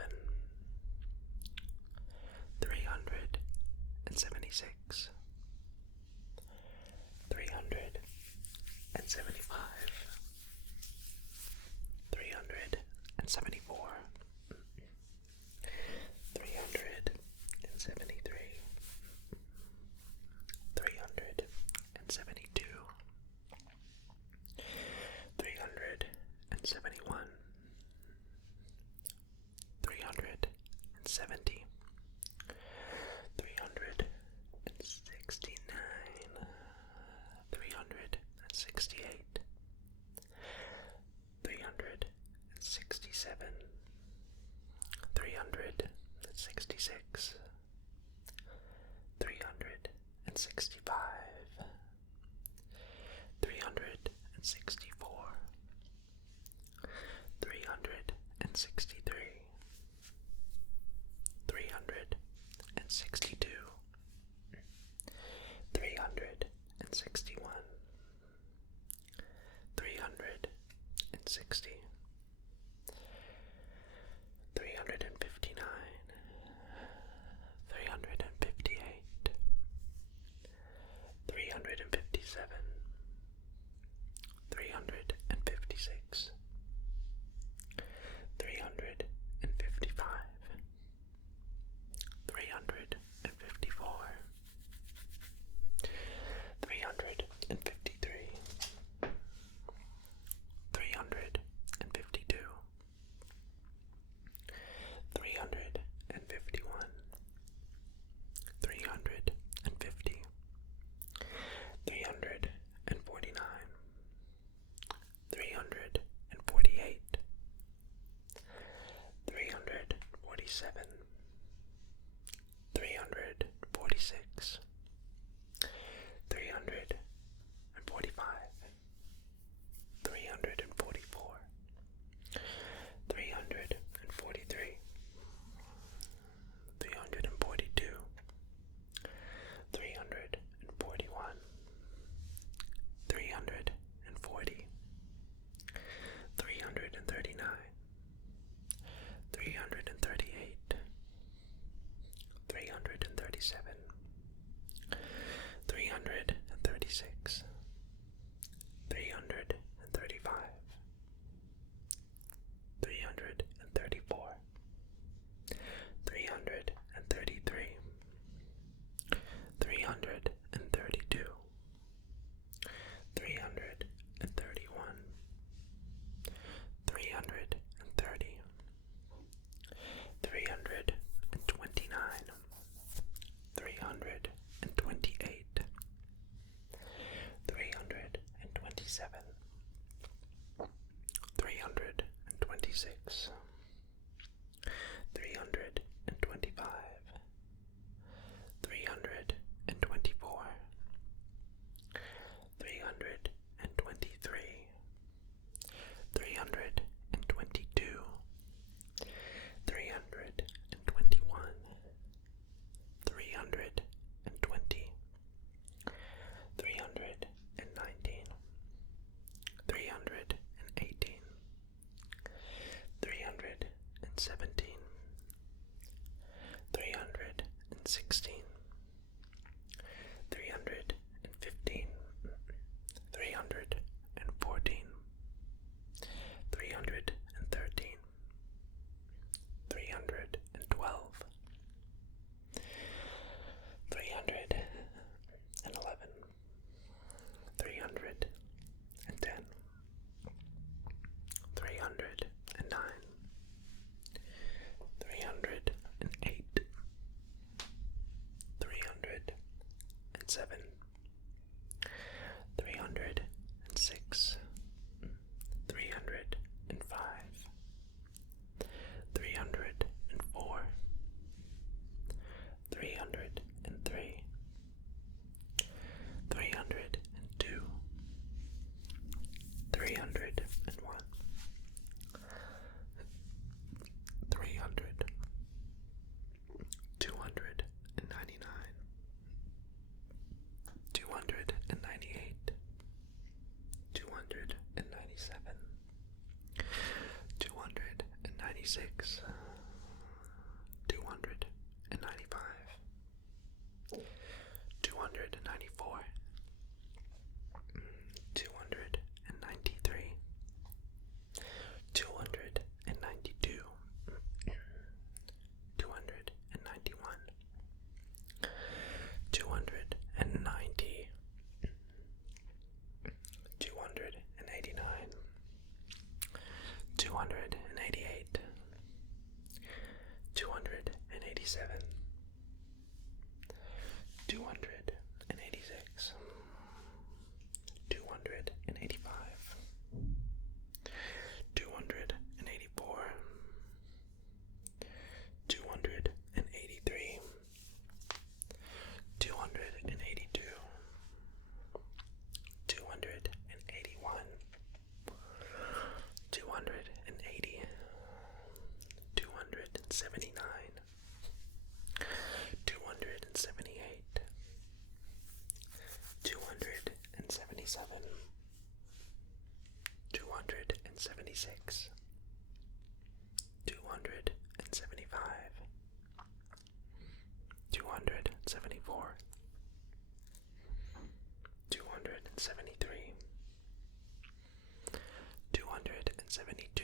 376, 375, 374, 373, 372, 371, 370, 369, 368, 367, 366, 365, 364, 363, 362, 361, 360, 359, 346, 345, 344, 343, 342, 341, 340, 339, 338, 337, 336, 335, 334, 333, 332, 331, 330, 329, 328, 327, 326, 325, 324, 323, 322, 321, 320, 319, 318, 317, 316, 315, 314, 313, 312, 311, 310, 309, 308, 307, 306, 305, 304, 303, 302, 301, 300, 299, 298, 297, 296, 295, 294, 293, 292, 291, 290, 289, 288, 287, 286, 285, 284, 283, 282, 281, 280, 279, 278, 277, 276, 275, 274, 273, 272,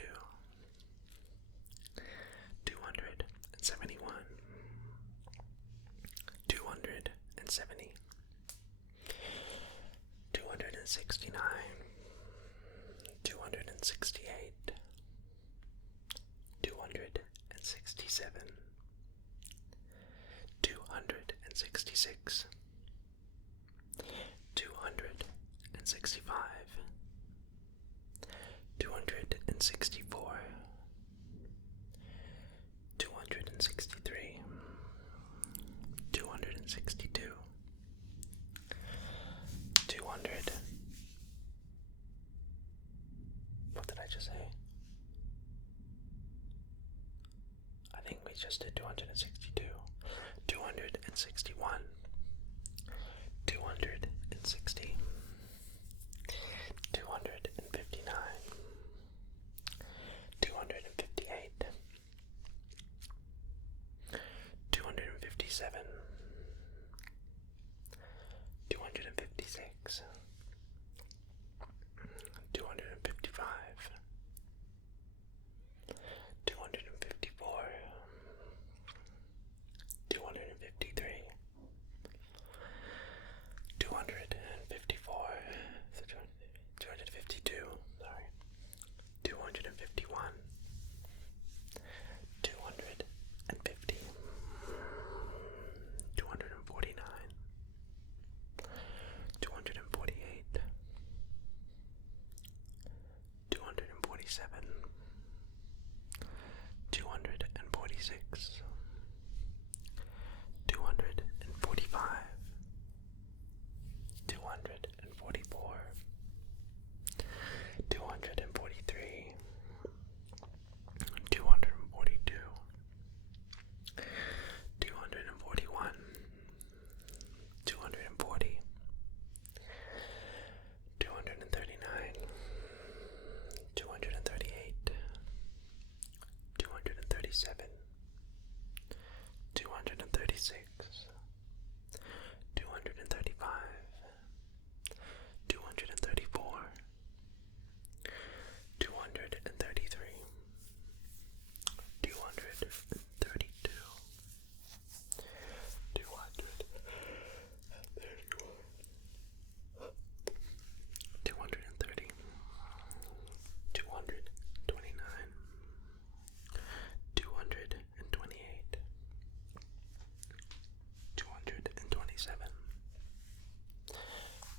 271, 270, 269, 268, 267, 266, 265, 264, 263, 262, just did 262, 261, 260, 259, 258, 257, 256, 255, 254, 253, 254, 252, sorry, 251, 250, 249, 248, 247, 246, 245, 244, 243, 242, 241, 240, 239, 238, 237, 236, 235, 234, 233, 232, 230, 229, 228, 227,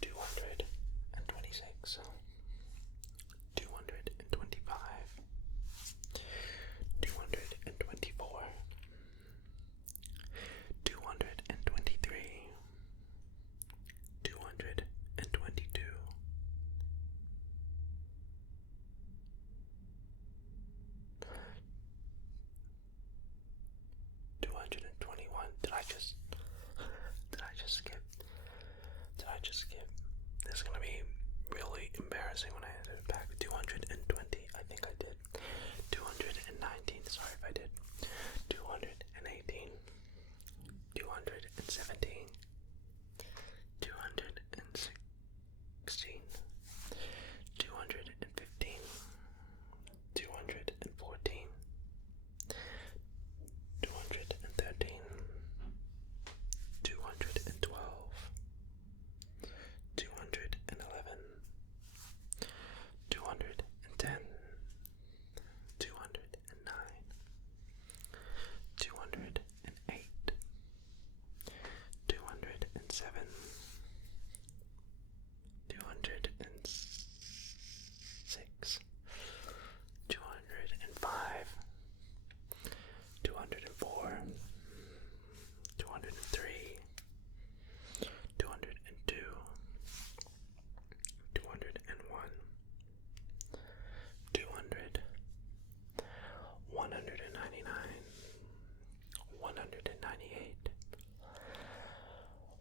226, 225, 224, 223, 222, 221. Did I just skip? This is gonna be really embarrassing when I edit it back. 220, I think I did. 219, sorry if I did. 218, 217, 216, 215, 214, 213, 212, 211, 210, 209, 208, 207, 206, 205, 204, 203, 202, 201, 200, 199, 198,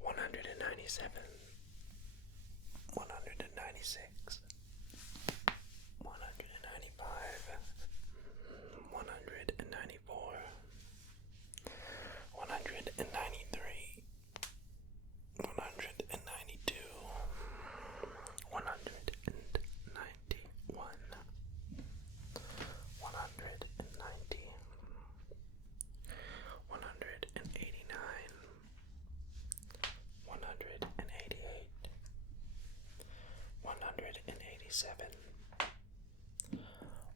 197, 196, 195, 194, 193, 192, 191, 190, 189, 188, 187,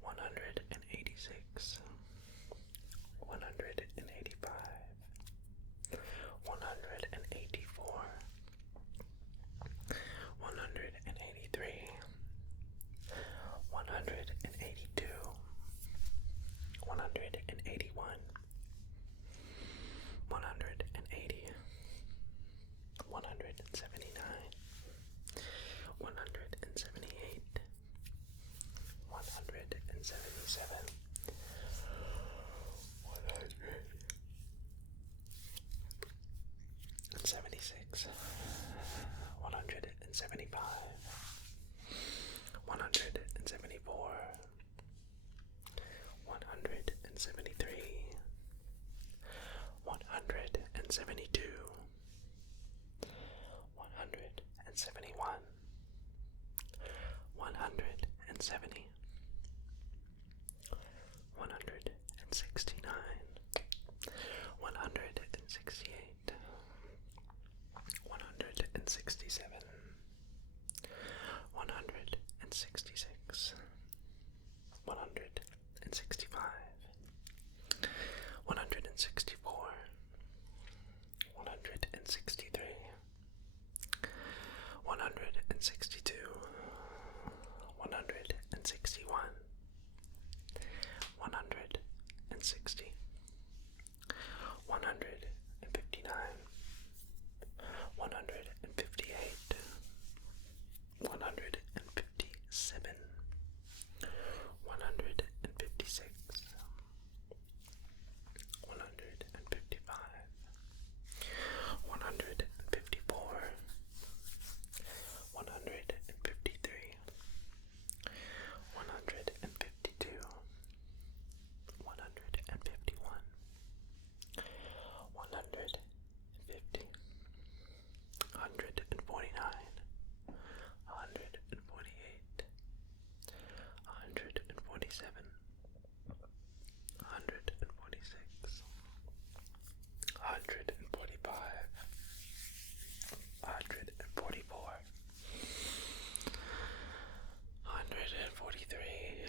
186, 185, 184, 183, 182, 181, 180, 179, 178, 177, 100, 176, 175, 174, 173, 172, 171, 170, 169, 168, 167, 166, 165, 164, 163, 162, 161, 160, 159, 158, 157, 156, 155, 154, 153, 152, 151, 150, 149, 148, 147, 146, 145, 144, 143,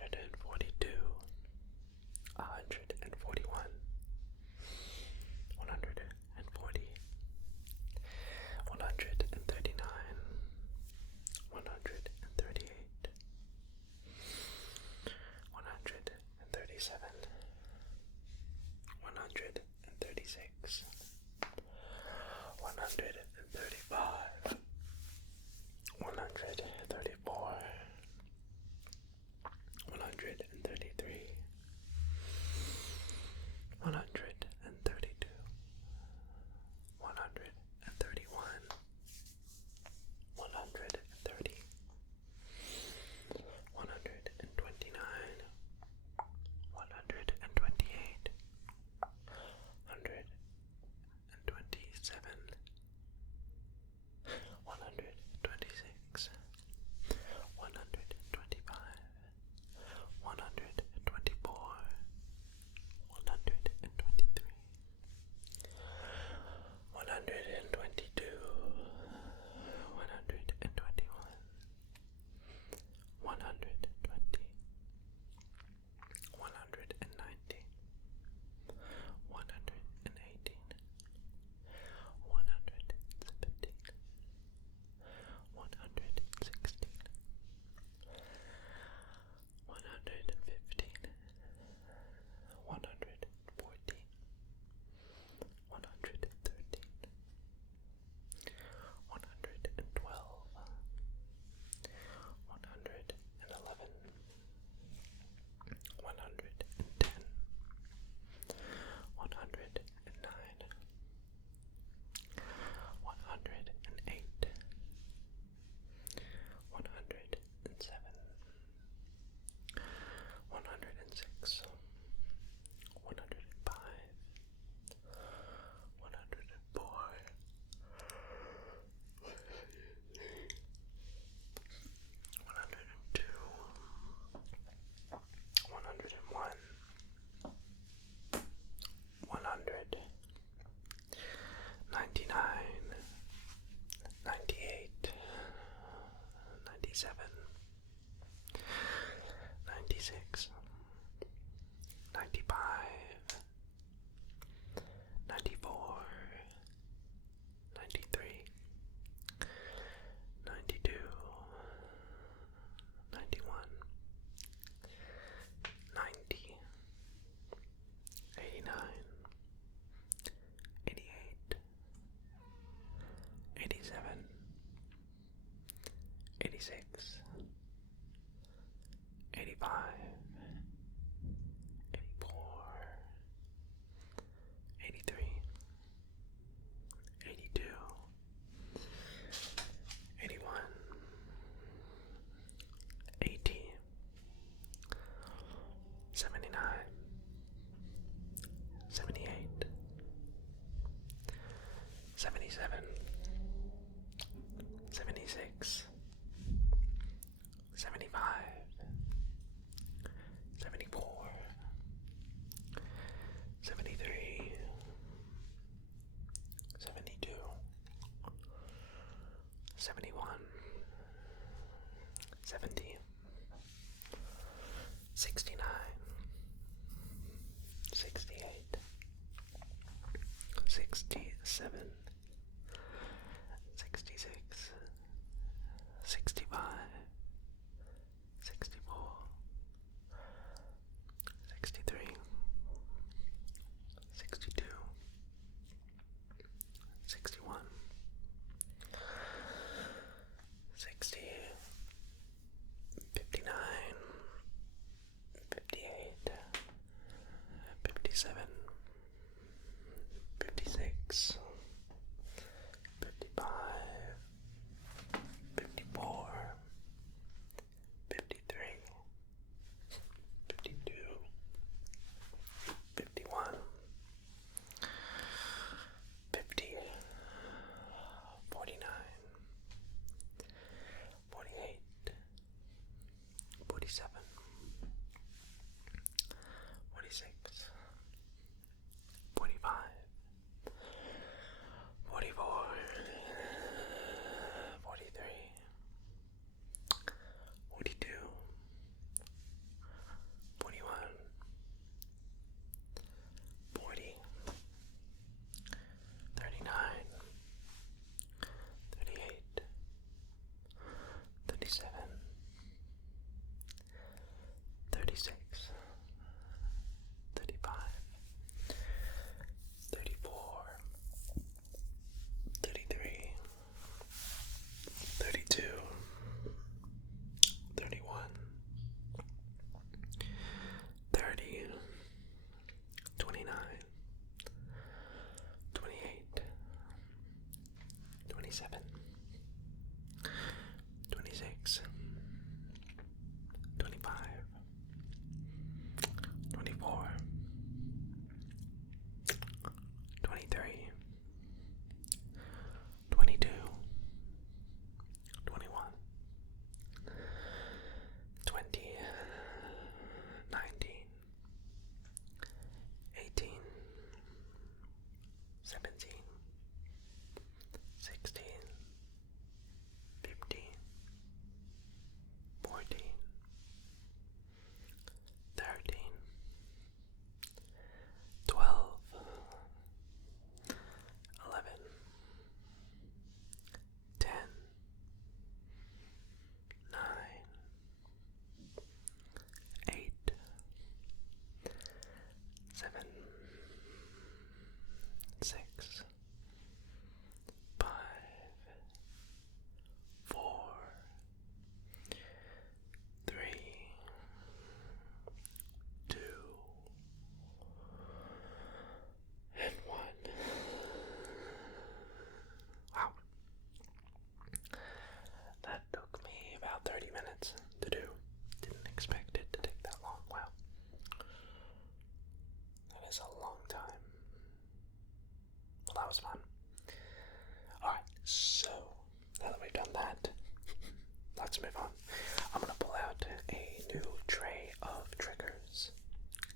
142, 141, 140, 139, 138, 137, 136, 135, 134, 133, 132, 131, 130, 129, 128, 127, 126, 125, 124, 123, 122, 121, 120, 190, 118, 117, 116, 115, 114, 113, 112, 111, 110, 109, 108, 107, 106, 105, 104, 102, 101, 100, 99, 98, 97, 96, 95, 94, 93, 92, 91, 90, 89, 88, 87, 86, 85, 84, 83, 77, 76, 75, 74, 73, 72, 71, 70, 69, 68, 67, 66, 65, 64, 63, 62, 61, 60, 59, 58, 57, 56, 55, 54, 53, 52, 51, 50, 49, 48, 47, 46, 45, 44, 43, 42, 41, 40, 39, 38, 37, 36, 35, 34, 33, 32, 31, 30, 29, 28, 27, 26, 25, 24, 23, 22, 21, 20, 19, 18, 17, 16, 15, 14, 13, 12, 11, 10, 9, 8, 7, 6, 5, 4, 3, 2, and 1. Wow. That took me about 30 minutes to do. Didn't expect it to take that long. Wow. That is a long time. Well, that was fun. Alright, so now that we've done that, let's move on. I'm going to pull out a new tray of triggers.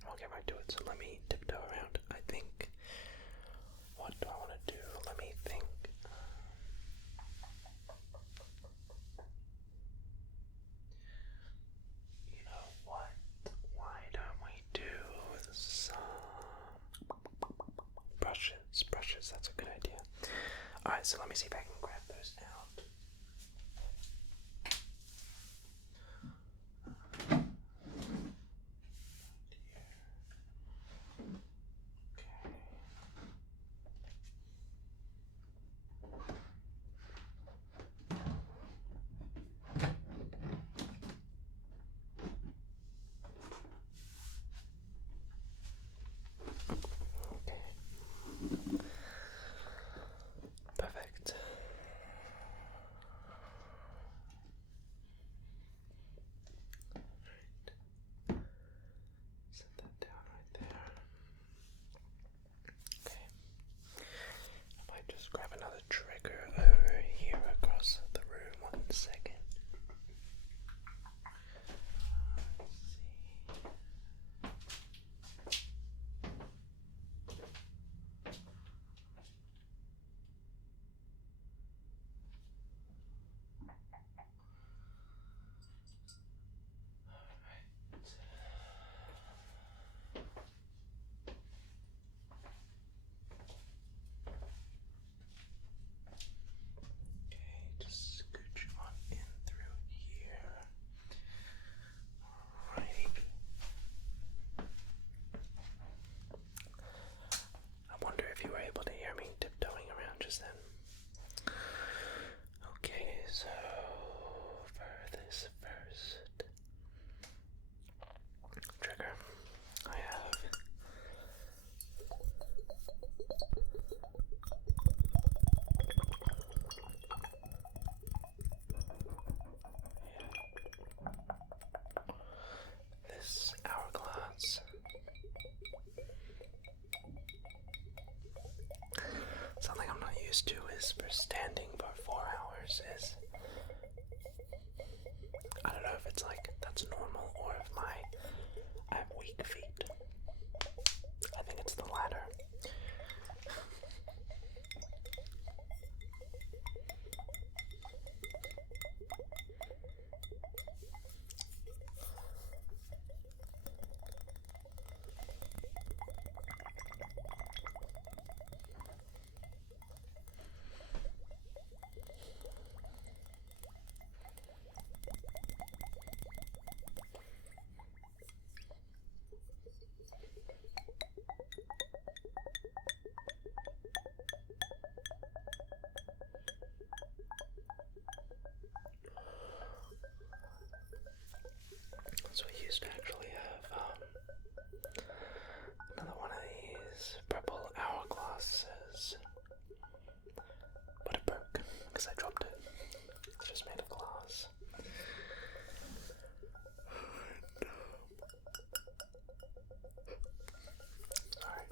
I'll get right to it, so let me tiptoe around. I think, what do I want to do? Let me think. You know what? Why don't we do some brushes? Brushes, that's a good idea. Alright, so let me see if I can grab those out. Perfect. used to is for standing for 4 hours is, I don't know if it's like that's normal or if I have weak feet. I think it's the latter. So we used to actually have another one of these purple hourglasses, but it broke because I dropped it. It's just made of glass. Sorry.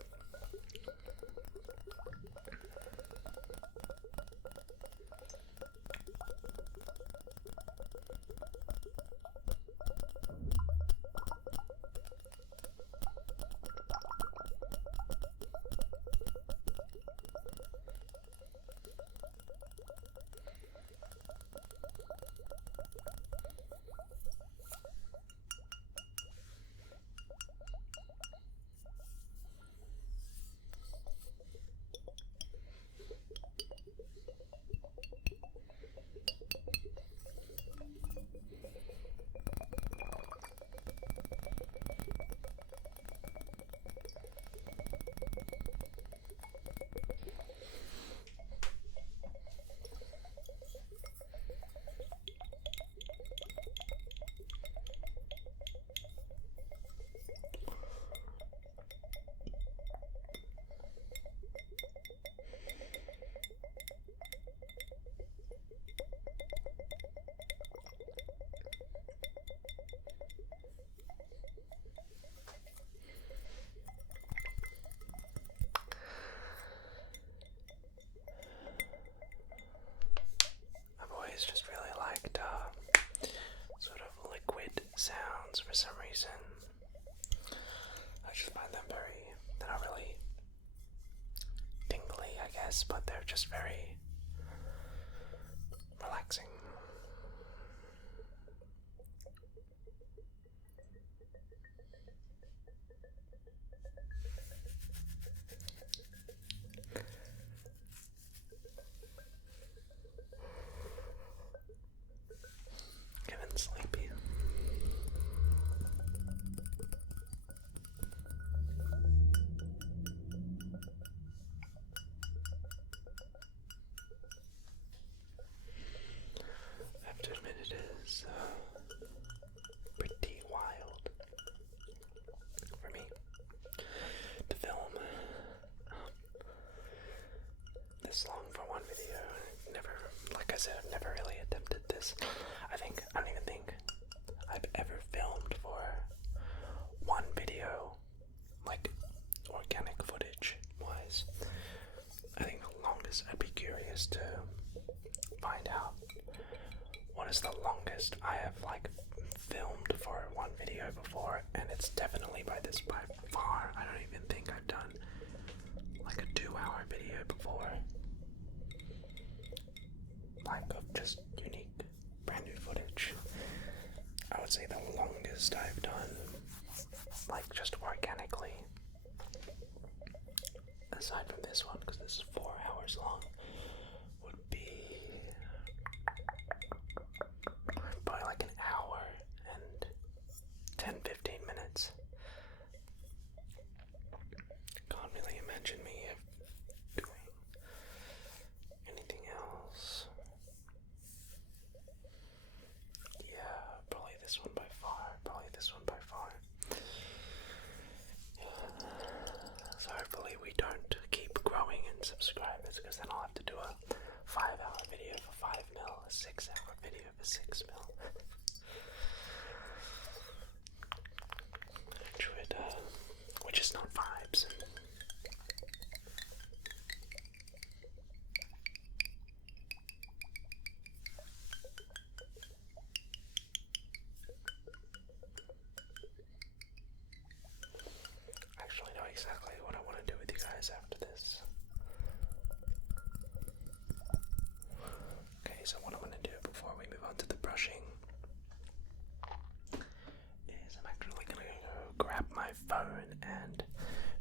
Just really liked sort of liquid sounds for some reason. I just find them they're not really tingly, I guess, but they're just very relaxing. Getting sleepy. I have to admit it is pretty wild for me to film this long for one video. Like I said, I've never really attempted this. I don't even think I've ever filmed for one video, like organic footage wise. I think the longest, I'd be curious to find out what is the longest I have like filmed for one video before, and it's definitely by far. I don't even think I've done like a 2-hour video before, like of just unique brand new footage. I would say the longest I've done, like just organically, aside from this one, because this is 4 hours long, would be probably like an hour and 10-15 minutes. Can't really imagine me doing anything else. Yeah, probably this one by far. So hopefully we don't keep growing in subscribers, because then I'll have to do a 5-hour video for 5 mil, a 6-hour video for 6 mil. Which is not vibes. on to the brushing is I'm actually gonna go grab my phone and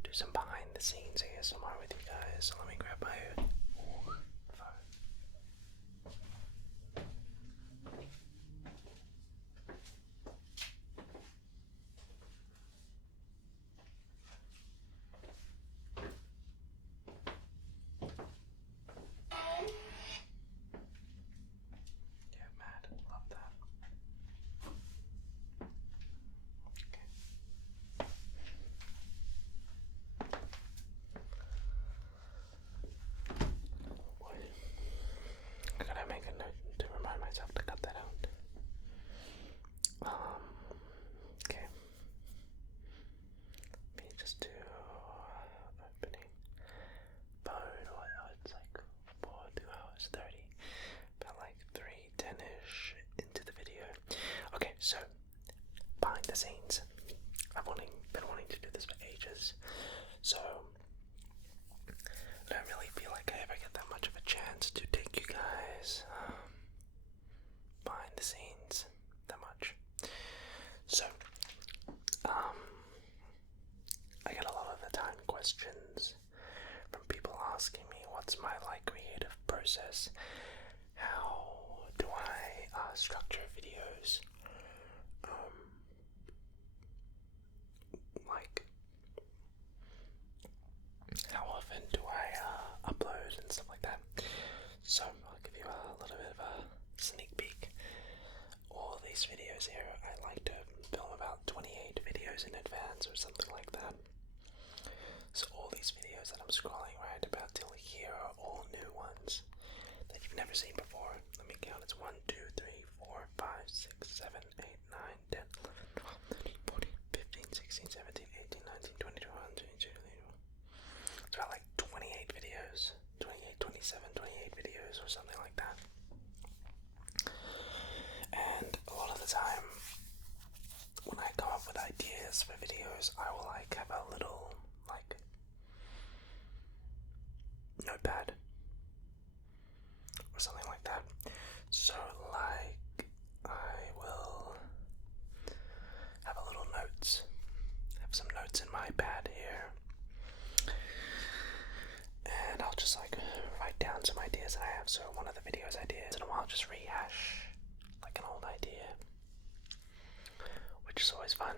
do some behind the scenes ASMR with you guys. So let me grab my phone. Yeah, mad. Love that. Okay. I gotta make a note to remind myself to cut that out. Okay. Let me just do opening phone. Oh, it's like 2 hours 30. About like 3:10ish into the video. Okay, so behind the scenes. I've been wanting to do this for ages. So I don't really feel like I ever get that much of a chance to take you guys behind the scenes that much. So, I get a lot of the time questions from people asking me what's my creative process, how do I structure videos, how often do I upload and stuff like that. So I'll give you a little bit of a sneak peek. All these videos here, I like to film about 28 videos in advance or something like that. So all these videos that I'm scrolling right about till here are all new ones that you've never seen before. Let me count. It's 1, 2, 3, 4, 5, 6, 7, 8, 9, 10, 11, 12, 13, 14, 15, 16, 17, 18, 19, 20, 21, 22, 23. It's about 28 videos. 28, 27, 28 videos or something like that. And a lot of the time, when I come up with ideas for videos, I will have a little notepad or something like that. So I will have a little notes. Have some notes in my pad here. And I'll just write down some ideas that I have. So one of the videos ideas, and I'll just rehash an old idea, which is always fun.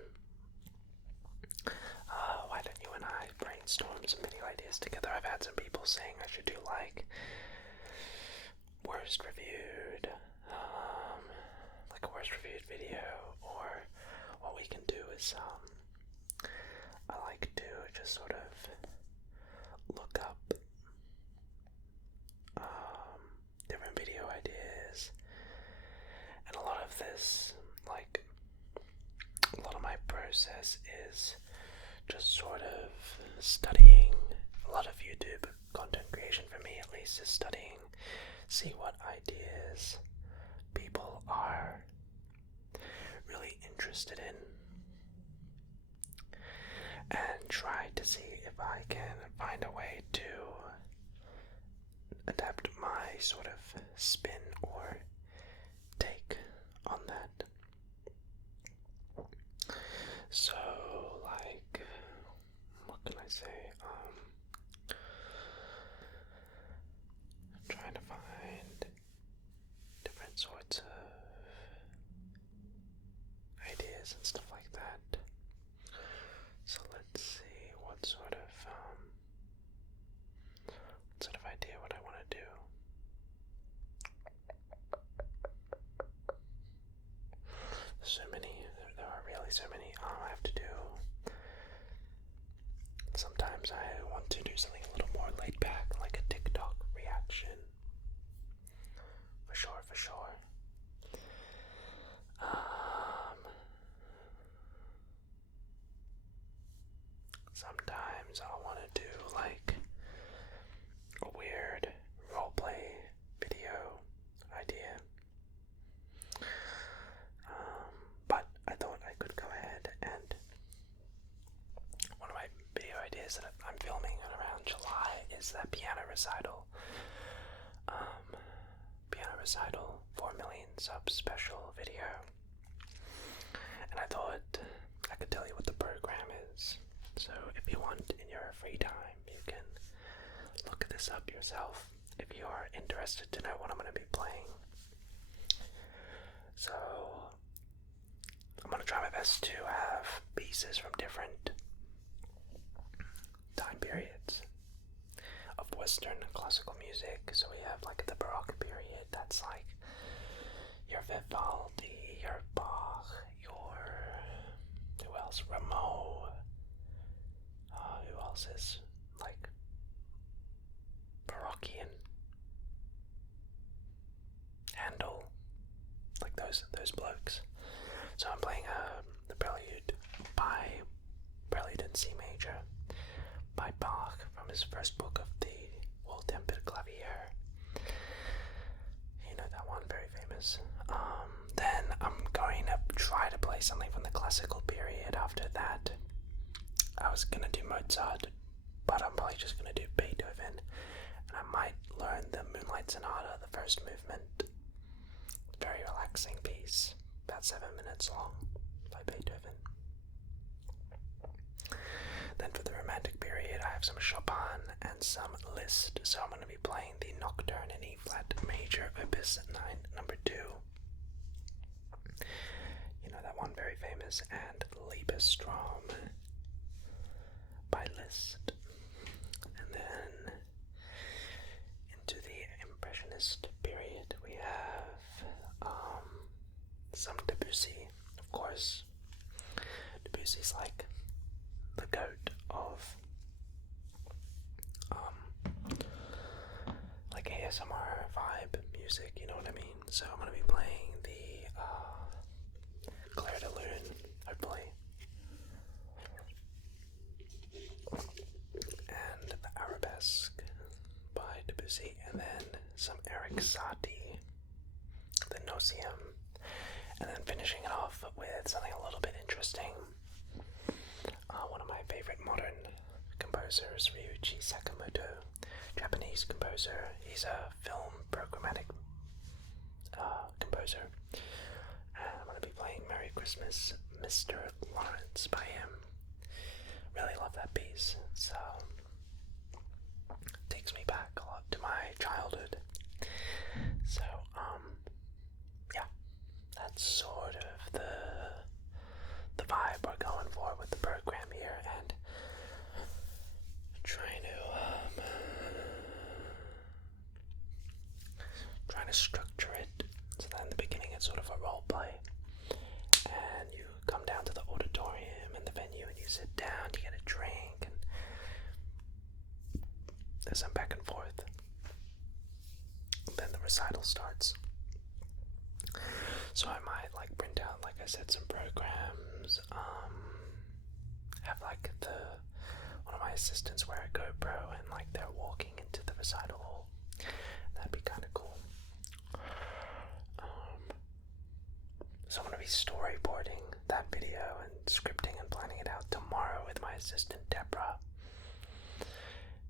Why don't you and I brainstorm some video ideas together? I've had some people saying I should do worst reviewed, a worst reviewed video, or what we can do is I like to just sort of look up different video ideas, and a lot of this, a lot of my process is just sort of studying. A lot of YouTube content creation, for me at least, is studying, see what ideas people are really interested in, and try to see if I can find a way to adapt my sort of spin or take on that. So, what can I say? I'm trying to find different sorts of ideas and stuff like that. So let's see what sort of idea would I want to do. So many, there are really so many I have to do. Sometimes I want to do something a little more laid back, like a TikTok reaction. For sure, for sure. Sometimes I want to do a weird roleplay video idea. But I thought I could go ahead and one of my video ideas that I'm filming around July is that piano recital. Piano recital, 4 million sub special video. And I thought I could tell you what the program is. So if you want in your free time, you can look this up yourself if you are interested to know what I'm going to be playing. So I'm going to try my best to have pieces from different time periods of Western classical music. So we have like the Baroque period, that's like your Vivaldi, your Bach, your, who else, Rameau, who else is like Barockian, Handel, like those blokes. So I'm playing the Prelude in C major by Bach from his first book of the Well-Tempered Clavier. You know that one, very famous. Then I'm going to try to play something from the classical period after that. I was going to do Mozart, but I'm probably just going to do Beethoven. And I might learn the Moonlight Sonata, the first movement. Very relaxing piece, about 7 minutes long, by Beethoven. Then for the Romantic period, I have some Chopin and some Liszt. So I'm going to be playing the Nocturne in E flat major, Opus 9, number 2. You know that one, very famous, and Liebesstrom by Liszt. And then into the Impressionist period, we have some Debussy, of course. Debussy's like the goat of like ASMR vibe music, you know what I mean? So I'm gonna be playing the Clair de Lune, hopefully, and the Arabesque by Debussy, and then some Eric Satie, the Nocium, and then finishing it off with something a little bit interesting. One of my favorite modern composers, Ryuichi Sakamoto, Japanese composer. He's a film programmatic composer. And I'm going to be playing Merry Christmas, Mr. Lawrence by him. Really love that piece. So, it takes me back a lot to my childhood. So, yeah, that's sort of the vibe we're going for with the program here, and trying to structure it so that in the beginning it's sort of a role play, and you come down to the auditorium and the venue and you sit down, you get a drink, and there's some back and forth. Then the recital starts. So I might like print out, like I said, some programs, have like one of my assistants wear a GoPro and like they're walking into the recital hall. That'd be kind of cool. So I'm going to be storyboarding that video and scripting and planning it out tomorrow with my assistant Deborah,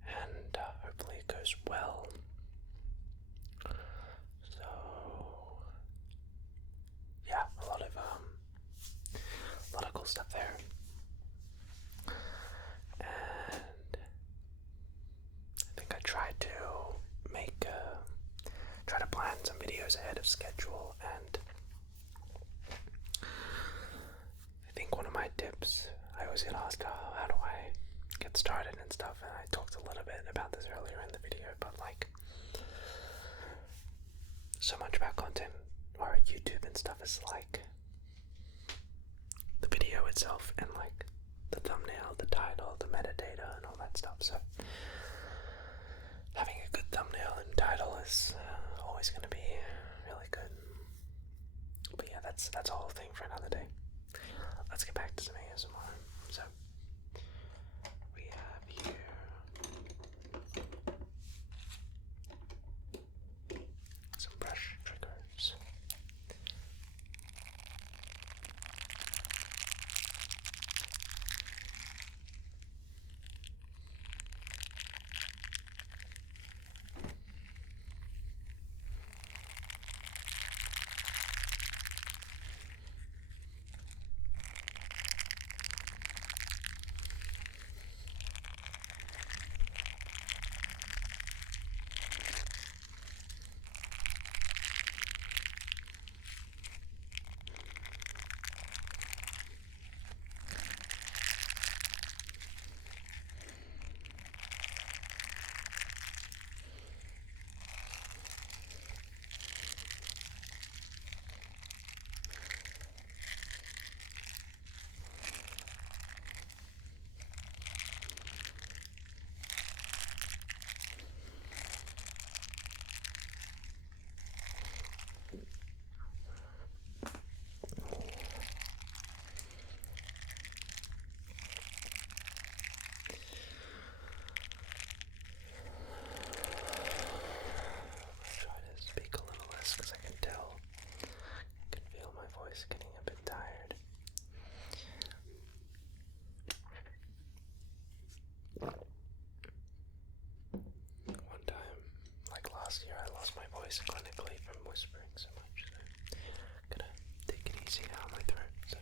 and hopefully it goes well. So yeah, a lot of cool stuff there. And I think I tried to try to plan some videos ahead of schedule, and I think one of my tips, I always get asked, how do I get started and stuff, and I talked a little bit about this earlier in the video, but like, so much about content or YouTube and stuff is like the video itself and like the thumbnail, the title, the metadata, and all that stuff. So having a good thumbnail and title is always going to be really good. But yeah, that's a whole thing for another day. Let's get back to some ASMR. So we have here some brush triggers. voice clinically from whispering so much, so I'm gonna take it easy now on my throat. So.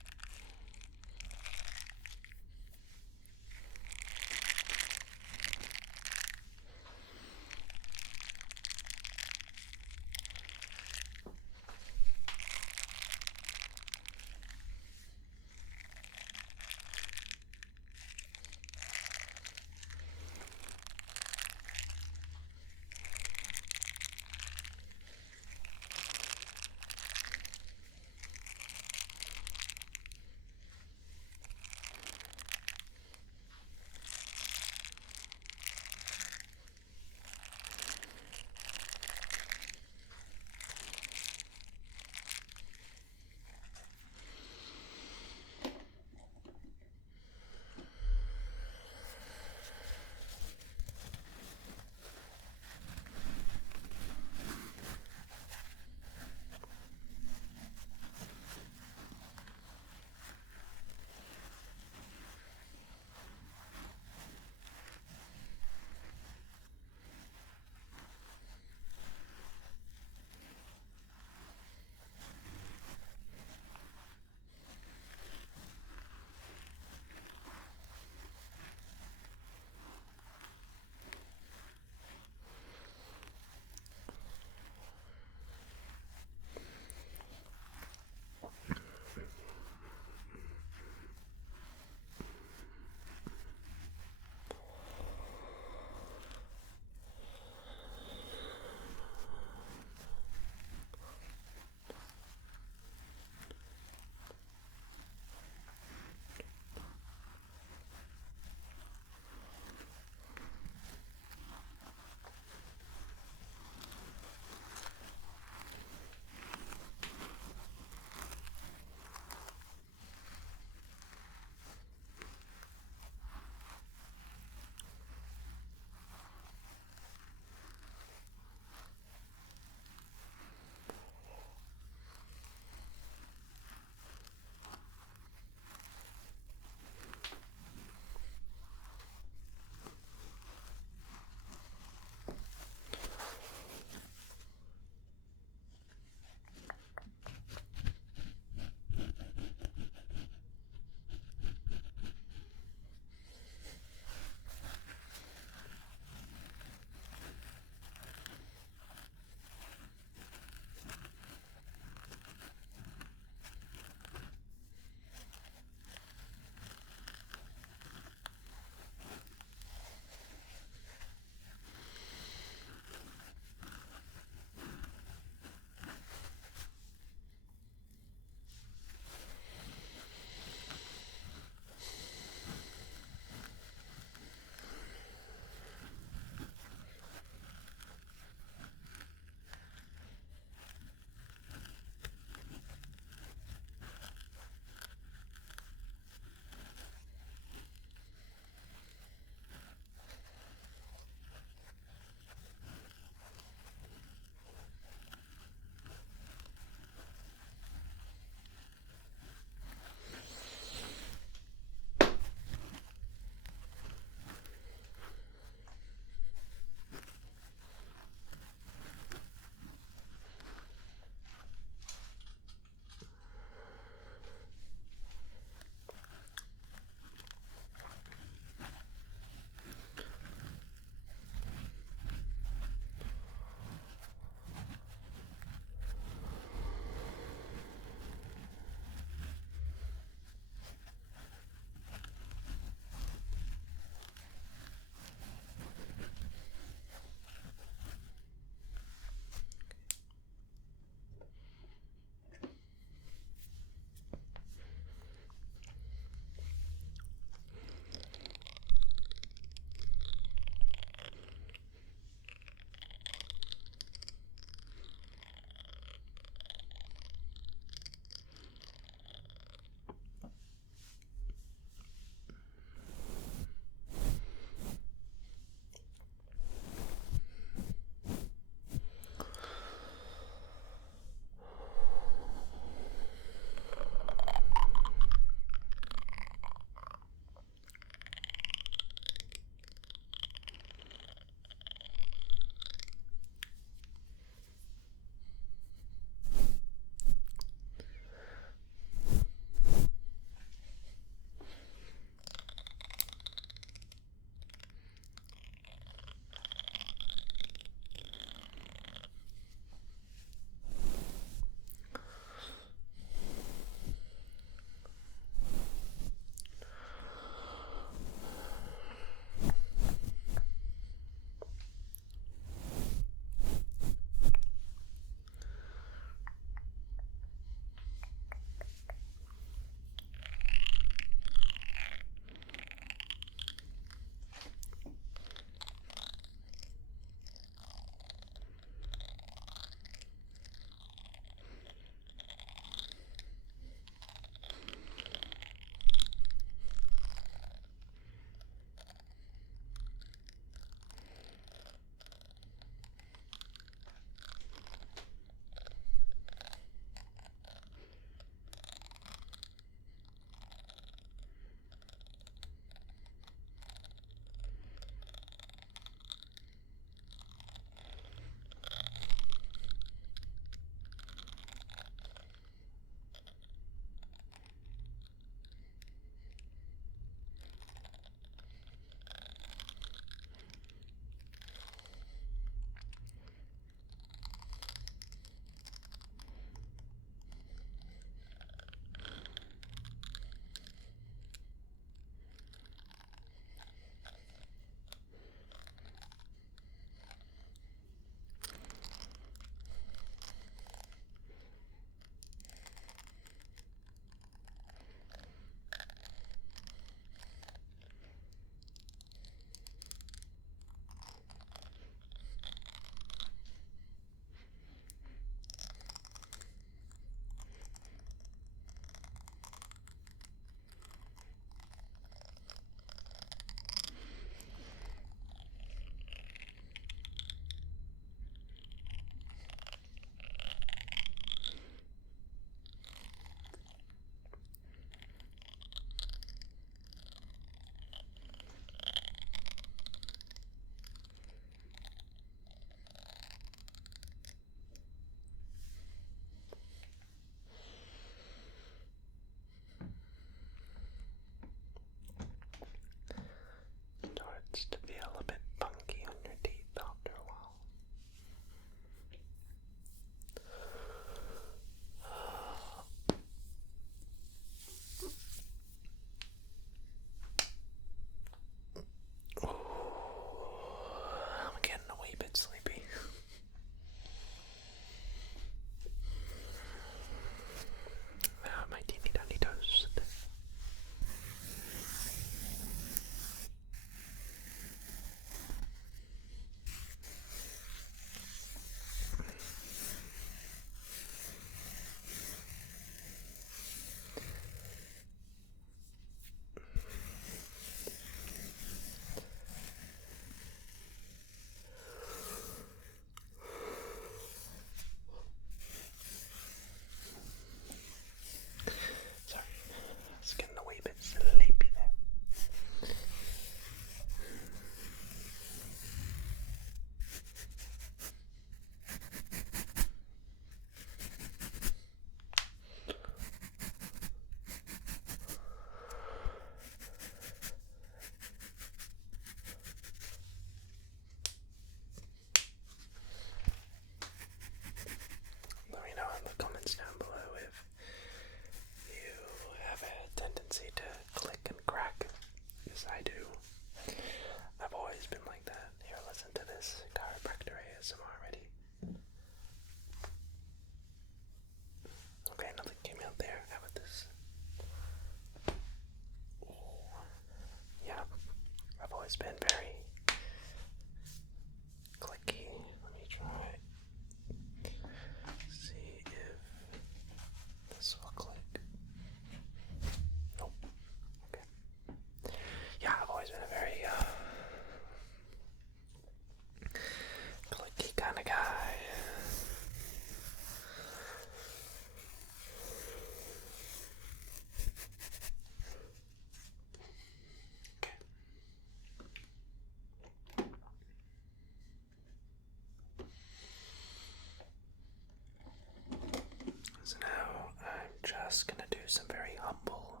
some very humble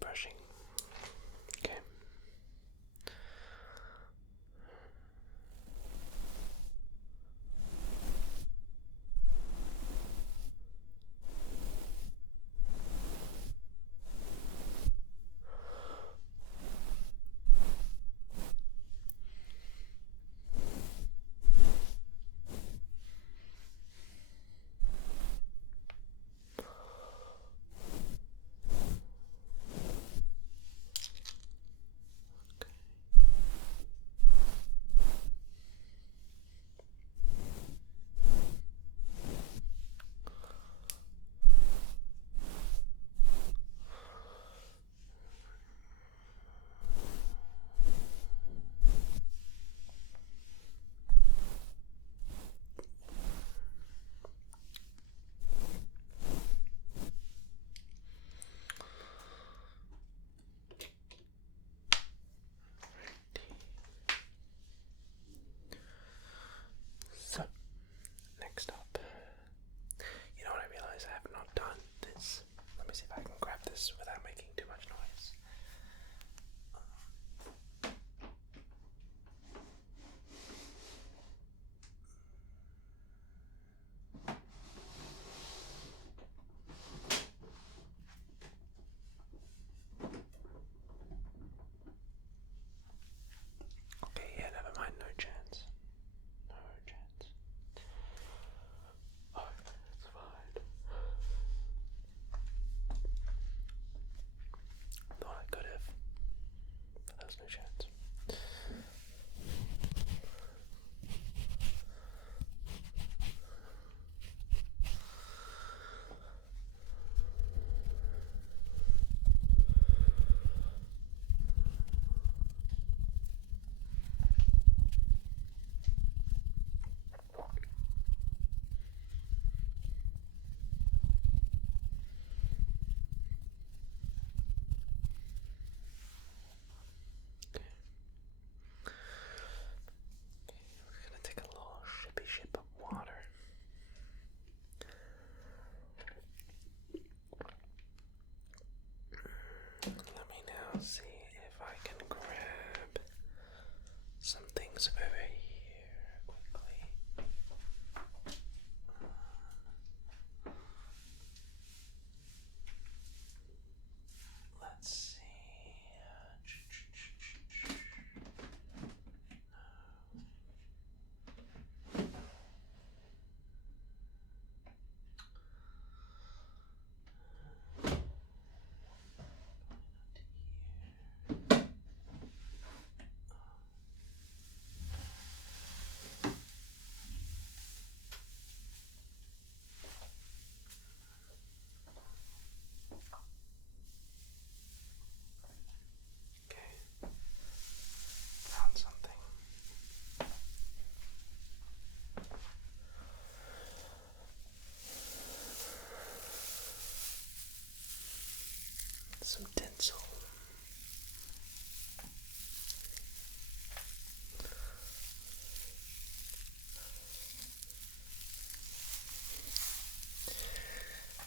brushing. Okay. So, next up, you know what I realize I have not done this. Let me see if I can grab this without making too much noise. Okay, yeah, never mind, no chance. No chance. Oh, it's fine. Thought I could have, but there's no chance. We're gonna take a little shippy ship of water. Let me now see if I can grab some things over here quickly. Let's see. Okay, found something. Some tinsel.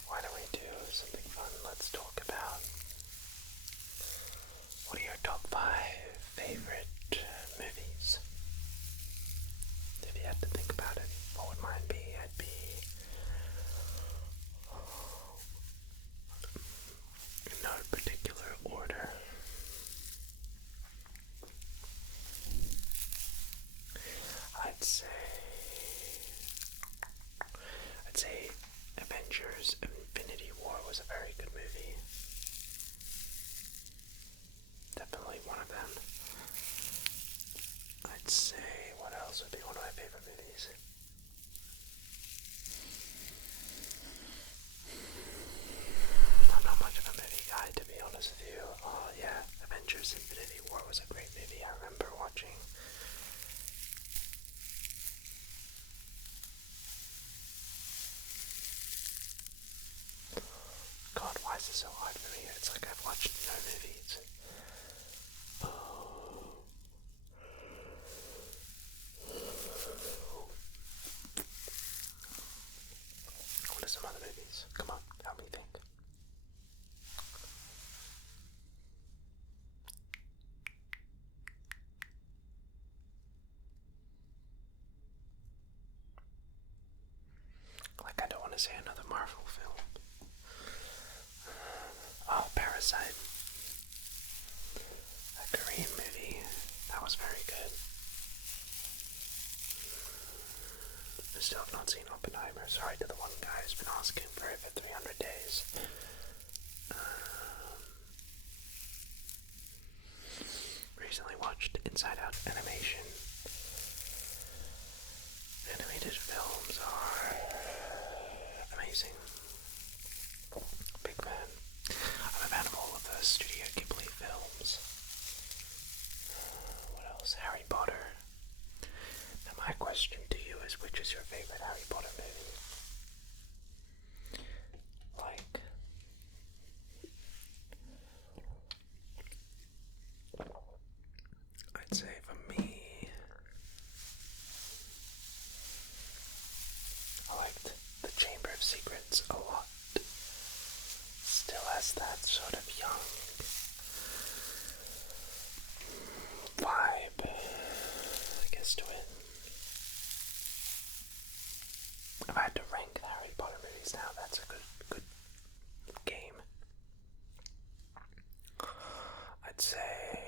Why don't we do something fun? Let's talk about what are your top 5 favorite movies? If you had to think about it, what would mine be? I'd be in no particular order. I'd say Avengers Infinity War was a very good movie. Definitely one of them. I'd say, what else would be one of my favorite movies? I'm not much of a movie guy, to be honest with you. Oh yeah, Avengers Infinity War was a great movie. I remember watching. God, why is this so hard for me? It's like I've watched no movies. still have not seen Oppenheimer. Sorry to the one guy who's been asking for it for 300 days. Recently watched Inside Out Animation. Animated films are amazing. Big fan. I'm a fan of all of the Studio Ghibli films. What else? Harry Potter. Now my question to you is, which is your favorite Harry Potter movie? Like, I'd say for me, I liked The Chamber of Secrets a lot. Still has that sort of young vibe, I guess, to it. If I had to rank the Harry Potter movies now, that's a good game. I'd say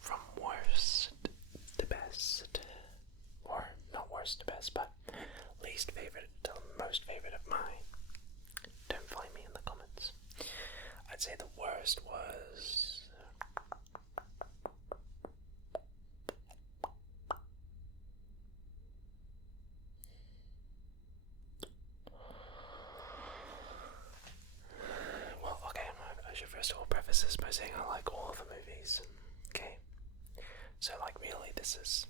from worst to best, or not worst to best, but least favorite to most favorite of mine. Don't find me in the comments. I'd say the worst was I should first of all preface this by saying I like all of the movies. Okay? So, like, really, this is,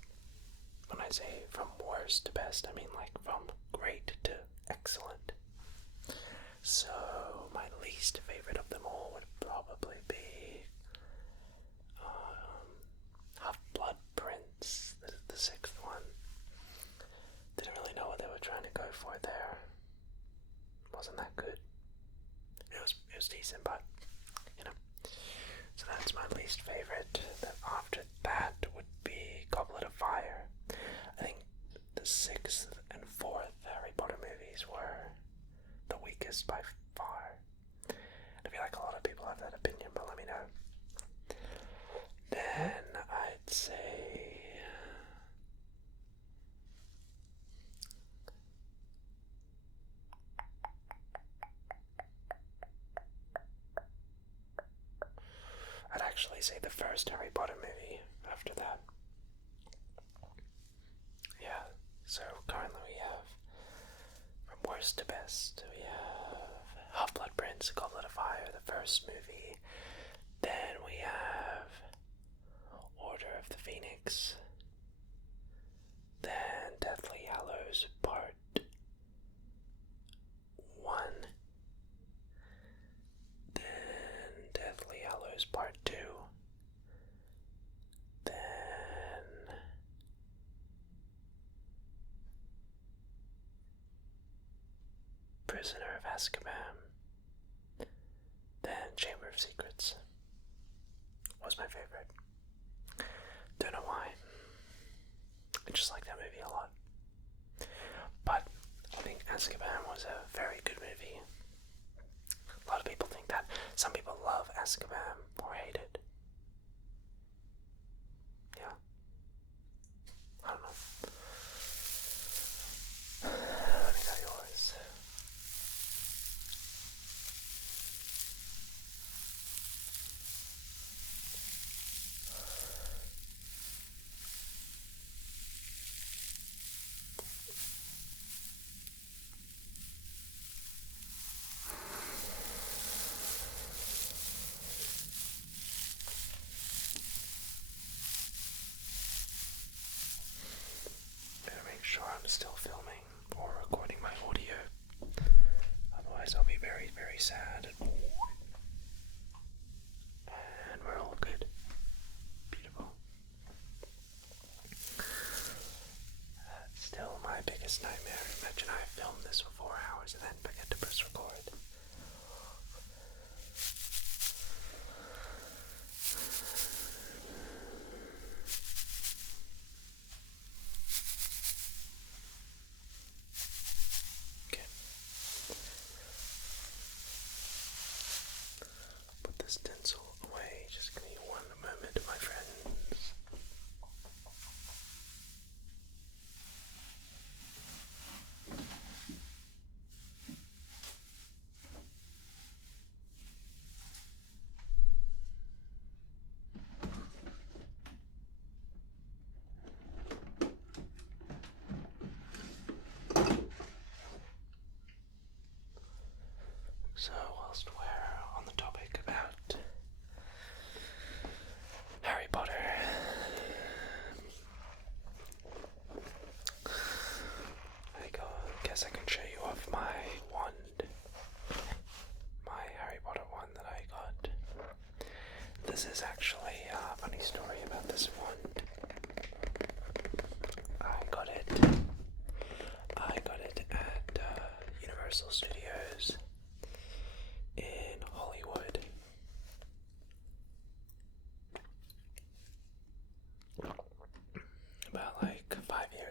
when I say from worst to best, I mean, like, from great to excellent. So, my least favorite of them all would probably be Half-Blood Prince, the sixth one. Didn't really know what they were trying to go for there. Wasn't that good. It was decent, but, you know. So that's my least favorite. Then after that would be Goblet of Fire. I think the 6th and 4th Harry Potter movies were the weakest by far. I feel like a lot of people have that opinion, but let me know. Then I'd say I'd actually say the first Harry Potter movie after that. Yeah, so currently we have, from worst to best, we have Half-Blood Prince, Goblet of Fire, the first movie. Then we have Order of the Phoenix. Then Deathly Hallows Part 1. Then Deathly Hallows Part 2. Then Prisoner of Azkaban. Then Chamber of Secrets was my favorite. Don't know why. I just like that movie a lot. But I think Azkaban was a very good movie. A lot of people think that. Some people love Azkaban or hate it. Yeah. I don't know. Let me know yours.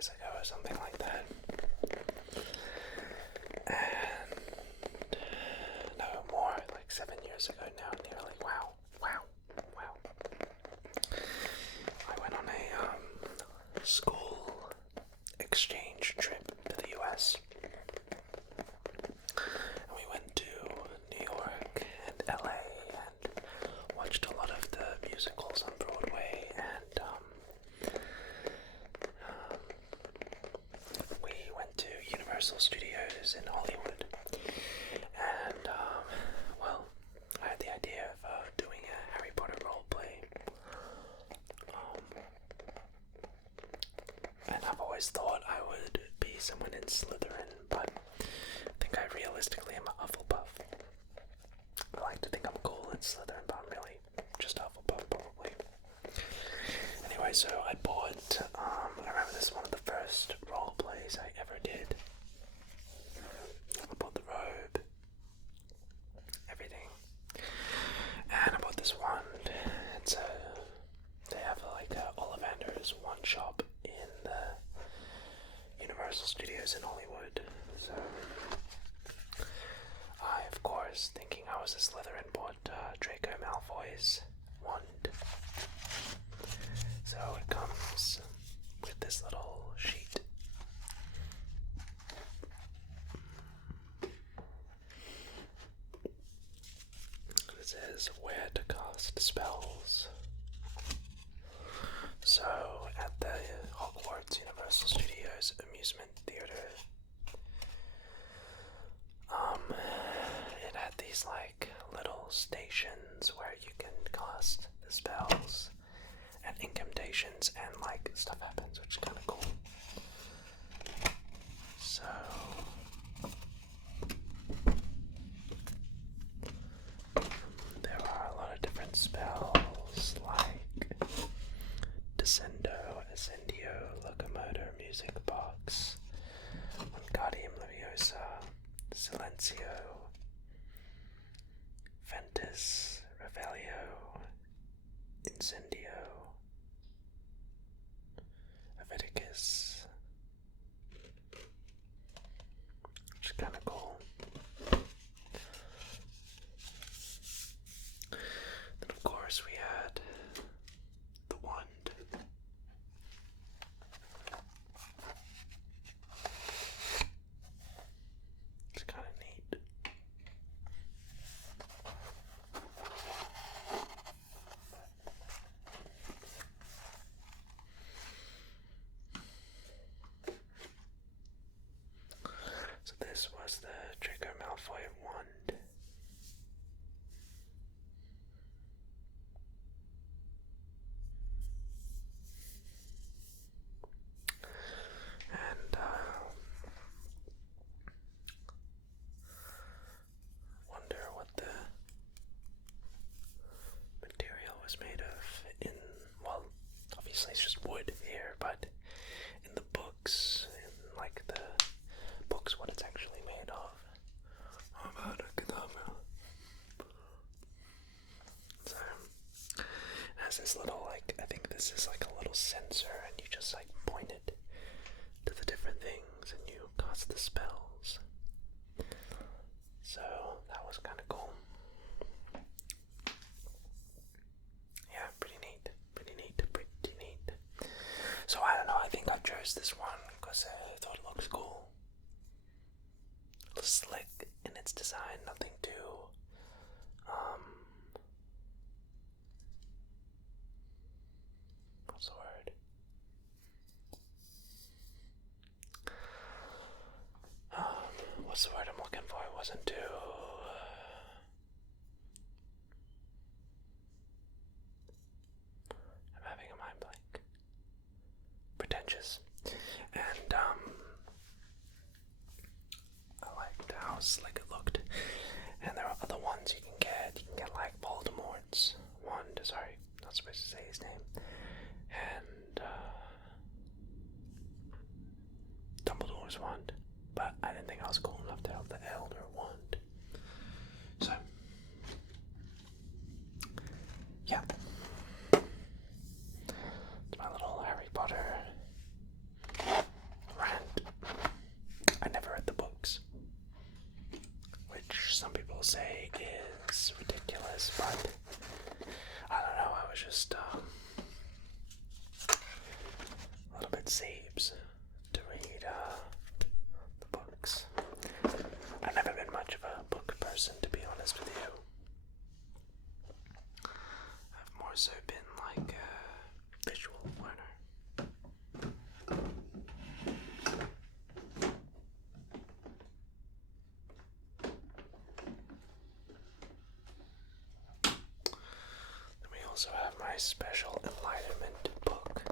years ago or something like that. And no more, like 7 years ago now, nearly. Wow. I went on a school exchange trip to the US. And we went to New York and LA and watched a lot of the musicals on Broadway, and we went to Universal Studios in Hollywood, and well, I had the idea of doing a Harry Potter roleplay, and I've always thought I would be someone in Slytherin, but I think I realistically am a Hufflepuff. I like to think I'm cool in Slytherin, but I'm really just Hufflepuff, probably. Anyway, so I bought, I remember this is one of the first role plays I ever did. I bought the robe, everything, and I bought this wand. It's they have like a Ollivander's wand shop in the Universal Studios in Hollywood, so I, of course, thinking I was a Slytherin, bought Draco Malfoy's wand. So it comes with this little sheet. It says where to cast spells. So at the Hogwarts Universal Studios Amusement Theater, it had these like little stations where you can cast the spells and incantations, and like stuff happens, which is kind of cool. So there are a lot of different spells like Descendo, Ascendio, Locomotor, Music Box, Wingardium Leviosa, Silencio, Ventus, Revelio, Incendio, Leviticus, which is kind of cool. Then of course we had the wand. It's kind of neat. So this was the Draco Malfoy wand. And wonder what the material was made of in, well, obviously it's just wood here, but in the books, in like the books, what it's actually made of. So it has this little, like, I think this is like a little sensor, and you just like point it to the different things and you cast the spells. So that was kind of cool. Yeah, pretty neat. So I don't know, I think I chose this one because I thought it looks cool. It's slick in its design, nothing too what's the word? What's the word I'm looking for? It wasn't too I'm having a mind blank. Pretentious. And I liked how slick it looked. And there are other ones you can get. You can get like Voldemort's wand. Sorry, not supposed to say his name. And Dumbledore's wand. But I didn't think I was cool enough to have the Elder wand. So, yeah. It's my little Harry Potter this, but I don't know, I was just a little bit saved to read the books. I've never been much of a book person, to be honest with you. I've more so been like a visual learner. Then we also have my special enlightenment book.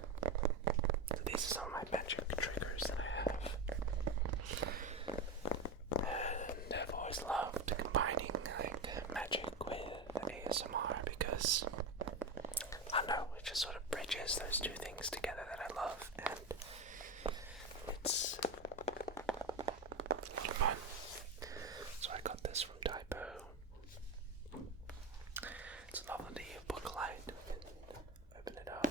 So these are some of my magic triggers that I have. And I've always loved combining like magic with ASMR because I don't know, it just sort of bridges those two things together that I love, and it's a lot of fun. So I got this from Typo. It's a lovely book light. We can open it up.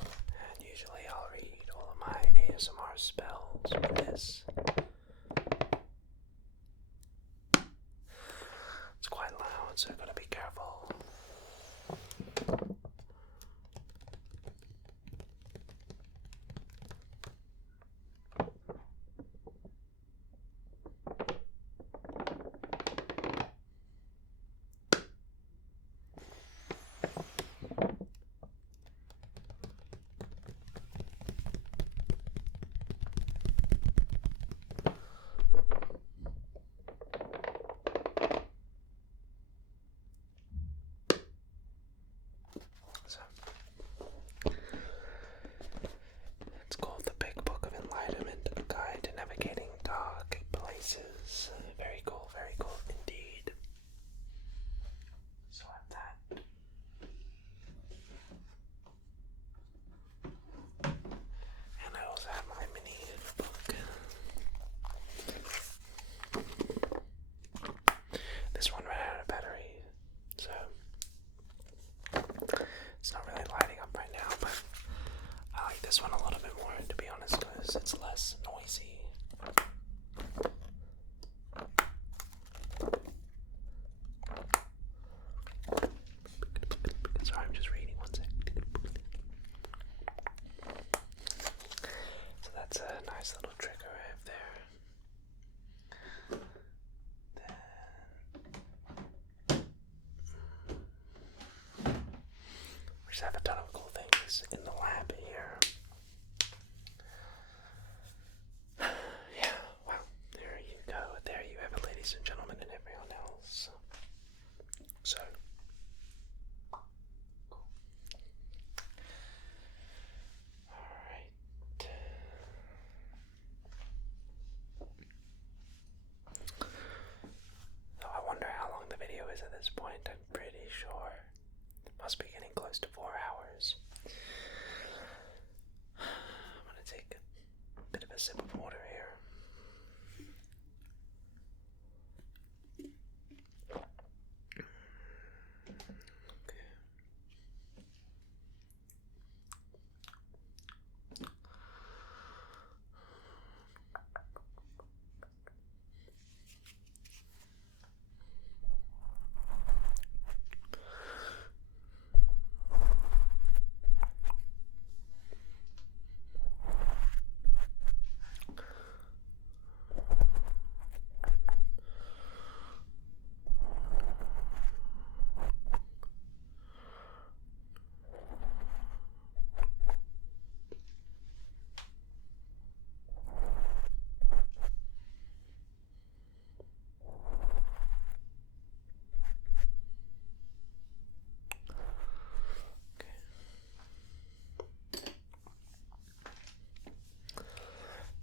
And usually I'll read all of my ASMR spells with this. It's quite loud, so I've got to be careful. It's called The Big Book of Enlightenment, A Guide to Navigating Dark Places. Very cool indeed. So I have that. And I also have my mini book. This one ran out of battery, so it's not really lighting up right now, but I like this one a little bit more, to be honest, because it's less noisy. Sorry, I'm just reading one sec. So that's a nice little trigger I have there. We just have a ton of cool things in the lab here. Yeah, wow, there you go. There you have it, ladies and gentlemen, and everyone else. So, cool. Alright. So I wonder how long the video is at this point. I'm pretty sure it must be getting close to 4 hours. I'm gonna take a bit of a sip of water here. Okay.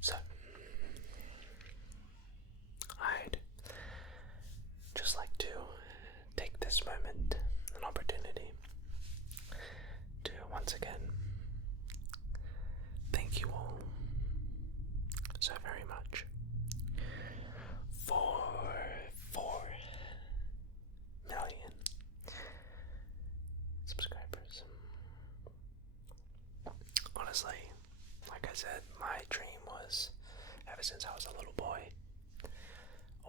So, I'd just like to take this moment, an opportunity, to once again thank you all so very much for 4 million subscribers. Honestly, like I said, my dream was, ever since I was a little boy,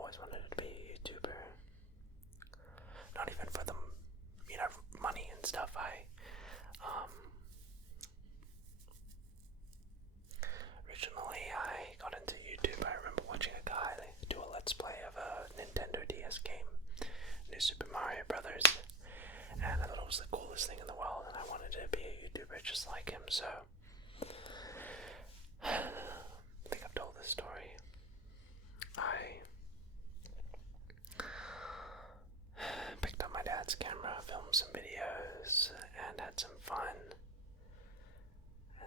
always wanted to be a YouTuber. Not even for the, money and stuff. Originally I got into YouTube. I remember watching a guy do a Let's Play of a Nintendo DS game, New Super Mario Brothers, and I thought it was the coolest thing in the world, and I wanted to be a YouTuber just like him, so I think I've told this story. I picked up my dad's camera, filmed some videos, and had some fun.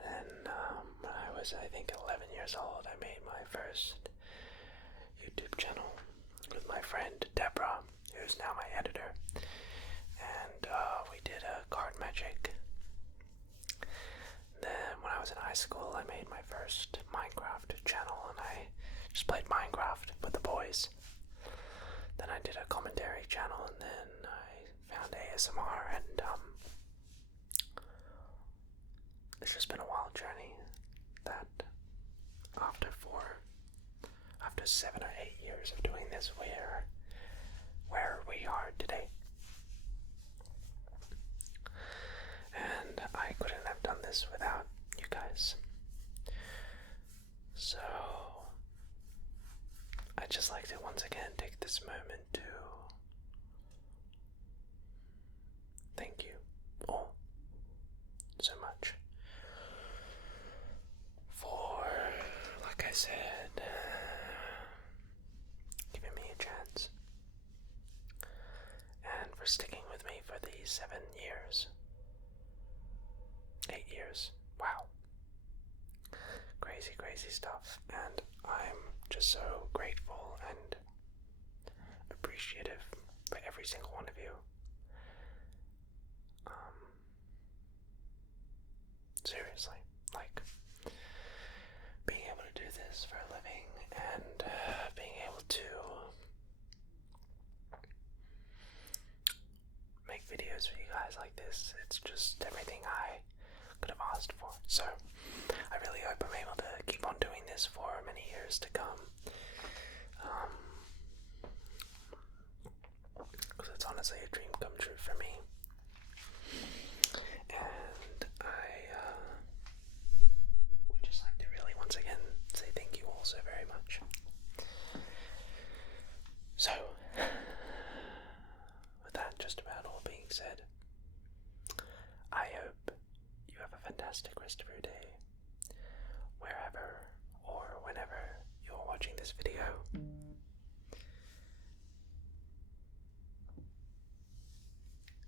And then when I was, I think, 11 years old, I made my first YouTube channel with my friend Deborah, who's now my editor. And we did a card magic. Then when I was in high school, I made my first Minecraft channel, and I just played Minecraft with the boys. Then I did a commentary channel, and then I found ASMR, and it's just been a wild journey that after 7 or 8 years of doing this, where we are today. And I couldn't have done this without you guys. So I'd just like to once again take this moment to thank you all so much for, like I said, giving me a chance, and for sticking with me for these 7 years. 8 years. Wow. Crazy, crazy stuff. And I'm just so grateful and appreciative for every single one of you. Seriously, like, being able to do this for a living and being able to make videos for you guys like this, it's just everything I could have asked for. So I really hope I'm able to keep on doing this for many years to come, because it's honestly a dream come true for me. And I would just like to really once again say thank you all so very much. So with that just about all being said, I hope you have a fantastic rest of your day, wherever or whenever you're watching this video.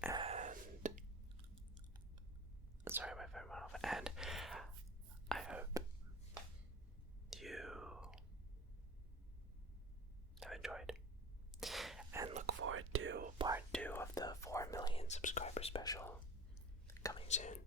And sorry, my phone went off. And I hope you have enjoyed, and look forward to part 2 of the 4 million subscriber special coming soon.